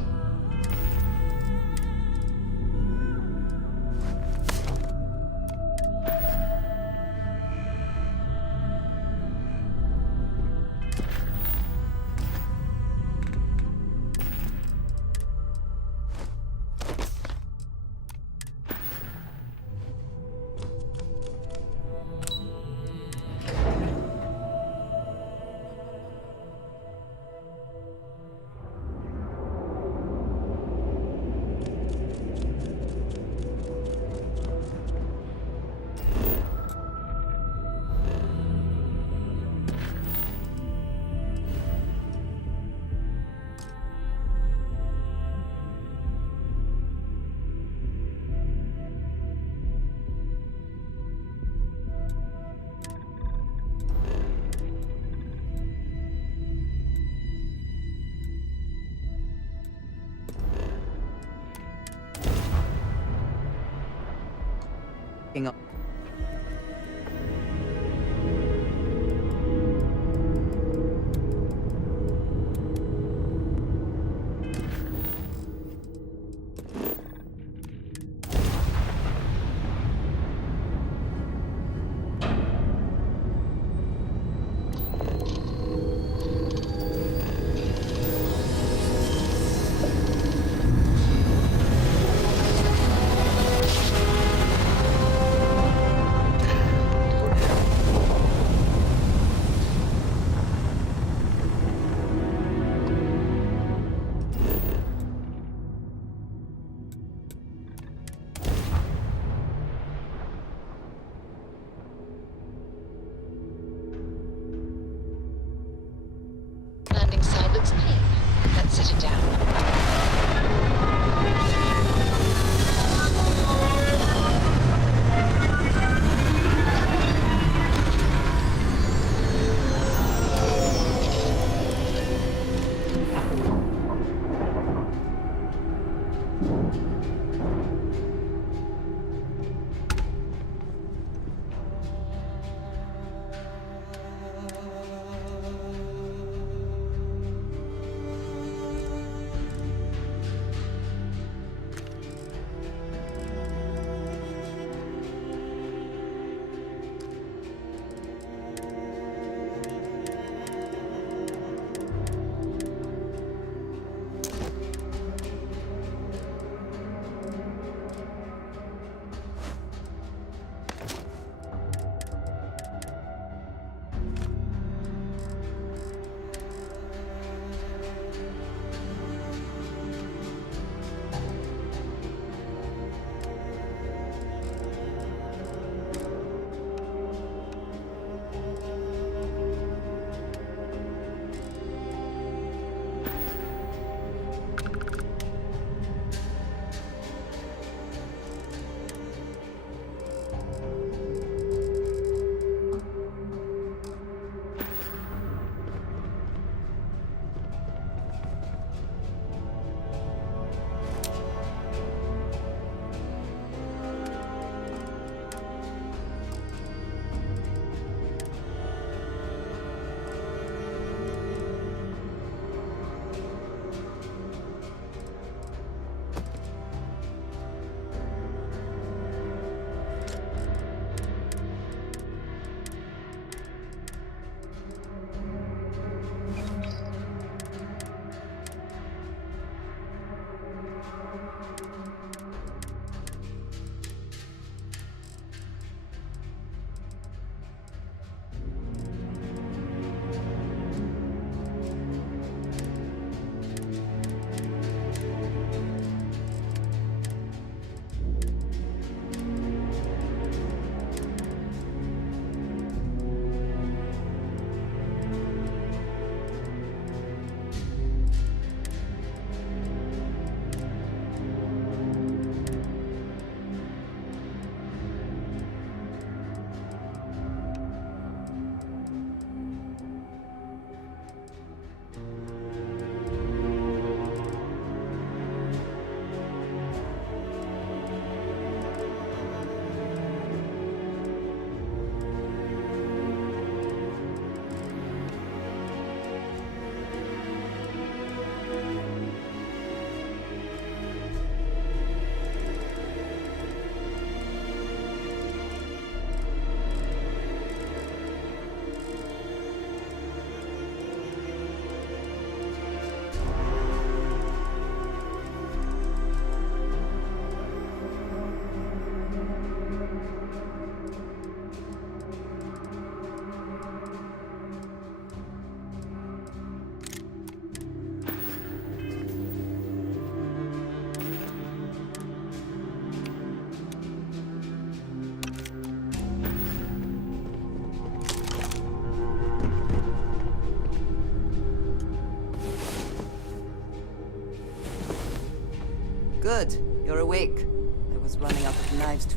Good. You're awake. I was running out of knives to...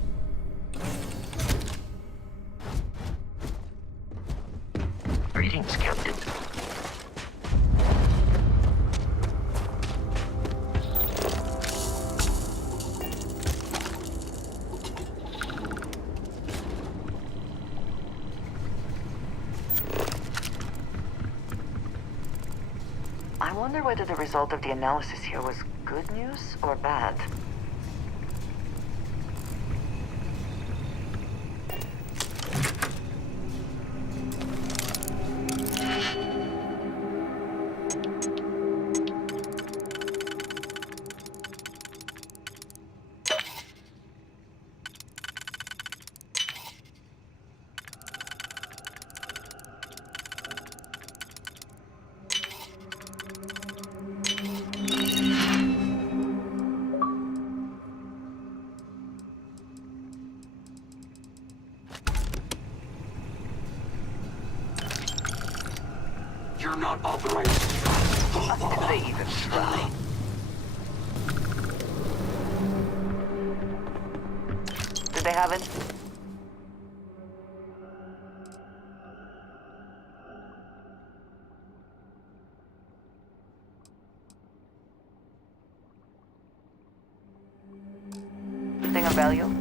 Greetings, Captain. I wonder whether the result of the analysis here was good news or bad. You're not authorized. If they even try. Did they have it? Thing of value?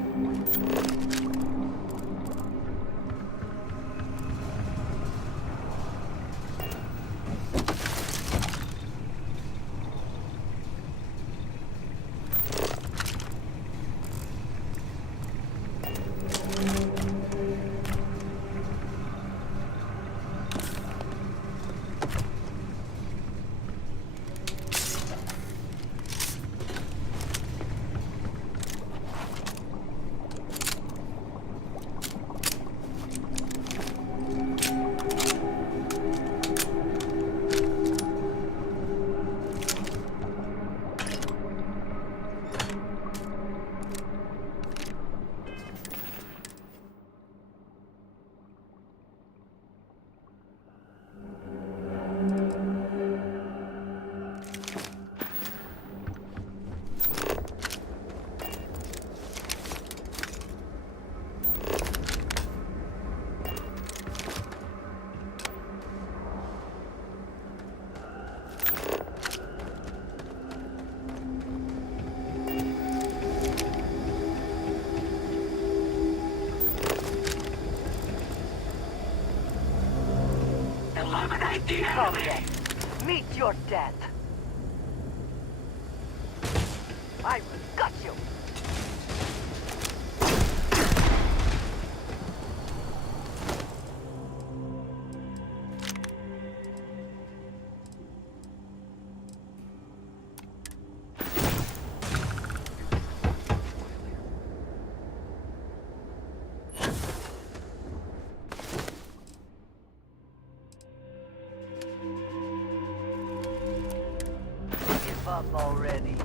Come then. Meet your death. I will gut you. Give up already.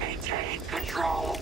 Maintain control.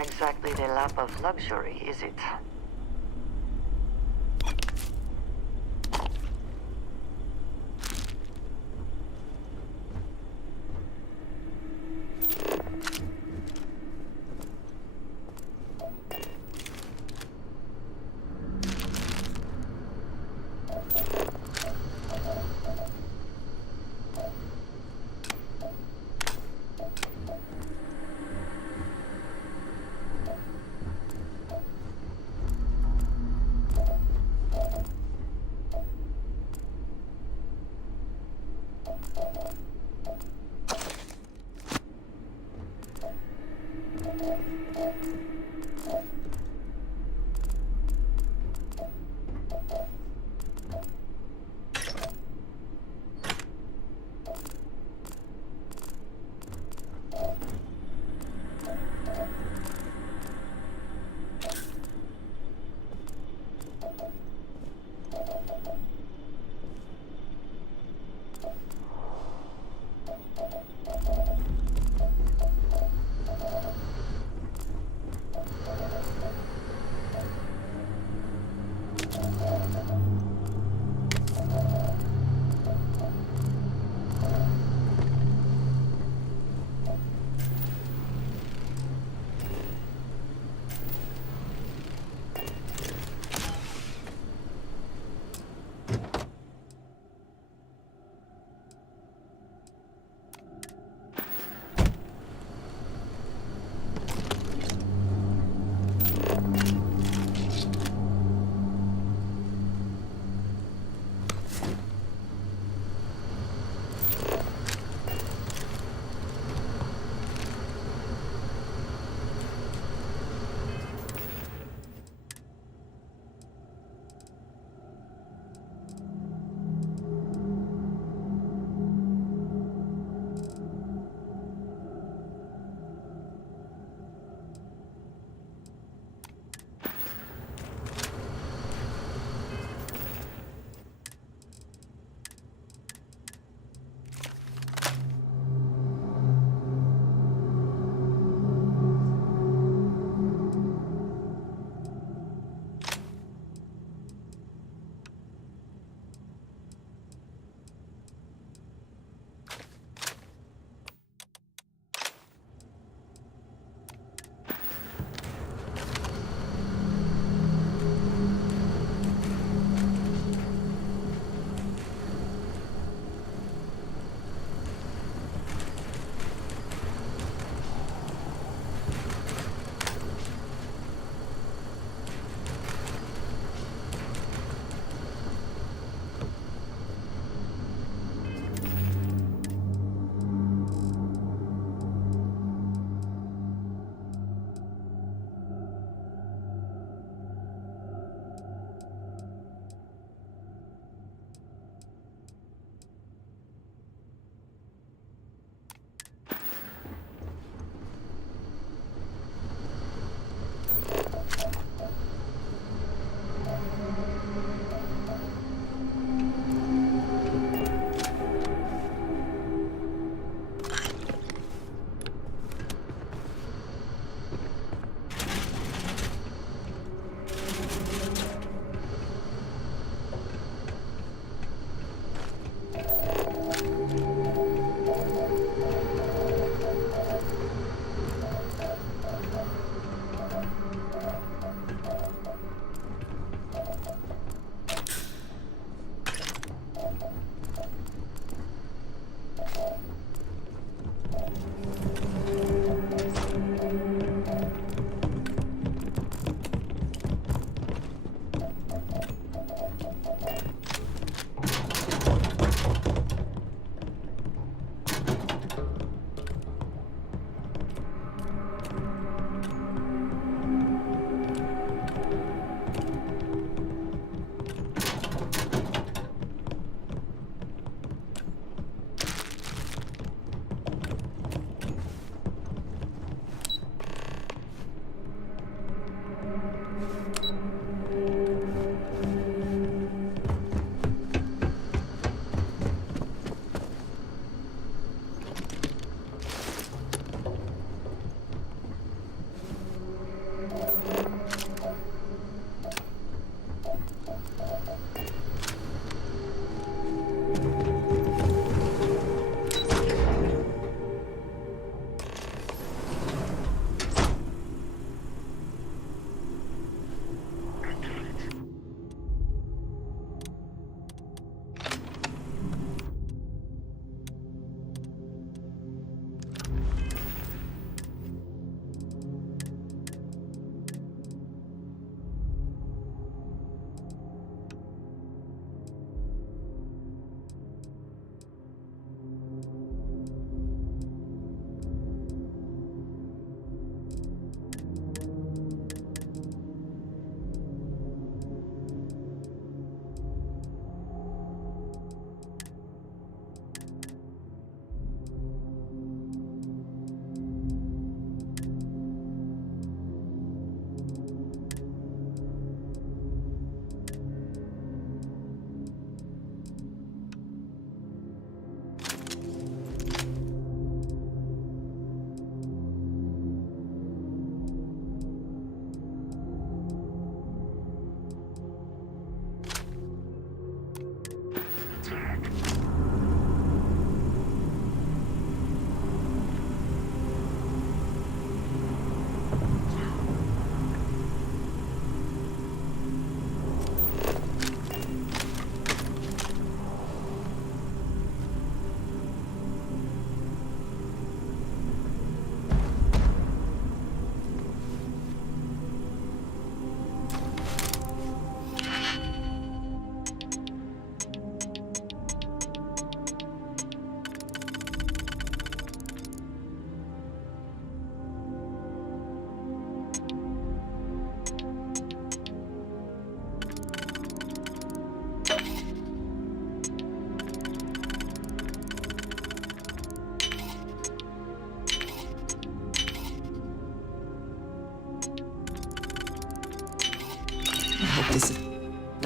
exactly the lap of luxury, is it?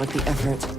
Worth the effort.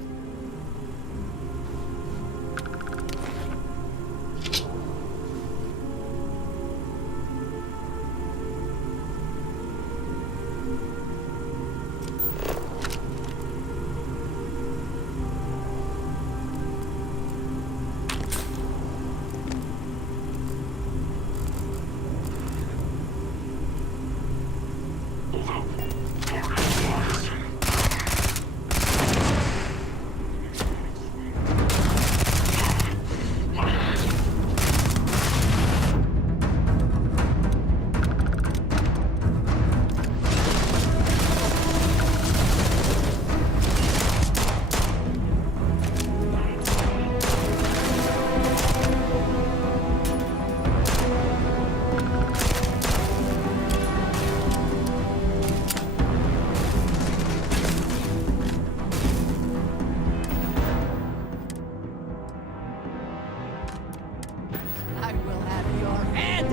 I will have your head!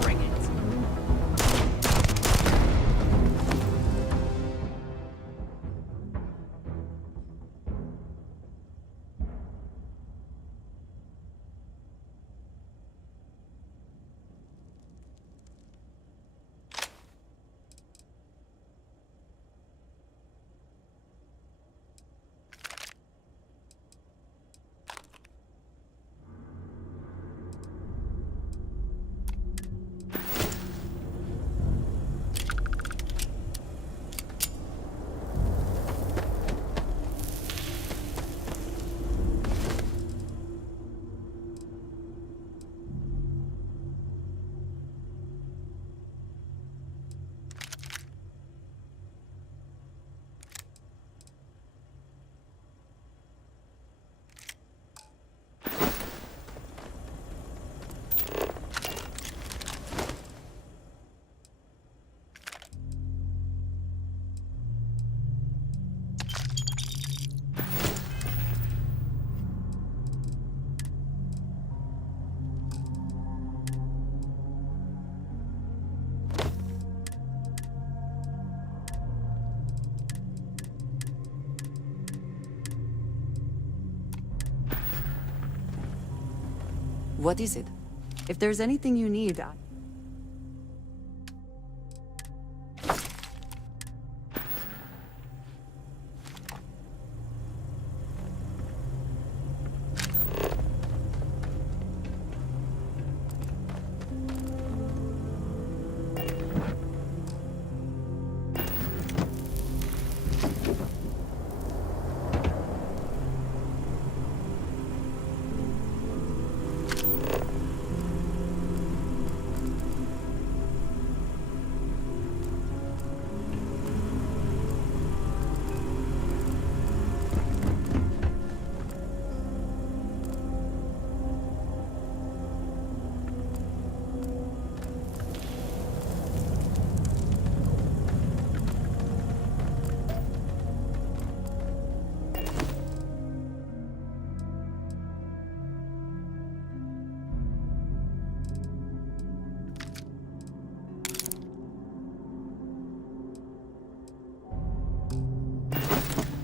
Bring it. What is it? If there's anything you need,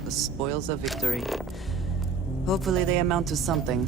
the spoils of victory. Hopefully they amount to something.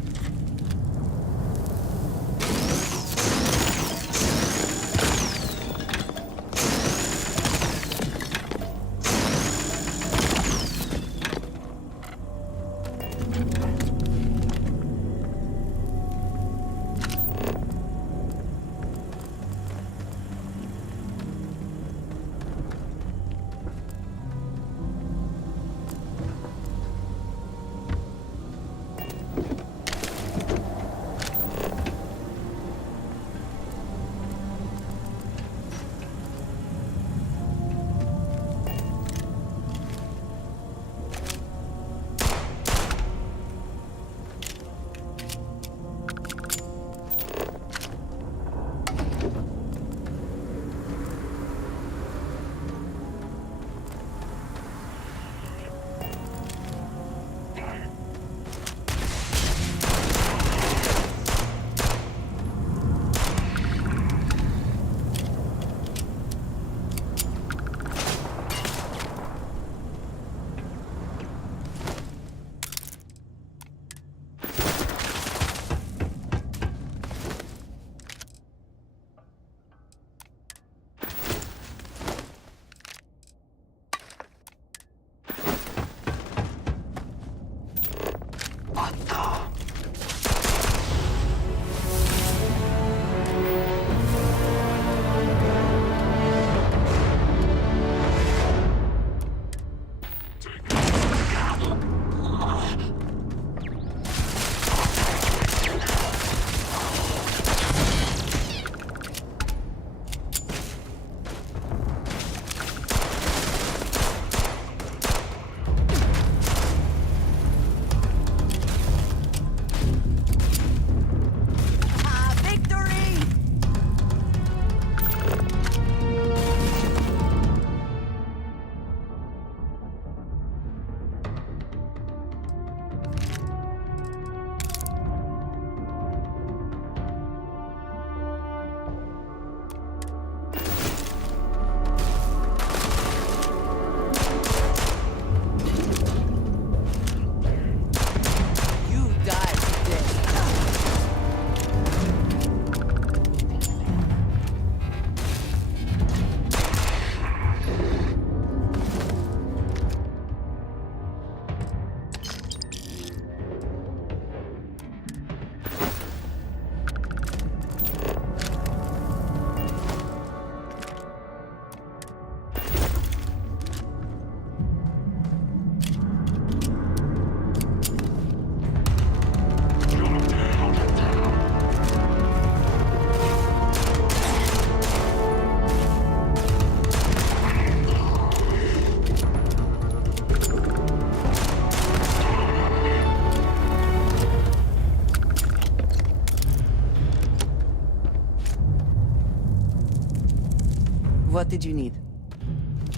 What did you need?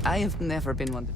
I have never been one to...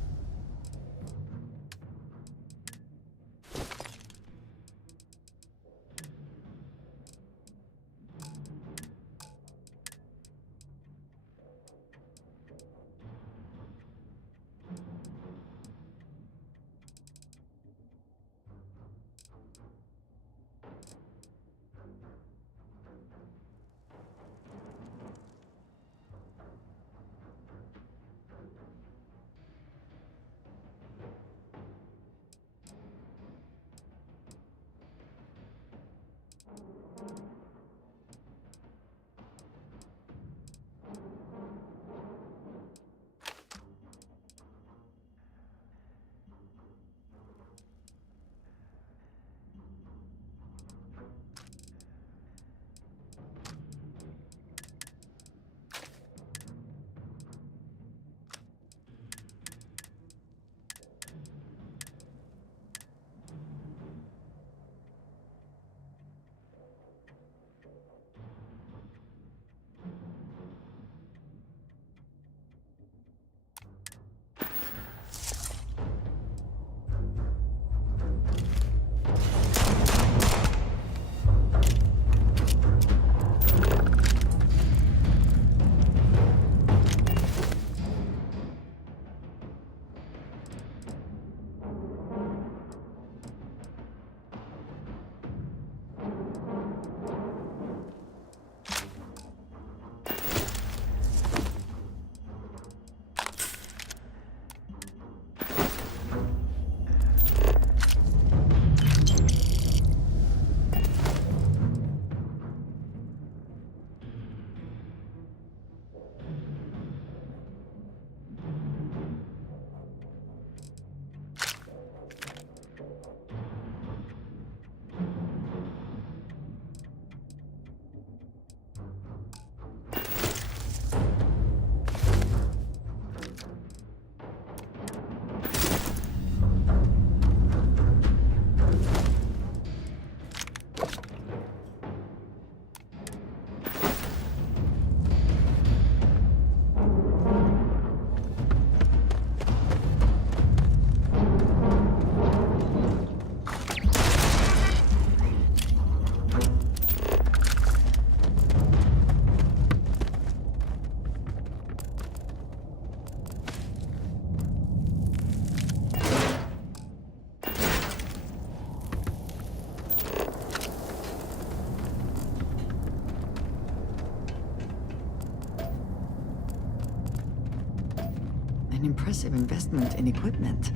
An impressive investment in equipment.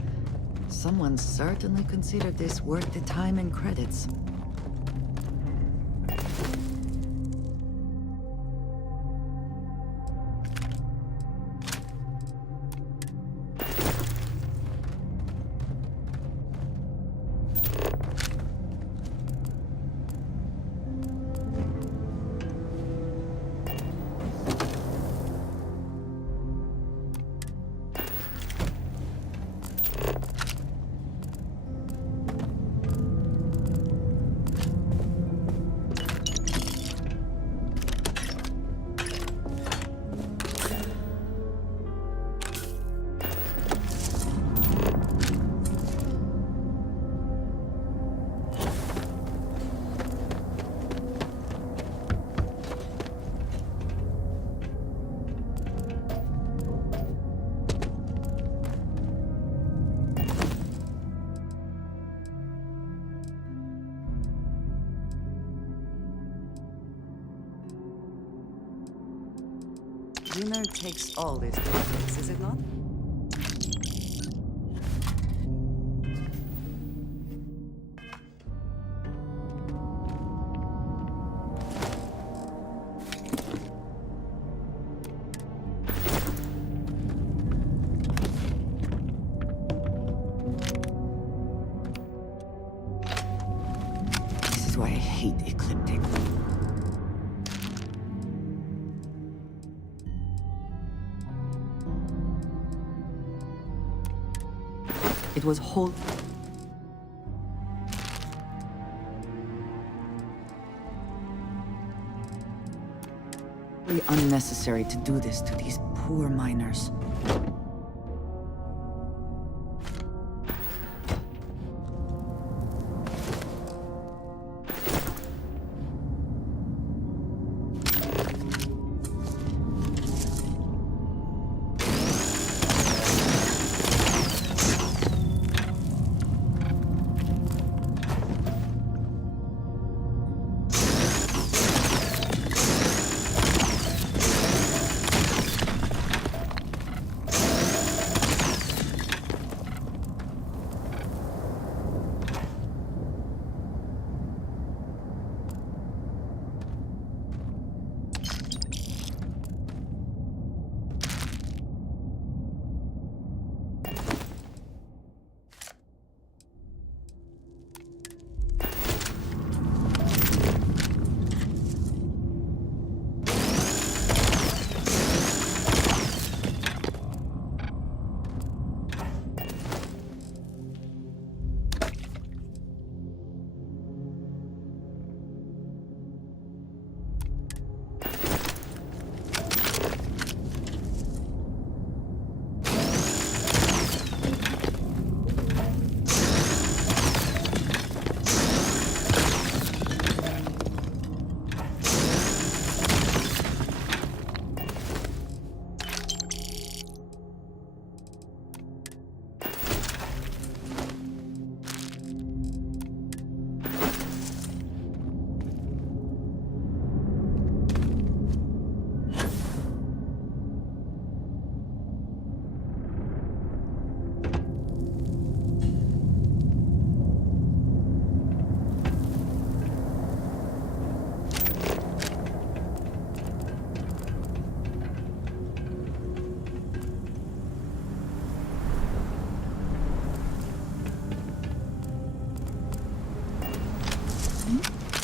Someone certainly considered this worth the time and credits. Dinner takes all this techniques, is it not? This is why I hate Ecliptic. It was whole. Really unnecessary to do this to these poor miners.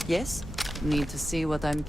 Yes? Need to see what I'm...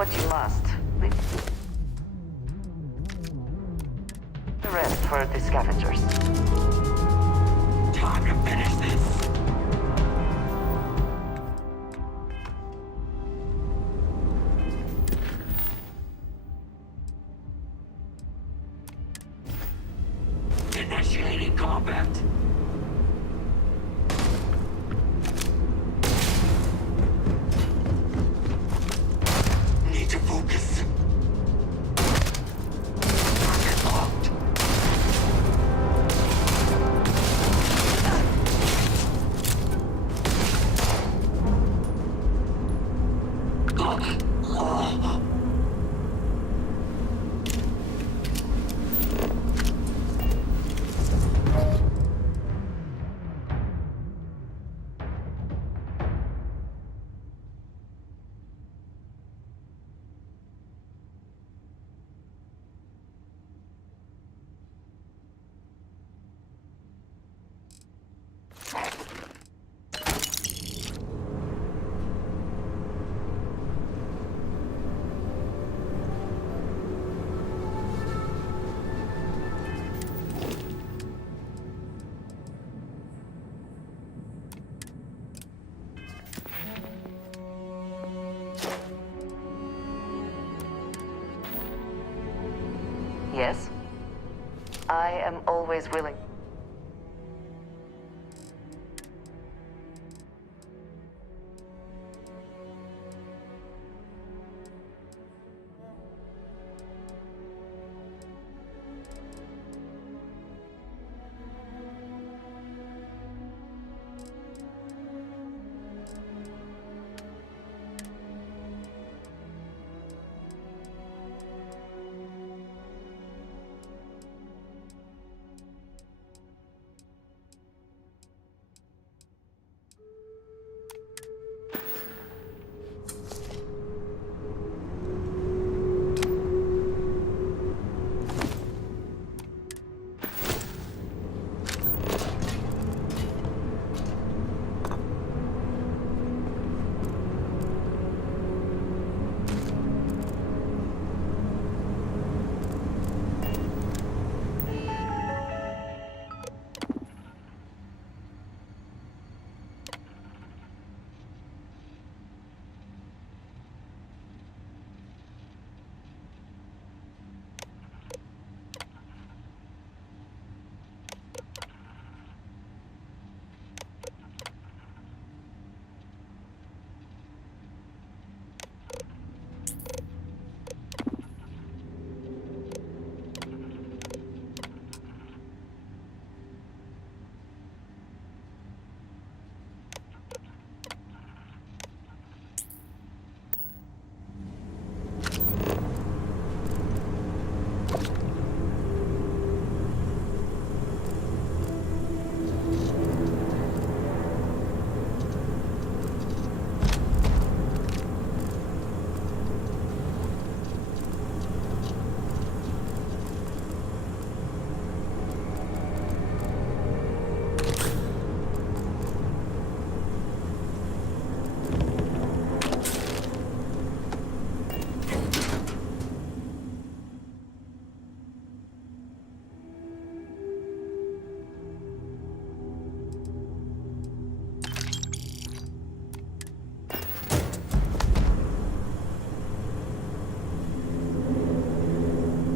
what you lost. The rest for the scavengers. Time to finish this. Initiating combat. Need to focus. Target locked. am always willing.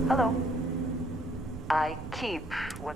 Hello. I keep what...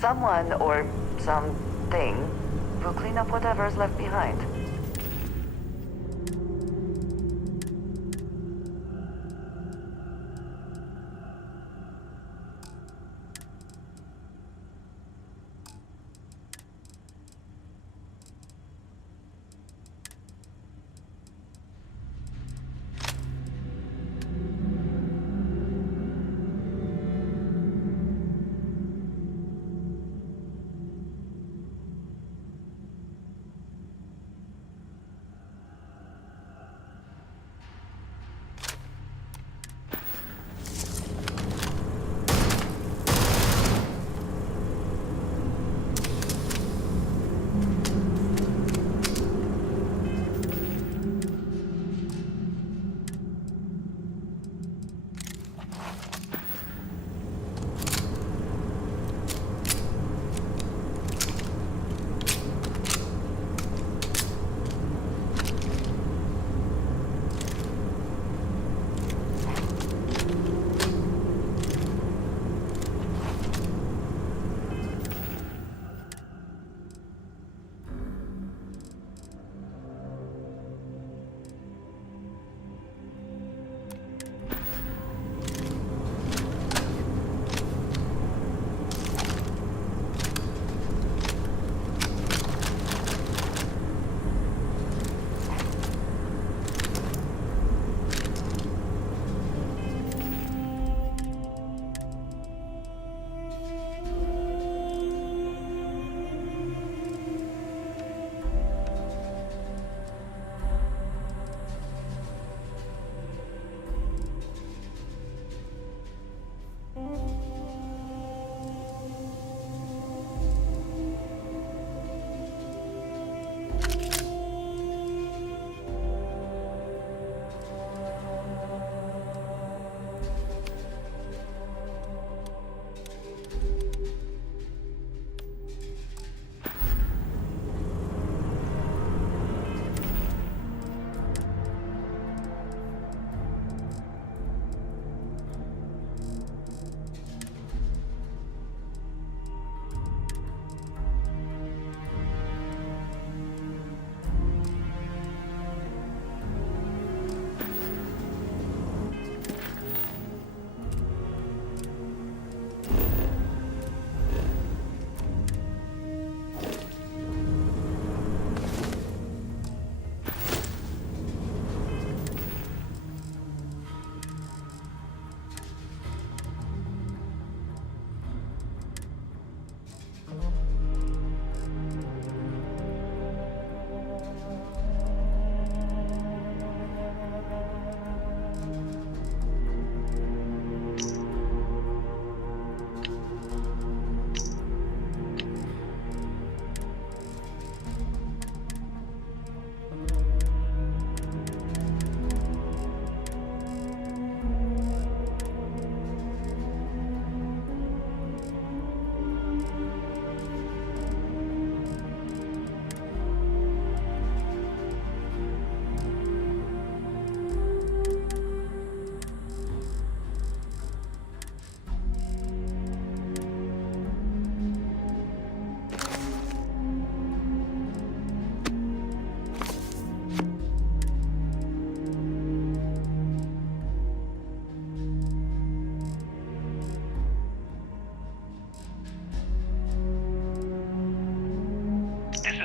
Someone or something will clean up whatever's left behind.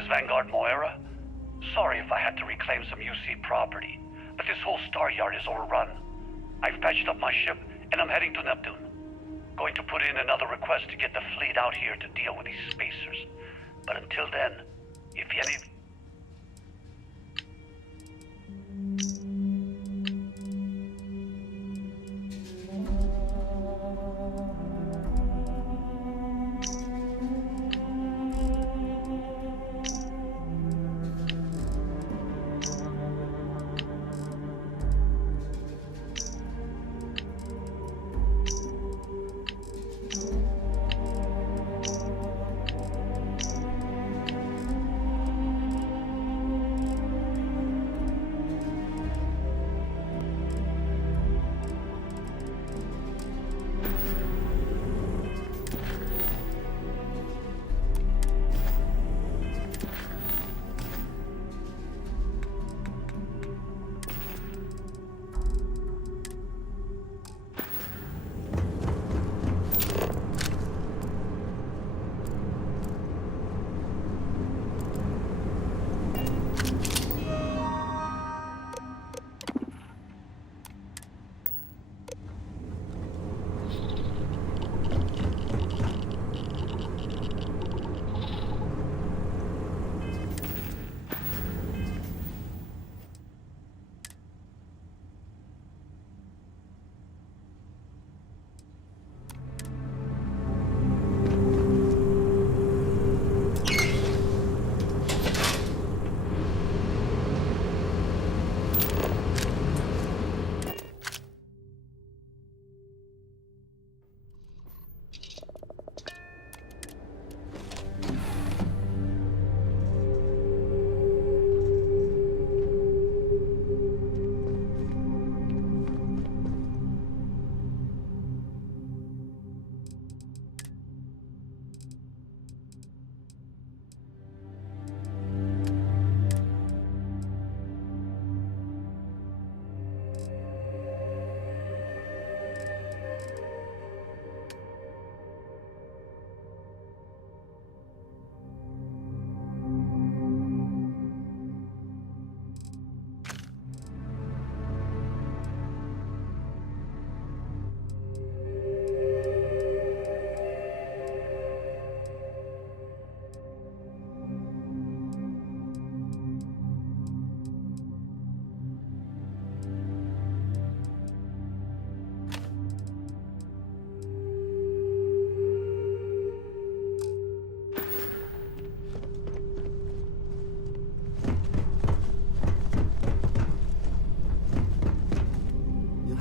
Vanguard Moira. Sorry if I had to reclaim some UC property, but this whole star yard is overrun. I've patched up my ship, and I'm heading to Neptune. Going to put in another request to get the fleet out here to deal with these spacers. But until then, if any...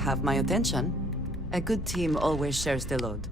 Have my attention. A good team always shares the load.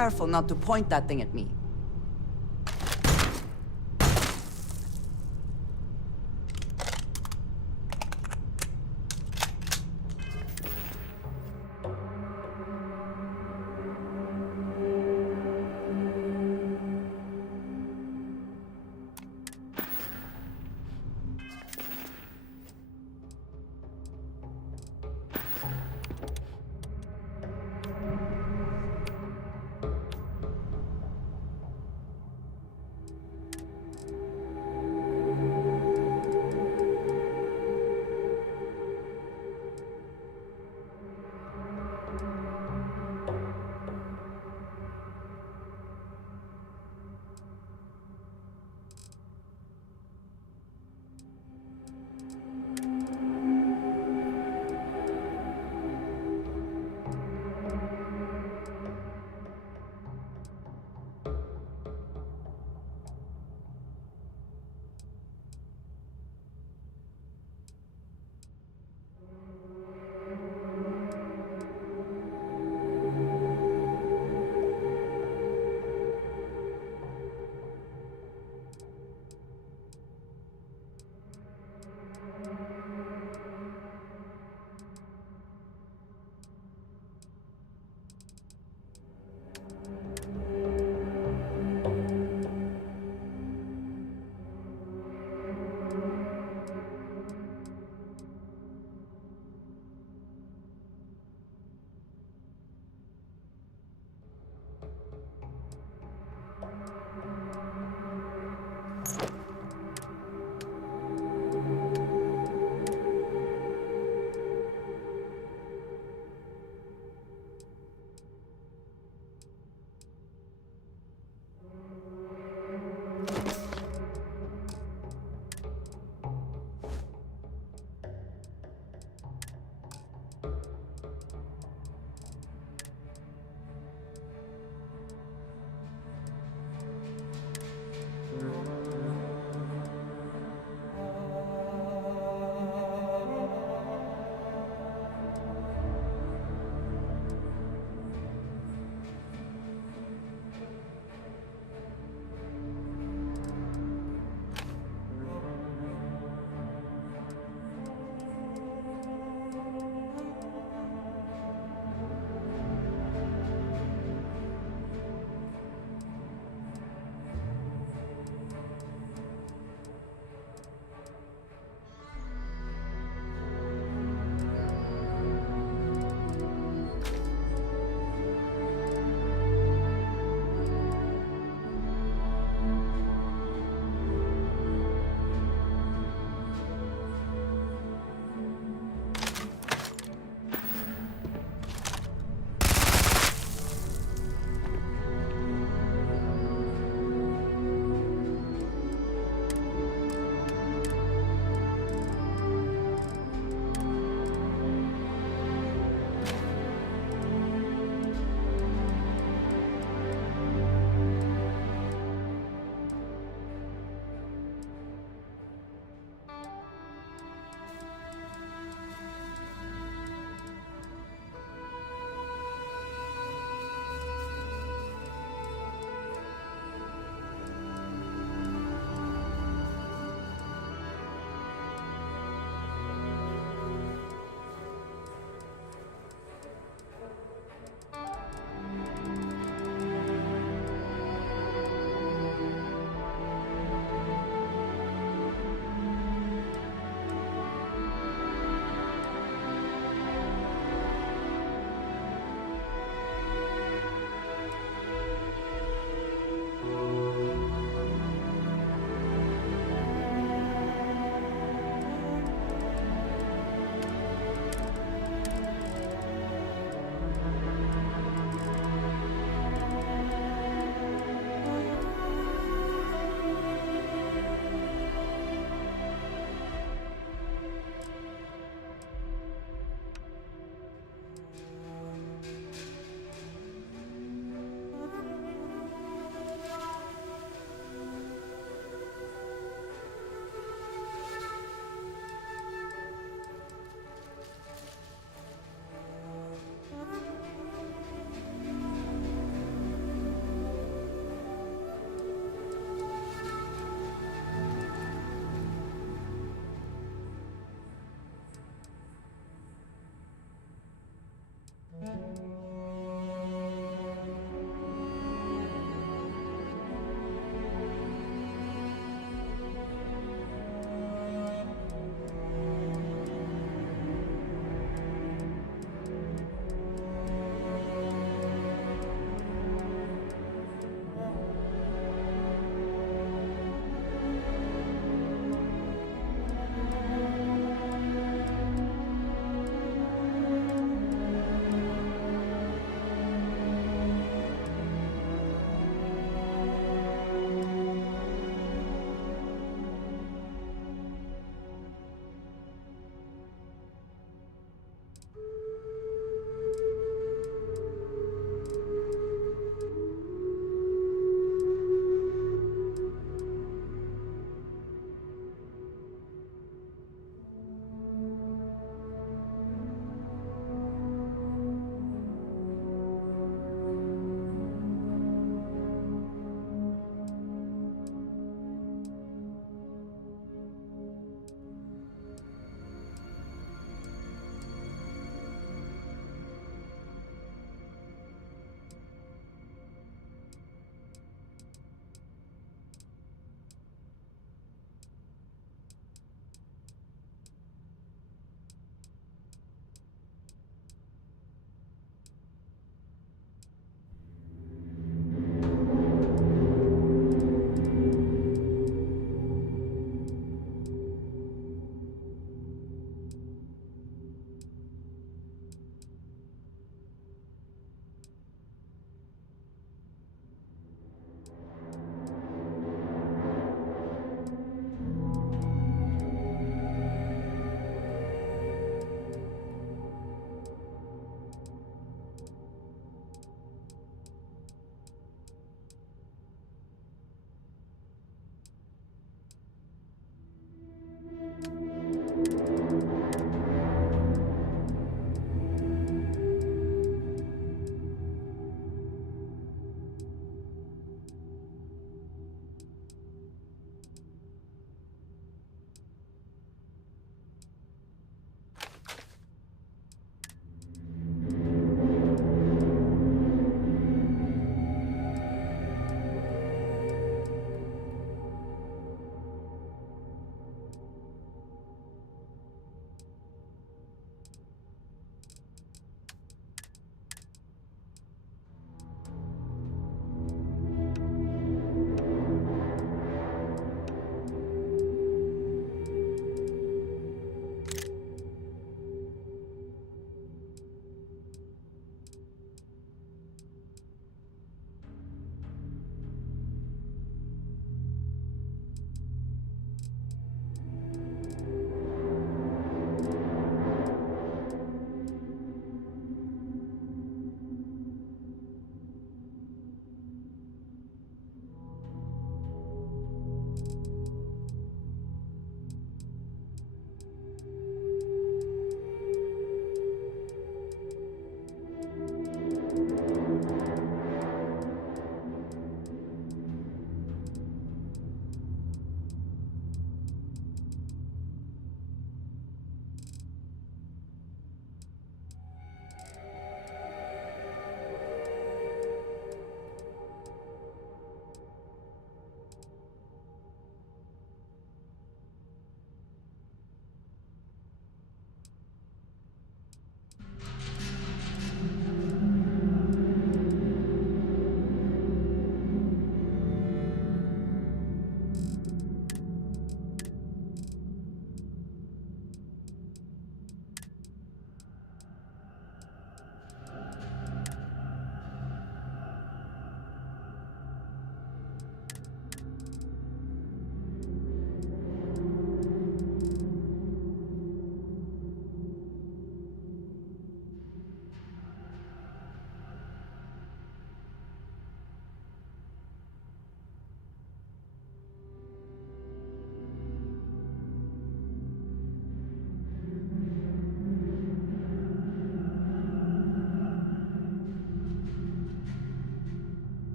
careful not to point that thing at me.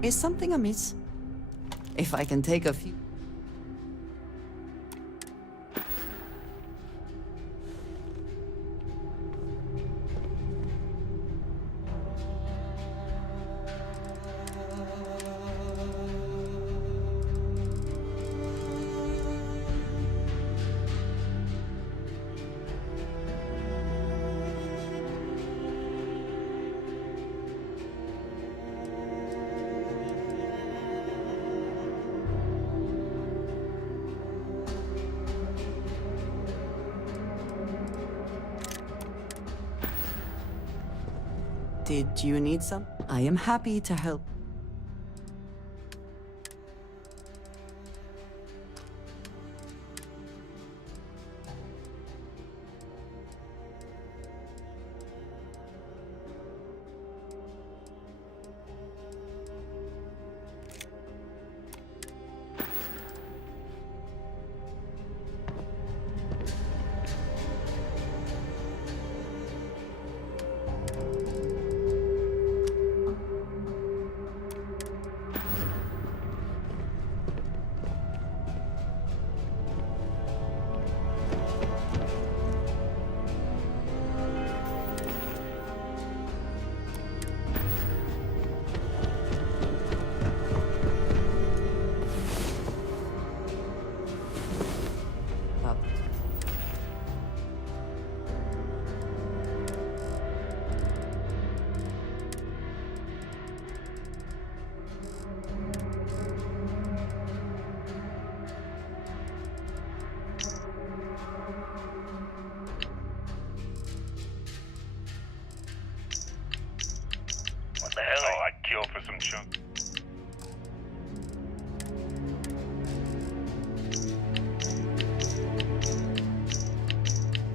Is something amiss? If I can take a few... Did you need some? I am happy to help. What the hell? Oh, I'd kill for some chunk.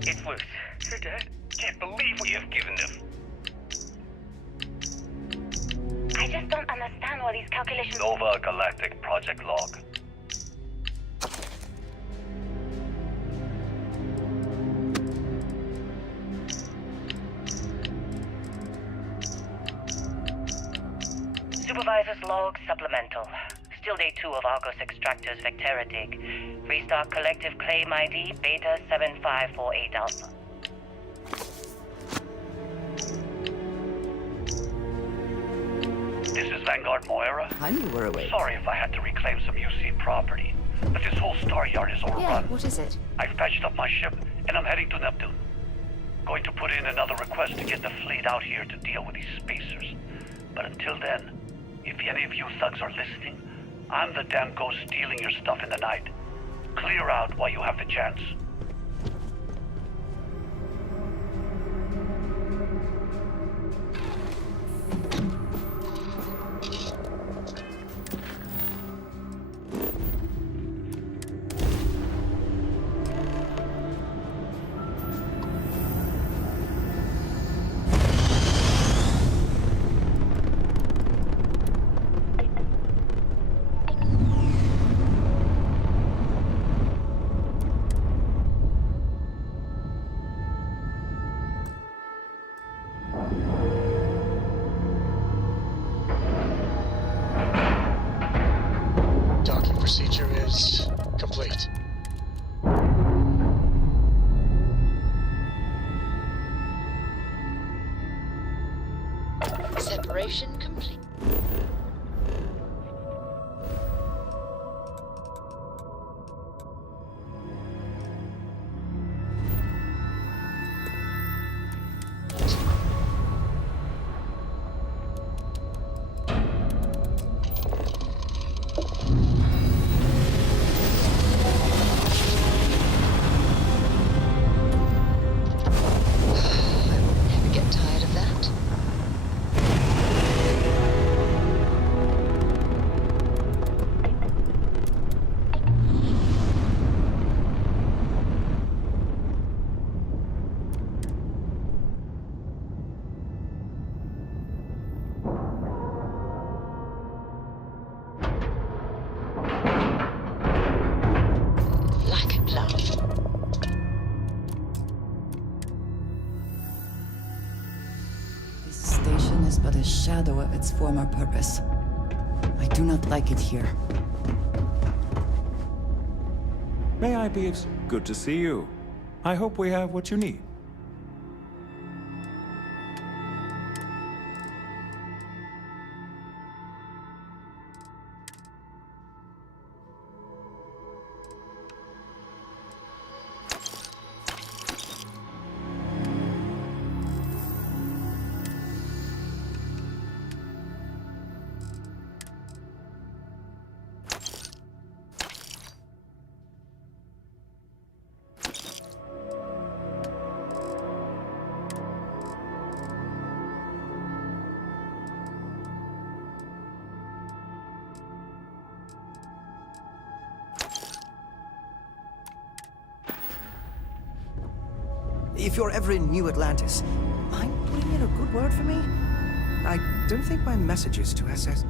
It was... Can't believe we have given them. I just don't understand why these calculations... Nova Galactic Project Log. Supervisor's log supplemental. Still day 2 of Argos Extractor's Vectera dig. Restart collective claim ID Beta 7548 Alpha. This is Vanguard Moira. I knew you were awake. Sorry if I had to reclaim some UC property, but this whole star yard is overrun. Yeah, what is it? I've patched up my ship, and I'm heading to Neptune. Going to put in another request to get the fleet out here to deal with these spacers. But until then, if any of you thugs are listening, I'm the damn ghost stealing your stuff in the night. Clear out while you have the chance. Procedure is complete. Separation complete. But a shadow of its former purpose. do not like it here. May I be ex- Good to see you. I hope we have what you need. If you're ever in New Atlantis, mind putting in a good word for me? I don't think my messages to SS...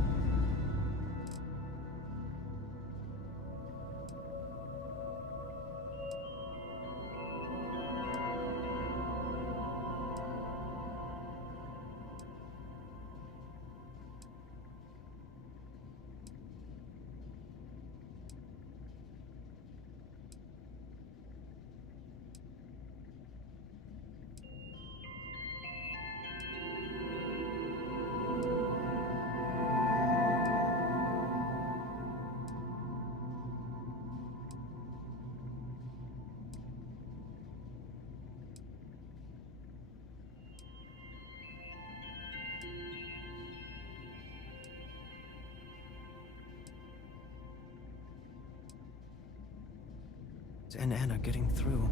and Anna getting through.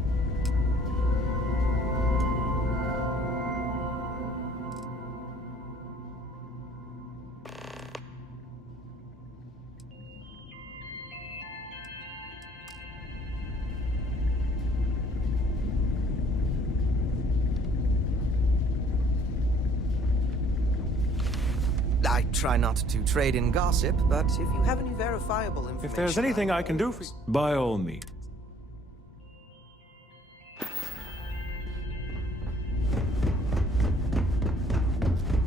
I try not to trade in gossip, but if you have any verifiable information... If there's anything I can do for you, by all means.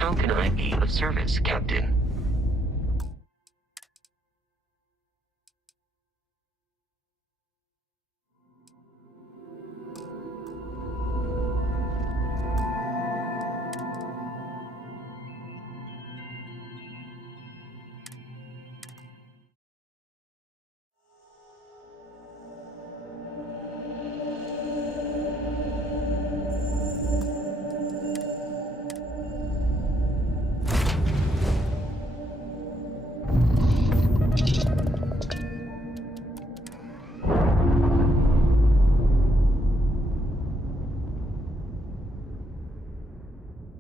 How can I be of service, Captain?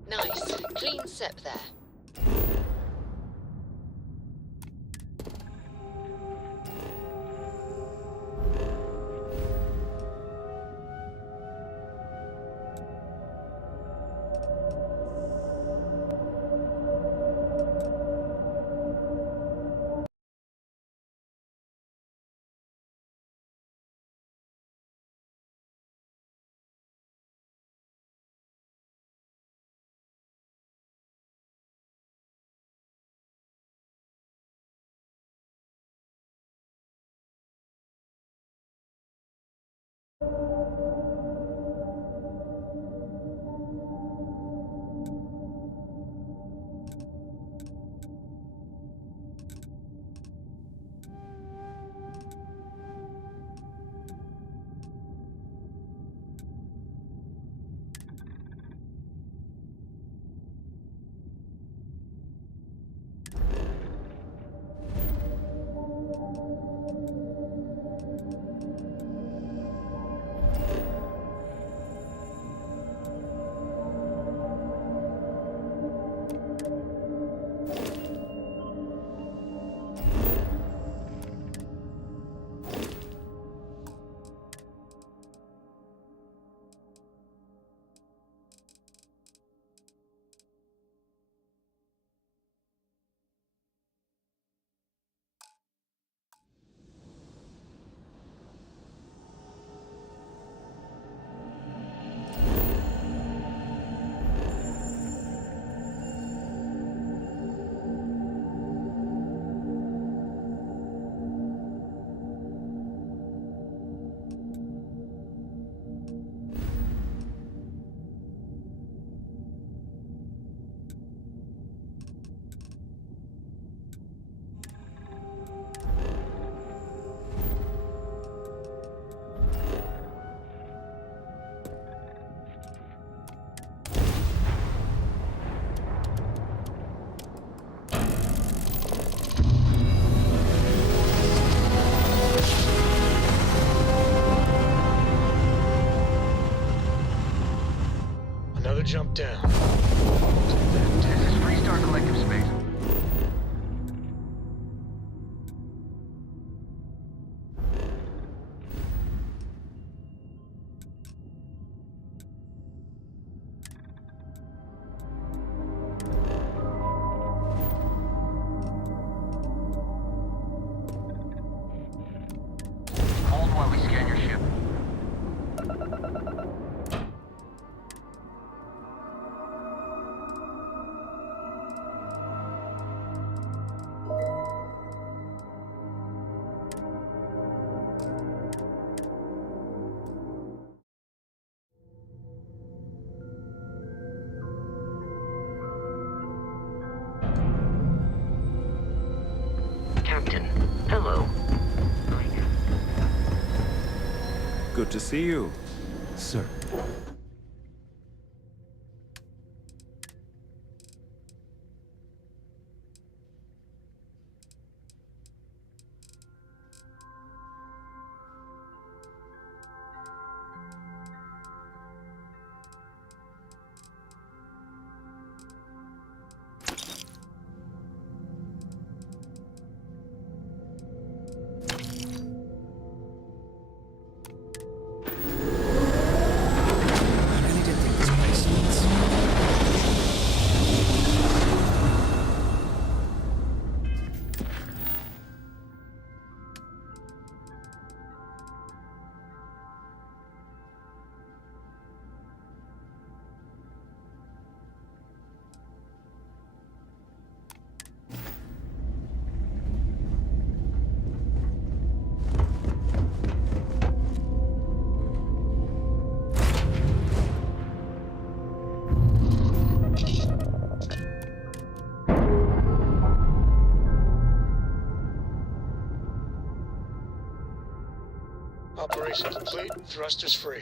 Nice. Clean sep there. jump down. This is Freestar Collective Space. Hold while we scan your ship. Captain, hello. Good to see you. Sir. Operation complete. Thrusters free.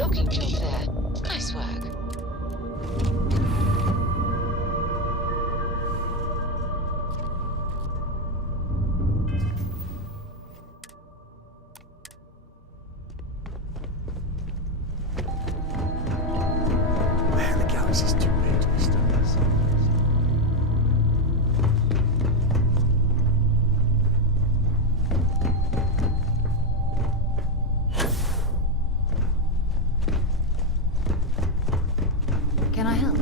docking job there. Nice work. Man, the galaxy's too big to be stuck in this. Can I help?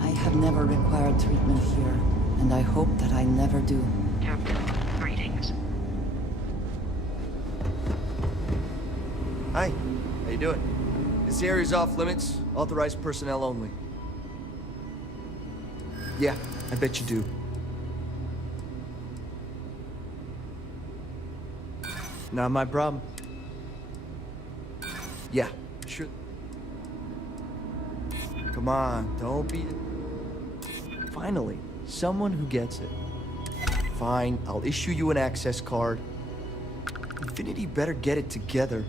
I have never required treatment here, and I hope that I never do. Captain, greetings. Hi, how you doing? This area's off limits. Authorized personnel only. Yeah, I bet you do. Not my problem. Yeah, sure. Come on, don't be... Finally, someone who gets it. Fine, I'll issue you an access card. Infinity better get it together.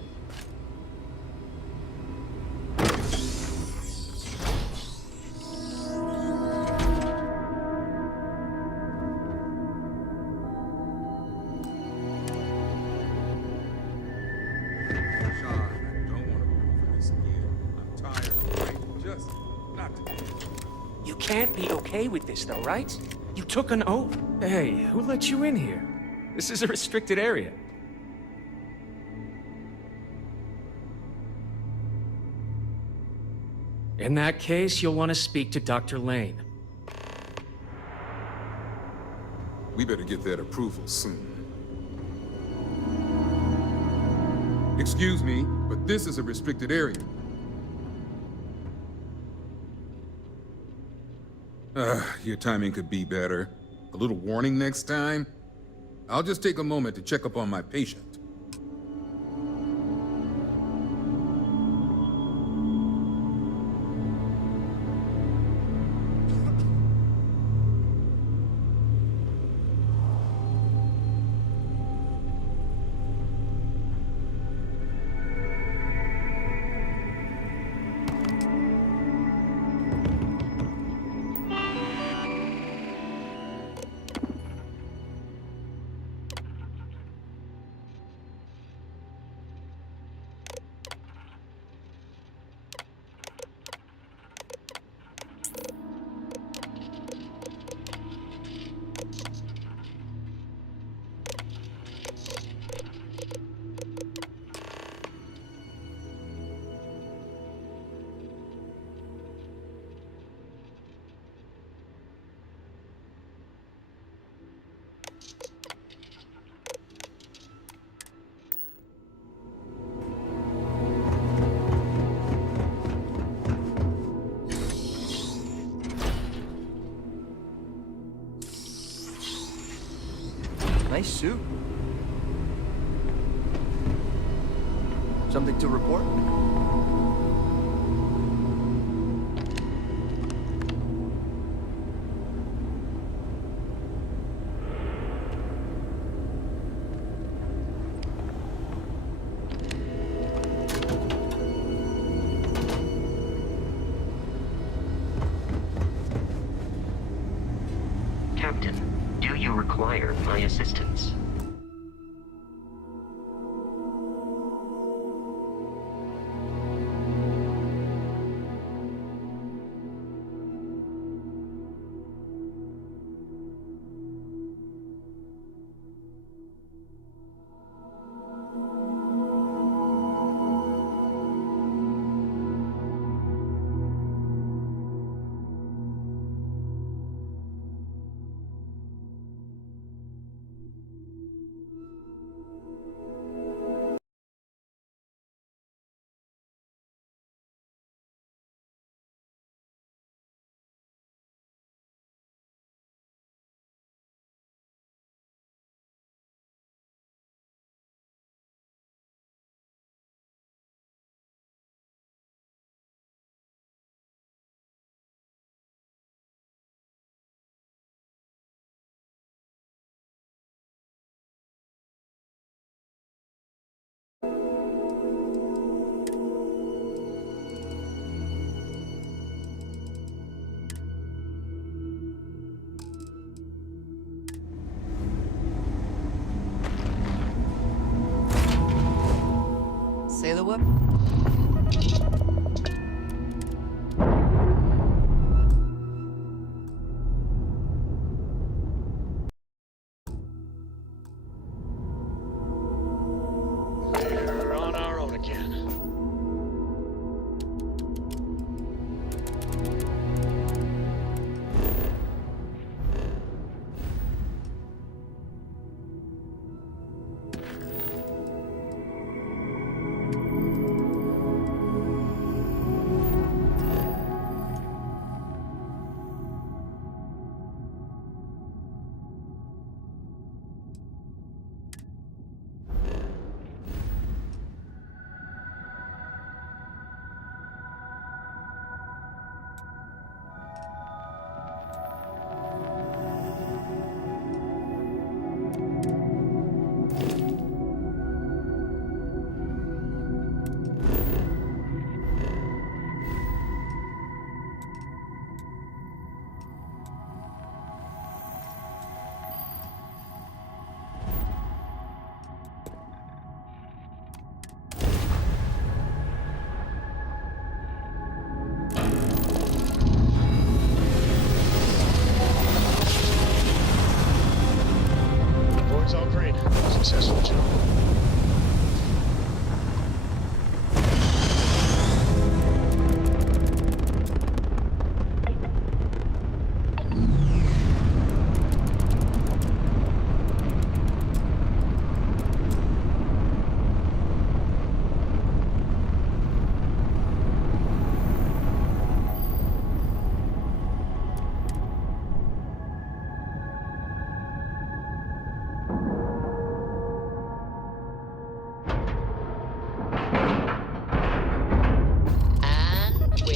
You can't be okay with this, though, right? You took an oath. Hey, who let you in here? This is a restricted area. In that case, you'll want to speak to Dr. Lane. We better get that approval soon. Excuse me, but this is a restricted area. Your timing could be better. A little warning next time. I'll just take a moment to check up on my patient. Nice suit. Something to report? Captain, do you require my assistance? follow-up? We're on our own again. Board's all green. Successful jump.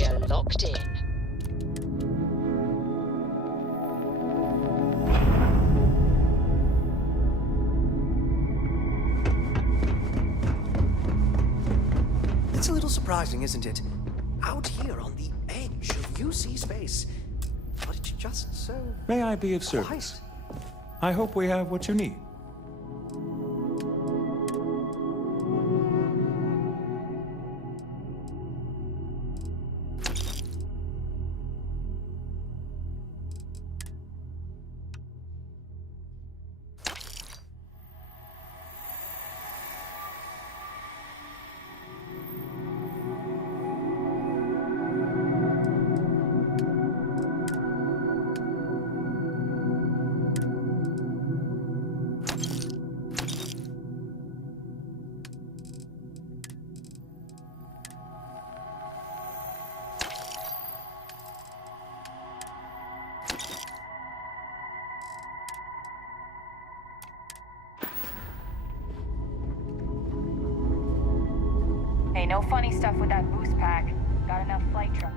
And we're locked in. It's a little surprising, isn't it? Out here on the edge of UC space. But it's just so... May I be of service? I hope we have what you need. Hey, no funny stuff with that boost pack. Got enough flight truck.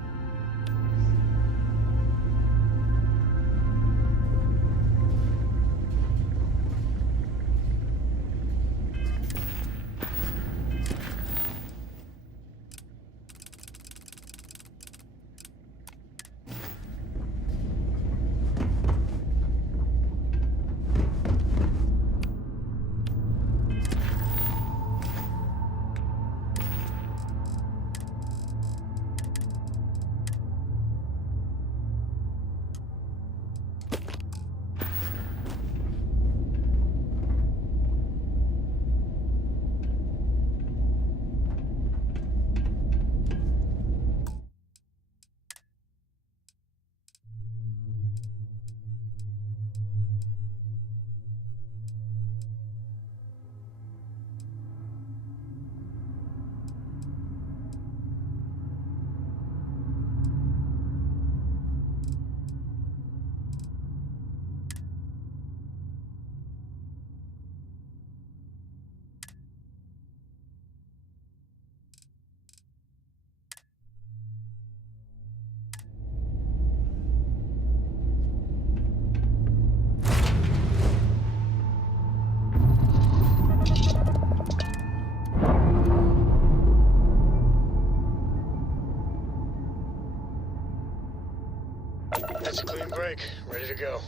That's a clean break. Ready to go.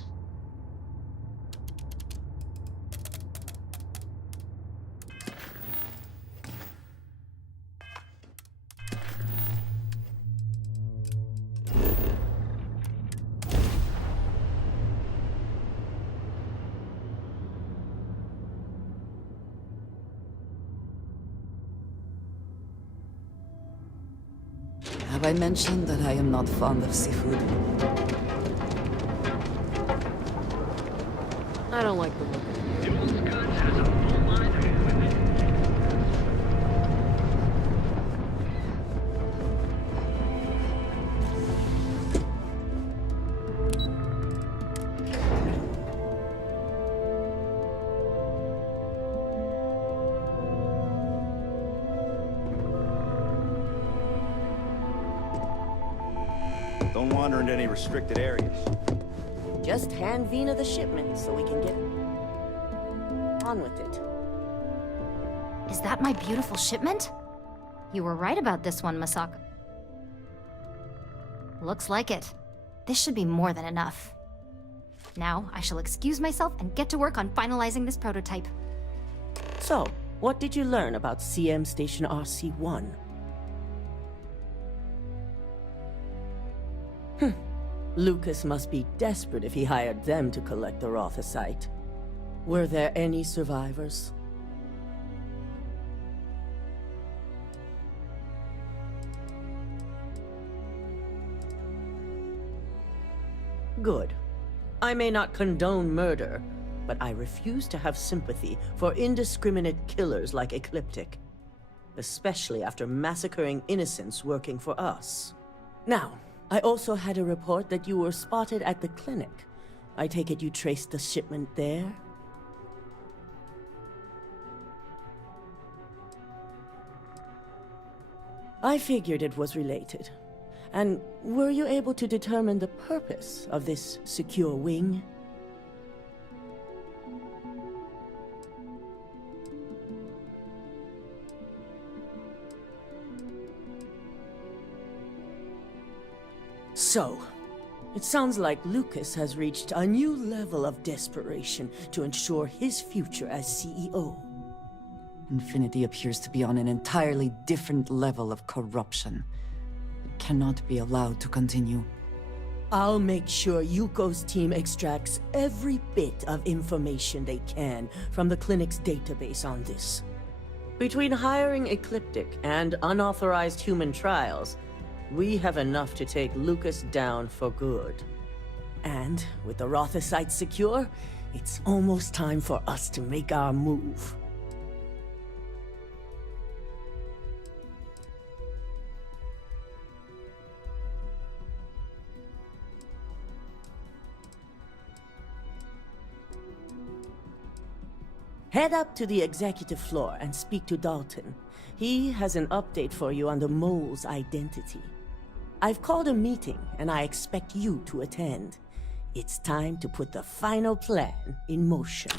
Have I mentioned that I am not fond of seafood? I don't like the look of you. Don't wander into any restricted areas. Just hand Vina the shipment so we can get on with it. Is that my beautiful shipment? You were right about this one, Masako. Looks like it. This should be more than enough. Now, I shall excuse myself and get to work on finalizing this prototype. So, what did you learn about CM Station RC-1? Lucas must be desperate if he hired them to collect the Rothicite. Were there any survivors? Good. I may not condone murder, but I refuse to have sympathy for indiscriminate killers like Ecliptic, especially after massacring innocents working for us. Now, I also had a report that you were spotted at the clinic. I take it you traced the shipment there? I figured it was related. And were you able to determine the purpose of this secure wing? So, it sounds like Lucas has reached a new level of desperation to ensure his future as CEO. Infinity appears to be on an entirely different level of corruption. It cannot be allowed to continue. I'll make sure Yuko's team extracts every bit of information they can from the clinic's database on this. Between hiring Ecliptic and unauthorized human trials, we have enough to take Lucas down for good. And with the Rothicite secure, it's almost time for us to make our move. Head up to the executive floor and speak to Dalton. He has an update for you on the mole's identity. I've called a meeting, and I expect you to attend. It's time to put the final plan in motion.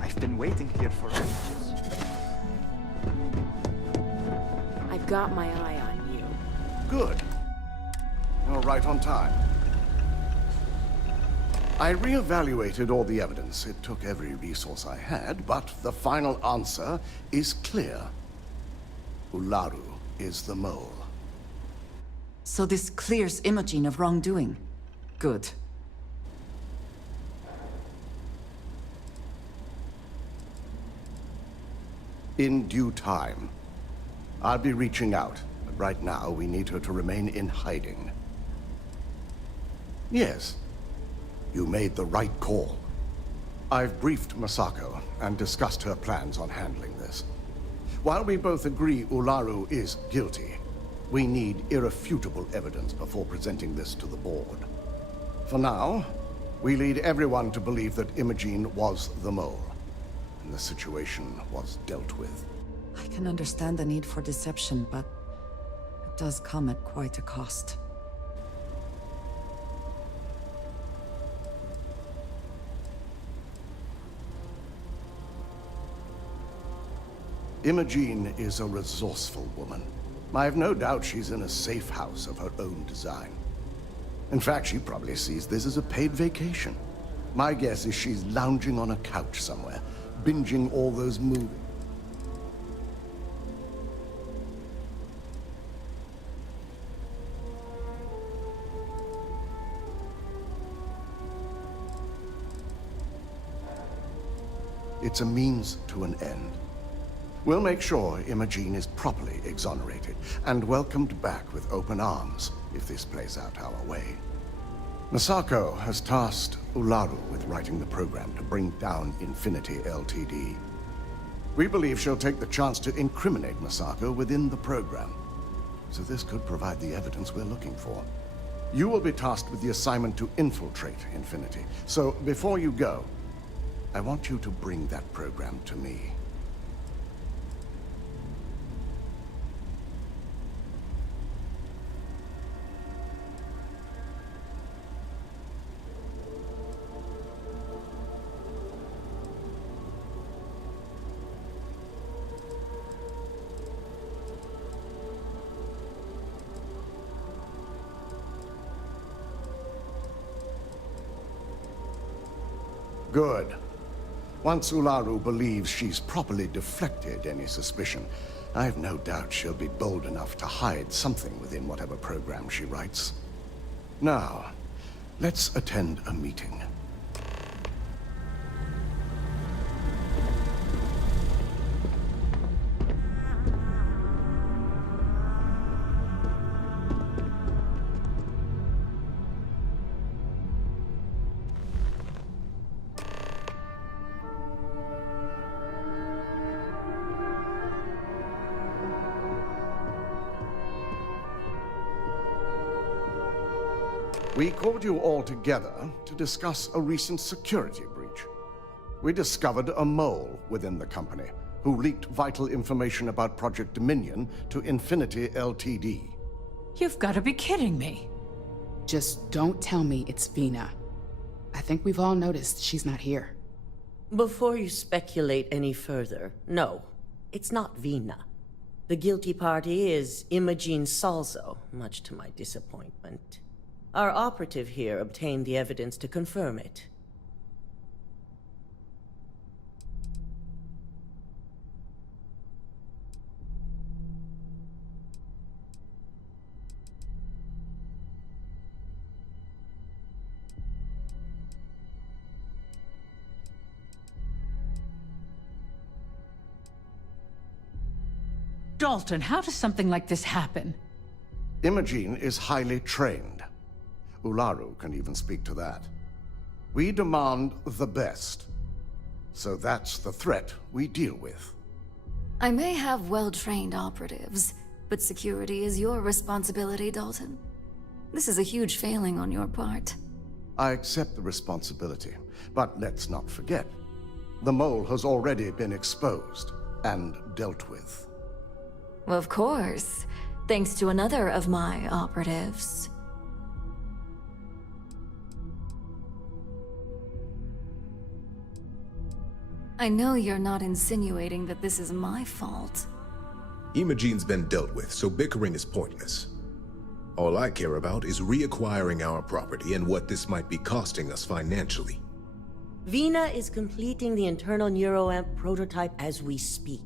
I've been waiting here for ages. I've got my eye on you. Good. You're right on time. I reevaluated all the evidence. It took every resource I had, but the final answer is clear. Ularu is the mole. So this clears Imogen of wrongdoing. Good. In due time. I'll be reaching out, but right now we need her to remain in hiding. Yes, you made the right call. I've briefed Masako and discussed her plans on handling this. While we both agree Ularu is guilty, we need irrefutable evidence before presenting this to the board. For now, we lead everyone to believe that Imogen was the mole, and the situation was dealt with. I can understand the need for deception, but it does come at quite a cost. Imogen is a resourceful woman. I have no doubt she's in a safe house of her own design. In fact, she probably sees this as a paid vacation. My guess is she's lounging on a couch somewhere, binging all those movies. It's a means to an end. We'll make sure Imogene is properly exonerated and welcomed back with open arms if this plays out our way. Masako has tasked Ularu with writing the program to bring down Infinity Ltd. We believe she'll take the chance to incriminate Masako within the program, so this could provide the evidence we're looking for. You will be tasked with the assignment to infiltrate Infinity, so before you go, I want you to bring that program to me. Good. Once Ularu believes she's properly deflected any suspicion, I have no doubt she'll be bold enough to hide something within whatever program she writes. Now, let's attend a meeting. We called you all together to discuss a recent security breach. We discovered a mole within the company who leaked vital information about Project Dominion to Infinity Ltd. You've got to be kidding me. Just don't tell me it's Vina. I think we've all noticed she's not here. Before you speculate any further, no, it's not Vina. The guilty party is Imogene Salzo, much to my disappointment. Our operative here obtained the evidence to confirm it. Dalton, how does something like this happen? Imogene is highly trained. Ularu can even speak to that. We demand the best. So that's the threat we deal with. I may have well-trained operatives, but security is your responsibility, Dalton. This is a huge failing on your part. I accept the responsibility, but let's not forget, the mole has already been exposed and dealt with. Of course, thanks to another of my operatives. I know you're not insinuating that this is my fault. Imogene's been dealt with, so bickering is pointless. All I care about is reacquiring our property and what this might be costing us financially. Vina is completing the internal neuroamp prototype as we speak.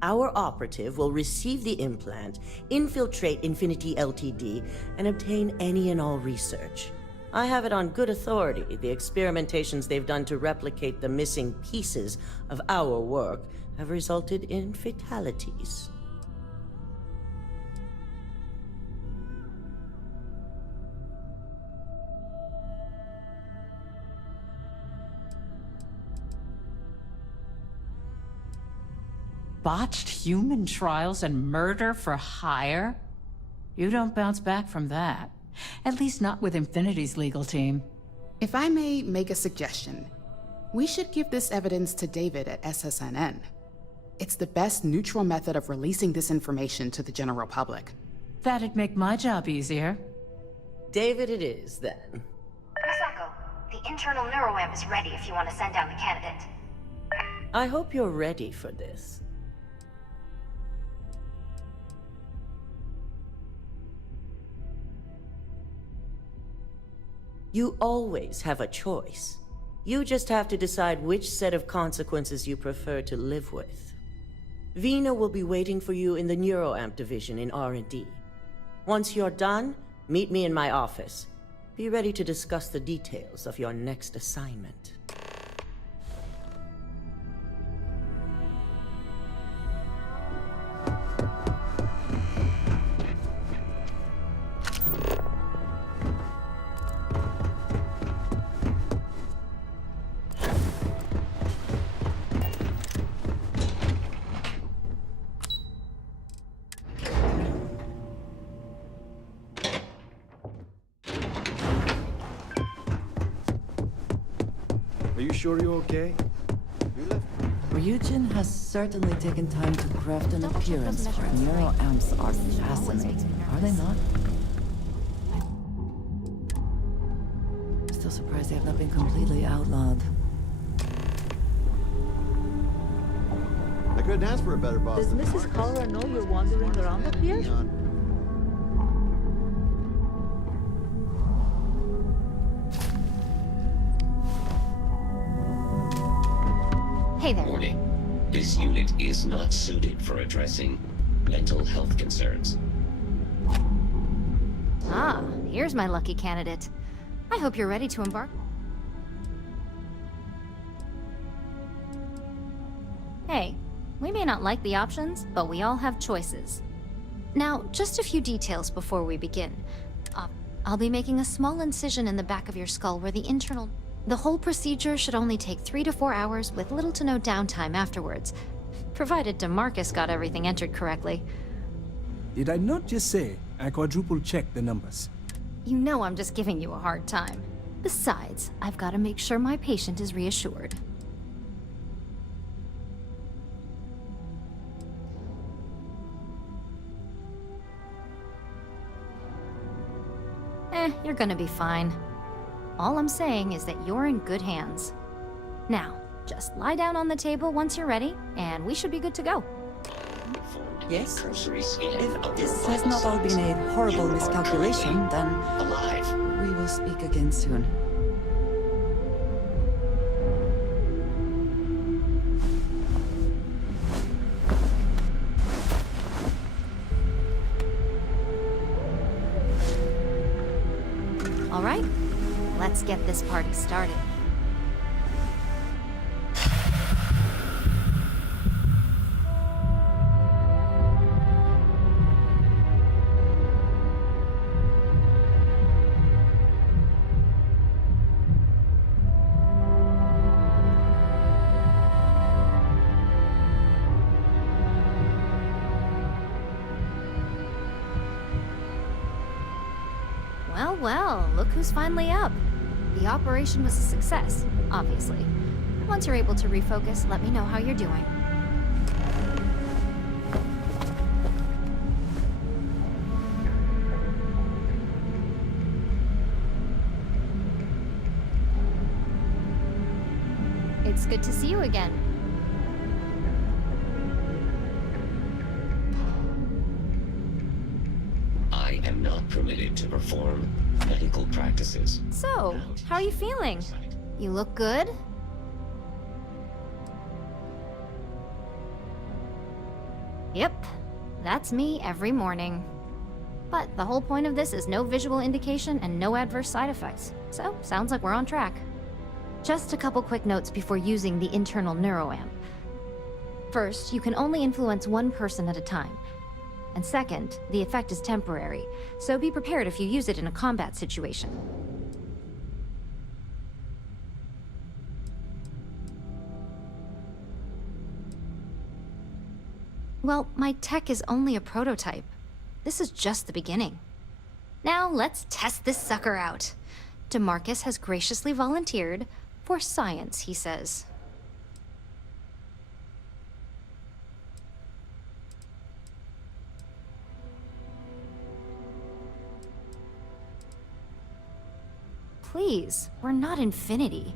Our operative will receive the implant, infiltrate Infinity Ltd, and obtain any and all research. I have it on good authority the experimentations they've done to replicate the missing pieces of our work have resulted in fatalities. Botched human trials and murder for hire? You don't bounce back from that. At least not with Infinity's legal team. If I may make a suggestion, we should give this evidence to David at SSNN. It's the best neutral method of releasing this information to the general public. That'd make my job easier. David it is, then. Masako, the internal neuroamp is ready if you want to send down the candidate. I hope you're ready for this. You always have a choice. You just have to decide which set of consequences you prefer to live with. Vina will be waiting for you in the Neuroamp division in R&D. Once you're done, meet me in my office. Be ready to discuss the details of your next assignment. you sure you're okay? You left. Ryujin has certainly taken time to craft an appearance for neuroamps are fascinating, are they not? Still surprised they have not been completely outlawed. I couldn't ask for a better boss. Does Mrs. Cholera know you're wandering around up here? Hey there. Warning. This unit is not suited for addressing mental health concerns. Ah, here's my lucky candidate. I hope you're ready to embark. Hey, we may not like the options, but we all have choices. Now, just a few details before we begin. I'll be making a small incision in the back of your skull where the internal... The whole procedure should only take 3 to 4 hours with little to no downtime afterwards, provided DeMarcus got everything entered correctly. Did I not just say I quadruple-checked the numbers? You know I'm just giving you a hard time. Besides, I've got to make sure my patient is reassured. You're gonna be fine. All I'm saying is that you're in good hands. Now, just lie down on the table once you're ready, and we should be good to go. Yes? If this has not all been a horrible miscalculation, then we will speak again soon. All right, let's get this party started. Well, look who's finally up. The operation was a success, obviously. Once you're able to refocus, let me know how you're doing. It's good to see you again. I am not permitted to perform medical practices. So, how are you feeling? You look good? Yep, that's me every morning. But the whole point of this is no visual indication and no adverse side effects. So, sounds like we're on track. Just a couple quick notes before using the internal neuroamp. First, you can only influence one person at a time. And second, the effect is temporary, so be prepared if you use it in a combat situation. Well, my tech is only a prototype. This is just the beginning. Now, let's test this sucker out. DeMarcus has graciously volunteered for science, he says. Please, we're not Infinity.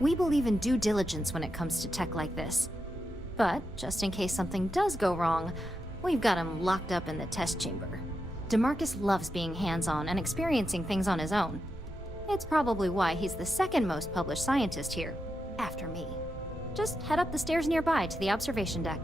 We believe in due diligence when it comes to tech like this. But, just in case something does go wrong, we've got him locked up in the test chamber. DeMarcus loves being hands-on and experiencing things on his own. It's probably why he's the second most published scientist here, after me. Just head up the stairs nearby to the observation deck.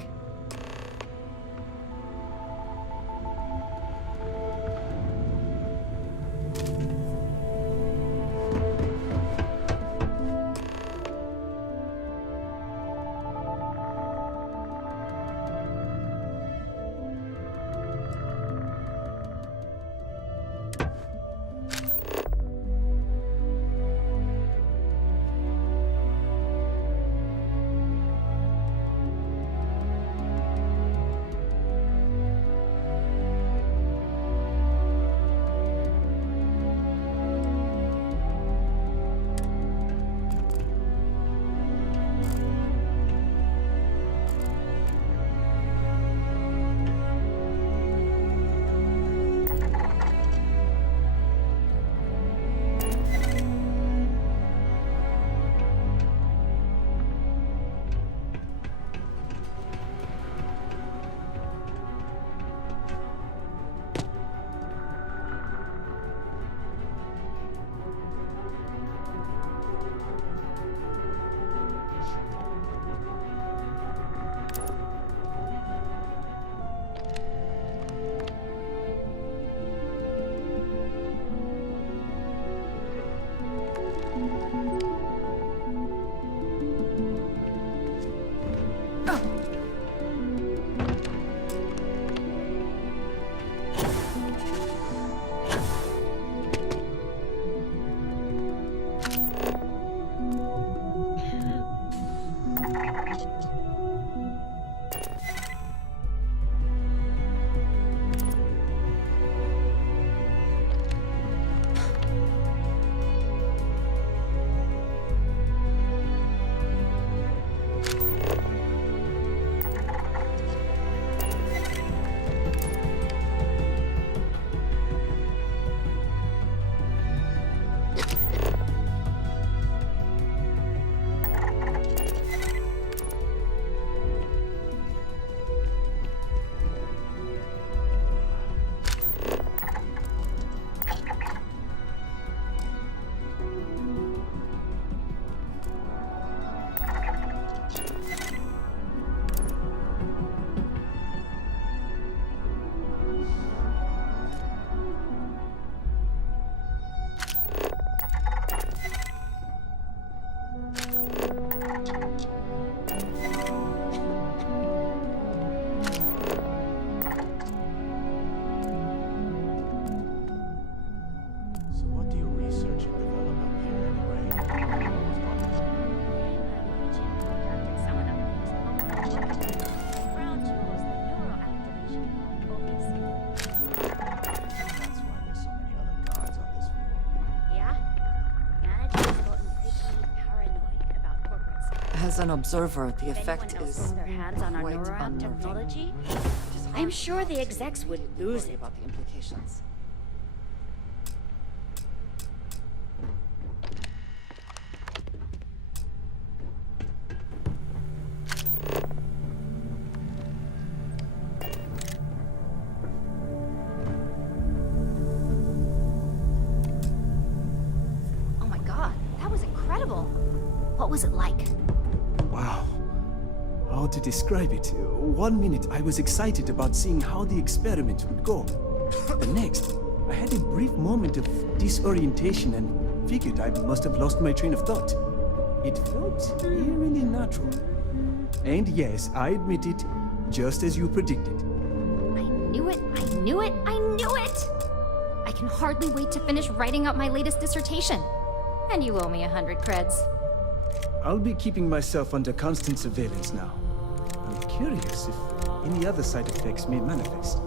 As an observer, the effect Anyone else is throw their hands on our quite neuroamp unnerving. technology, I'm sure the execs would lose it. About the implications. Oh my god, that was incredible. What was it like? Wow. How to describe it? 1 minute I was excited about seeing how the experiment would go. The next, I had a brief moment of disorientation and figured I must have lost my train of thought. It felt eerily natural. And yes, I admit it, just as you predicted. I knew it, I knew it, I knew it! I can hardly wait to finish writing up my latest dissertation. And you owe me 100 creds. I'll be keeping myself under constant surveillance now. I'm curious if any other side effects may manifest.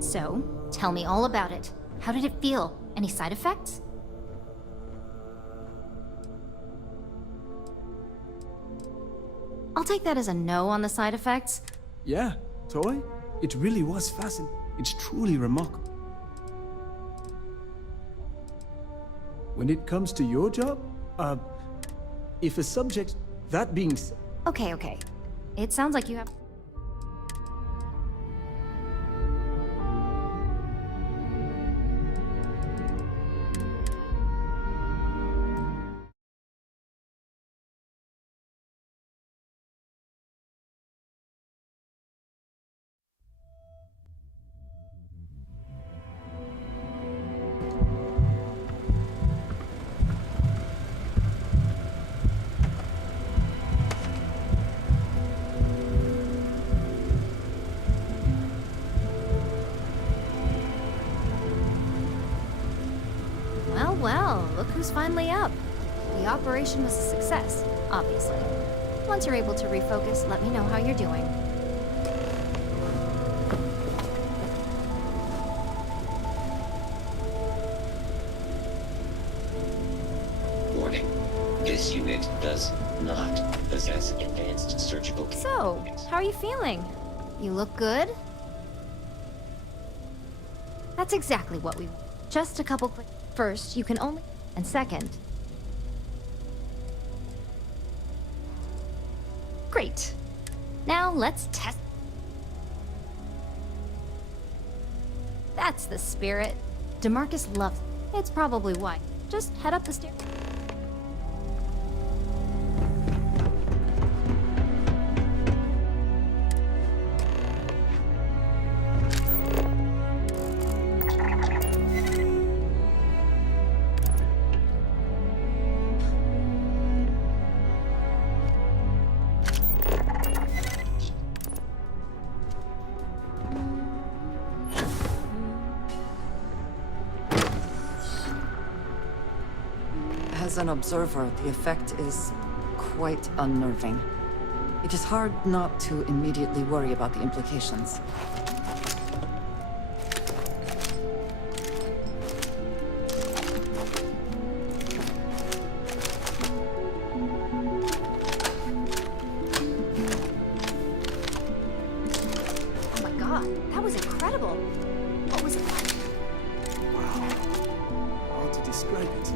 So, tell me all about it. How did it feel? Any side effects? I'll take that as a no on the side effects. Yeah, Toy, it really was fascinating. It's truly remarkable. When it comes to your job, if a subject, that being said... Okay. It sounds like you have... Well, look who's finally up. The operation was a success, obviously. Once you're able to refocus, let me know how you're doing. Warning. This unit does not possess advanced surgical... So, how are you feeling? You look good? That's exactly what we want. Just a couple quick... First, you can only... And second... Great. Now let's test... That's the spirit. DeMarcus loves it. It's probably why. Just head up the stairs. As an observer, the effect is quite unnerving. It is hard not to immediately worry about the implications. Oh my god, that was incredible. What was it like? How to describe it?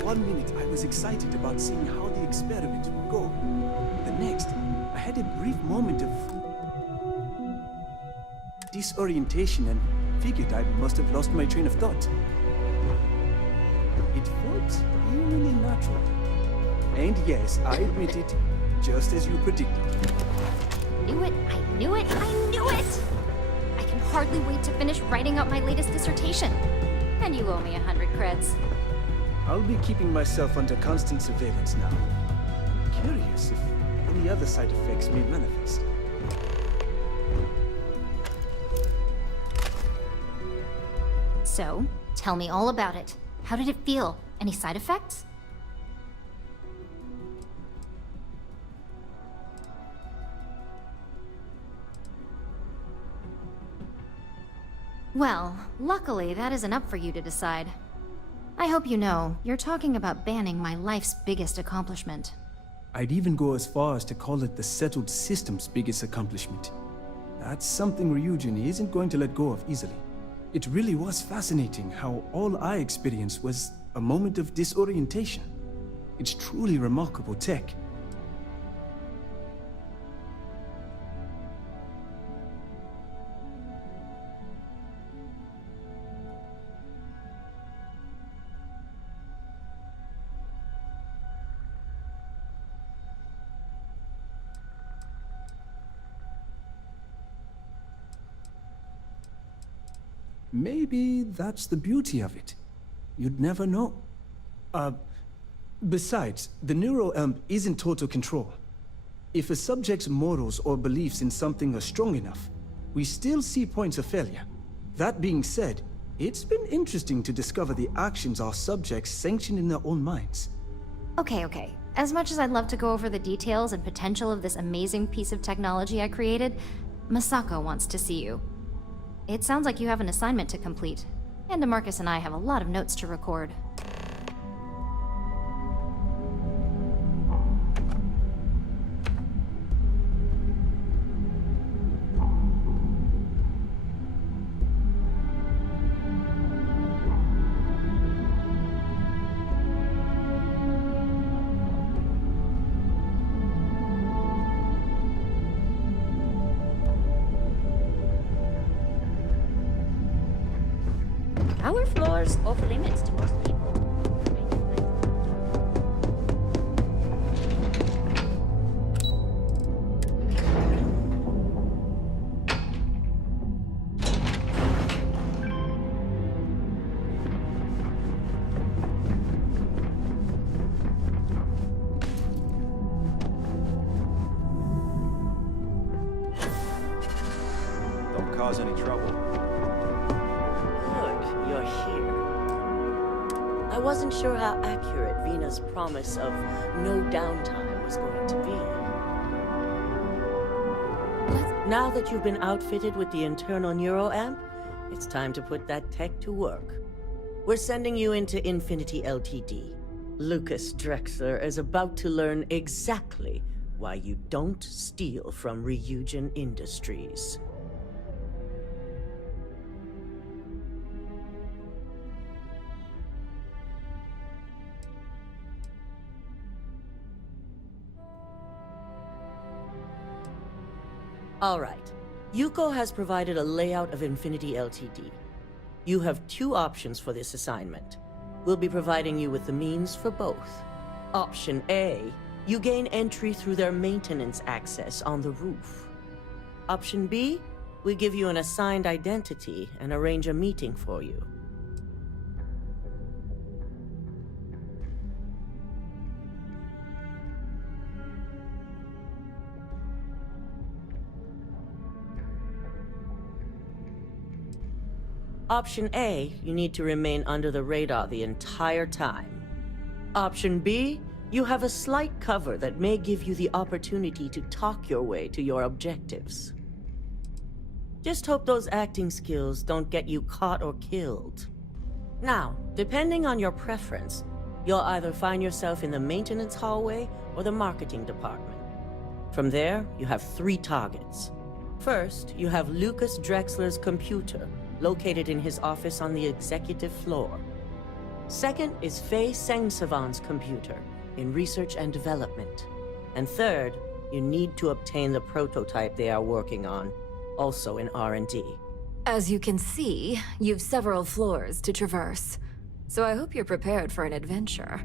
For 1 minute, I was excited about seeing how the experiment would go. The next, I had a brief moment of disorientation and figured I must have lost my train of thought. It felt eerily natural. And yes, I admit it, just as you predicted. Knew it, I knew it, I knew it! I can hardly wait to finish writing up my latest dissertation. And you owe me 100 creds. I'll be keeping myself under constant surveillance now. I'm curious if any other side effects may manifest. So, tell me all about it. How did it feel? Any side effects? Well, luckily that isn't up for you to decide. I hope you know, you're talking about banning my life's biggest accomplishment. I'd even go as far as to call it the settled system's biggest accomplishment. That's something Ryujin isn't going to let go of easily. It really was fascinating how all I experienced was a moment of disorientation. It's truly remarkable tech. Maybe that's the beauty of it. You'd never know. Besides, the neuroamp isn't total control. If a subject's morals or beliefs in something are strong enough, we still see points of failure. That being said, it's been interesting to discover the actions our subjects sanction in their own minds. Okay. As much as I'd love to go over the details and potential of this amazing piece of technology I created, Masako wants to see you. It sounds like you have an assignment to complete, and DeMarcus and I have a lot of notes to record. Our floor's off limits to most people. Don't cause any trouble. You're here. I wasn't sure how accurate Vina's promise of no downtime was going to be. Now that you've been outfitted with the internal neuroamp, it's time to put that tech to work. We're sending you into Infinity Ltd. Lucas Drexler is about to learn exactly why you don't steal from Ryujin Industries. All right. Yuko has provided a layout of Infinity Ltd. You have two options for this assignment. We'll be providing you with the means for both. Option A, you gain entry through their maintenance access on the roof. Option B, we give you an assigned identity and arrange a meeting for you. Option A, you need to remain under the radar the entire time. Option B, you have a slight cover that may give you the opportunity to talk your way to your objectives. Just hope those acting skills don't get you caught or killed. Now, depending on your preference, you'll either find yourself in the maintenance hallway or the marketing department. From there, you have 3 targets. First, you have Lucas Drexler's computer, located in his office on the executive floor. Second is Faye Sengsavan's computer, in research and development. And third, you need to obtain the prototype they are working on, also in R&D. As you can see, you've several floors to traverse, so I hope you're prepared for an adventure.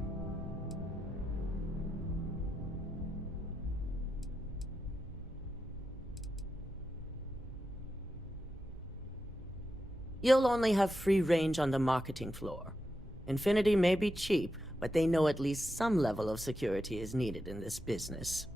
You'll only have free range on the marketing floor. Infinity may be cheap, but they know at least some level of security is needed in this business.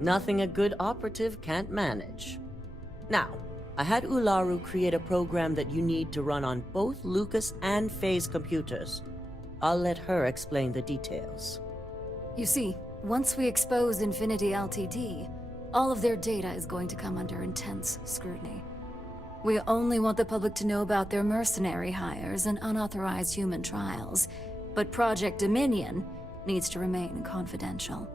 Nothing a good operative can't manage. Now, I had Ularu create a program that you need to run on both Lucas and Faye's computers. I'll let her explain the details. You see, Once we expose Infinity Ltd, all of their data is going to come under intense scrutiny. We only want the public to know about their mercenary hires and unauthorized human trials, but Project Dominion needs to remain confidential.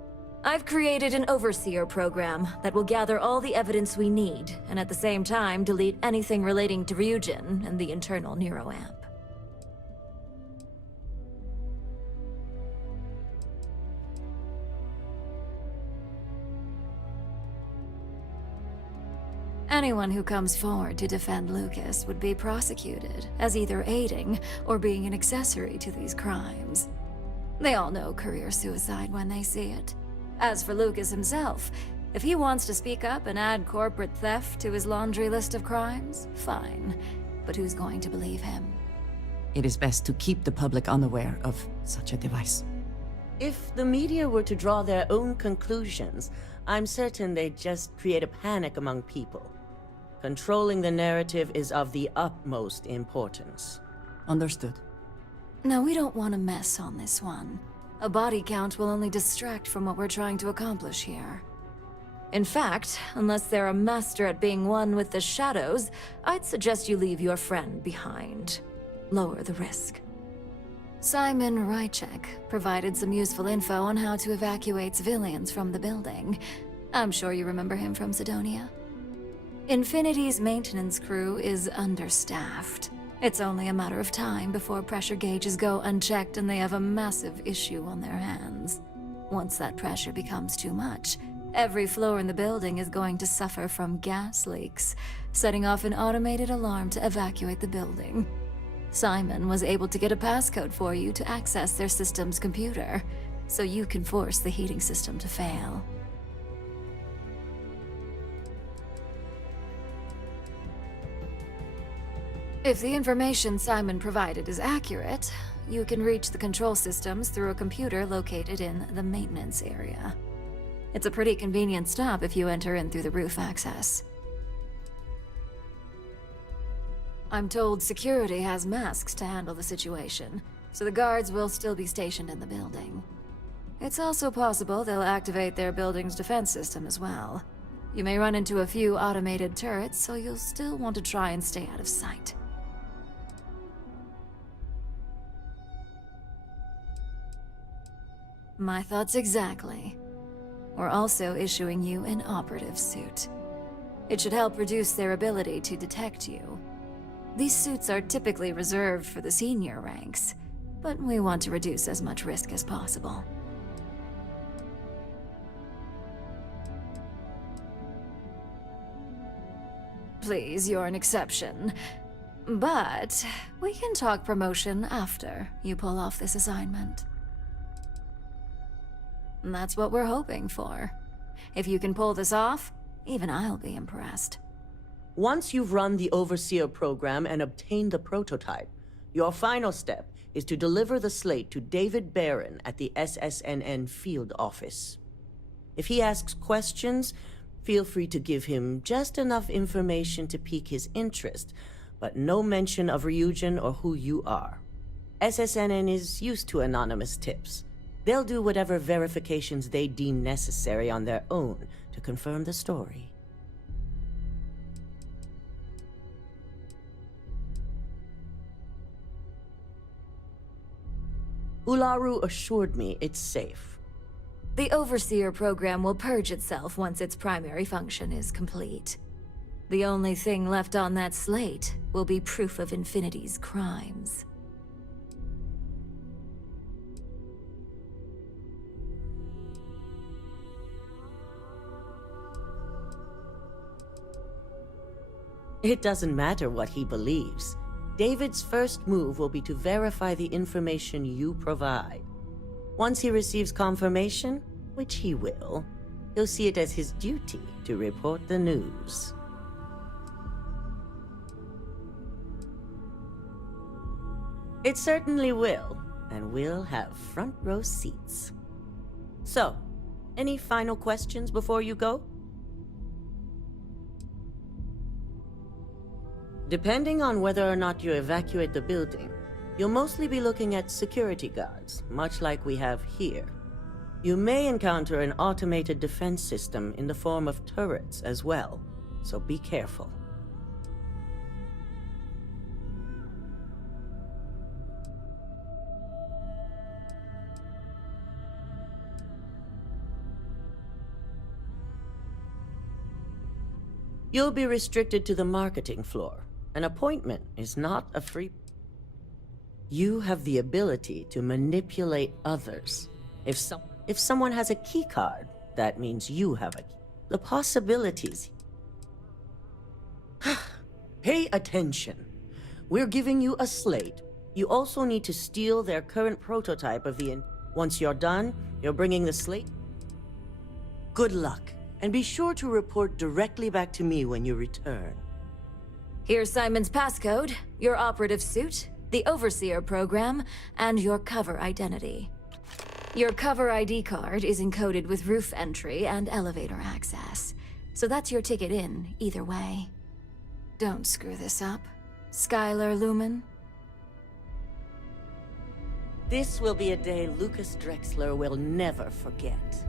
I've created an overseer program that will gather all the evidence we need, and at the same time delete anything relating to Ryujin and the internal neuroamp. Anyone who comes forward to defend Lucas would be prosecuted as either aiding or being an accessory to these crimes. They all know career suicide when they see it. As for Lucas himself, if he wants to speak up and add corporate theft to his laundry list of crimes, fine. But who's going to believe him? It is best to keep the public unaware of such a device. If the media were to draw their own conclusions, I'm certain they'd just create a panic among people. Controlling the narrative is of the utmost importance. Understood. No, we don't want to mess on this one. A body count will only distract from what we're trying to accomplish here. In fact, unless they're a master at being one with the shadows, I'd suggest you leave your friend behind. Lower the risk. Simon Rychek provided some useful info on how to evacuate civilians from the building. I'm sure you remember him from Sidonia. Infinity's maintenance crew is understaffed. It's only a matter of time before pressure gauges go unchecked and they have a massive issue on their hands. Once that pressure becomes too much, every floor in the building is going to suffer from gas leaks, setting off an automated alarm to evacuate the building. Simon was able to get a passcode for you to access their system's computer, so you can force the heating system to fail. If the information Simon provided is accurate, you can reach the control systems through a computer located in the maintenance area. It's a pretty convenient stop if you enter in through the roof access. I'm told security has masks to handle the situation, so the guards will still be stationed in the building. It's also possible they'll activate their building's defense system as well. You may run into a few automated turrets, so you'll still want to try and stay out of sight. My thoughts exactly. We're also issuing you an operative suit. It should help reduce their ability to detect you. These suits are typically reserved for the senior ranks, but we want to reduce as much risk as possible. Please, you're an exception. But we can talk promotion after you pull off this assignment. And that's what we're hoping for. If you can pull this off, even I'll be impressed. Once you've run the Overseer program and obtained the prototype, your final step is to deliver the slate to David Barron at the SSNN field office. If he asks questions, feel free to give him just enough information to pique his interest, but no mention of Ryujin or who you are. SSNN is used to anonymous tips. They'll do whatever verifications they deem necessary on their own to confirm the story. Ularu assured me it's safe. The Overseer program will purge itself once its primary function is complete. The only thing left on that slate will be proof of Infinity's crimes. It doesn't matter what he believes. David's first move will be to verify the information you provide. Once he receives confirmation, which he will, he'll see it as his duty to report the news. It certainly will, and we'll have front row seats. So, any final questions before you go? Depending on whether or not you evacuate the building, you'll mostly be looking at security guards, much like we have here. You may encounter an automated defense system in the form of turrets as well, so be careful. You'll be restricted to the marketing floor. An appointment is not a free... You have the ability to manipulate others. If someone has a key card, that means you have a key. The possibilities... Pay attention. We're giving you a slate. You also need to steal their current prototype of the... Once you're done, you're bringing the slate... Good luck. And be sure to report directly back to me when you return. Here's Simon's passcode, your operative suit, the Overseer program, and your cover identity. Your cover ID card is encoded with roof entry and elevator access, so that's your ticket in, either way. Don't screw this up, Skylar Lumen. This will be a day Lucas Drexler will never forget.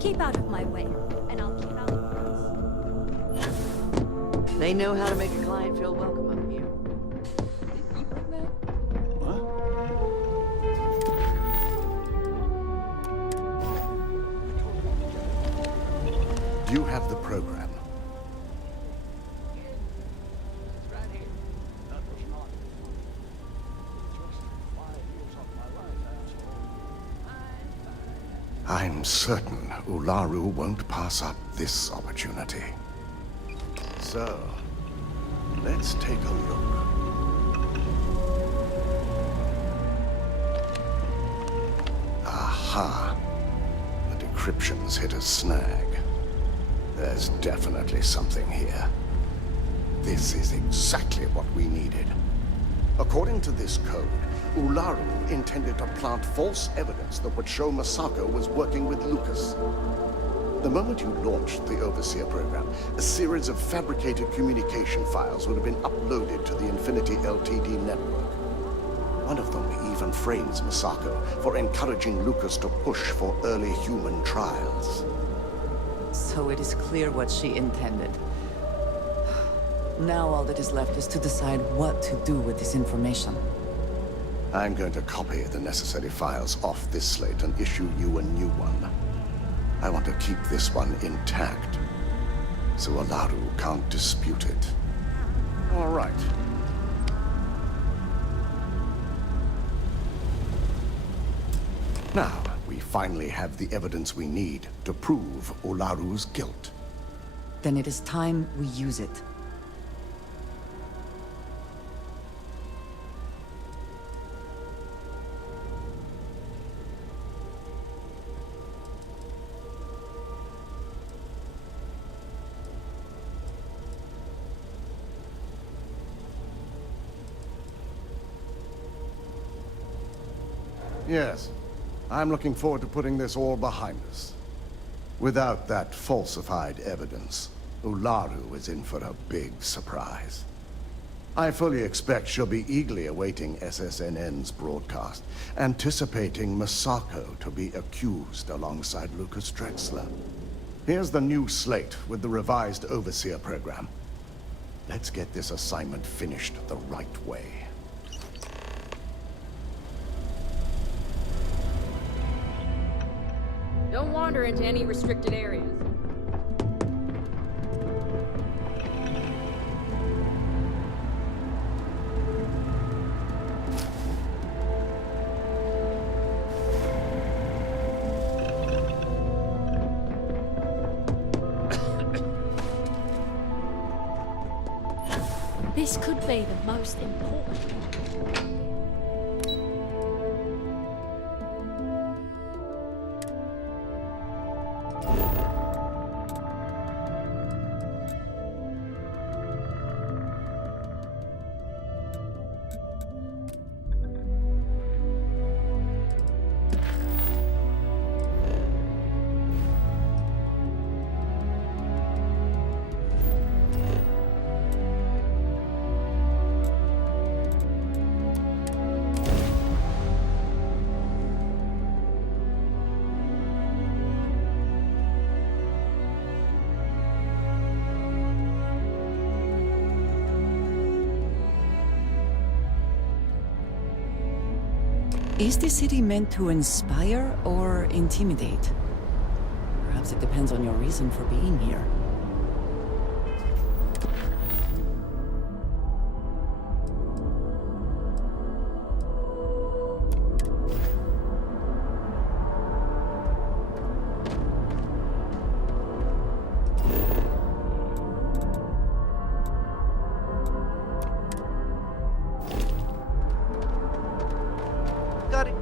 Keep out of my way, and I'll keep out of yours. They know how to make a client feel welcome up here. You have the program. I'm certain Ularu won't pass up this opportunity. So, let's take a look. Aha! The decryption's hit a snag. There's definitely something here. This is exactly what we needed. According to this code, Ularu intended to plant false evidence that would show Masako was working with Lucas. The moment you launched the Overseer program, a series of fabricated communication files would have been uploaded to the Infinity Ltd network. One of them even frames Masako for encouraging Lucas to push for early human trials. So it is clear what she intended. Now all that is left is to decide what to do with this information. I'm going to copy the necessary files off this slate and issue you a new one. I want to keep this one intact, so Ularu can't dispute it. All right. Now, we finally have the evidence we need to prove Ularu's guilt. Then it is time we use it. Yes. I'm looking forward to putting this all behind us. Without that falsified evidence, Ularu is in for a big surprise. I fully expect she'll be eagerly awaiting SSNN's broadcast, anticipating Masako to be accused alongside Lucas Drexler. Here's the new slate with the revised Overseer program. Let's get this assignment finished the right way. Don't wander into any restricted areas. This could be the most important. Is the city meant to inspire or intimidate? Perhaps it depends on your reason for being here. Got it.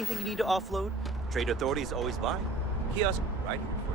Anything you need to offload, Trade Authority is always by. Kiosk right here.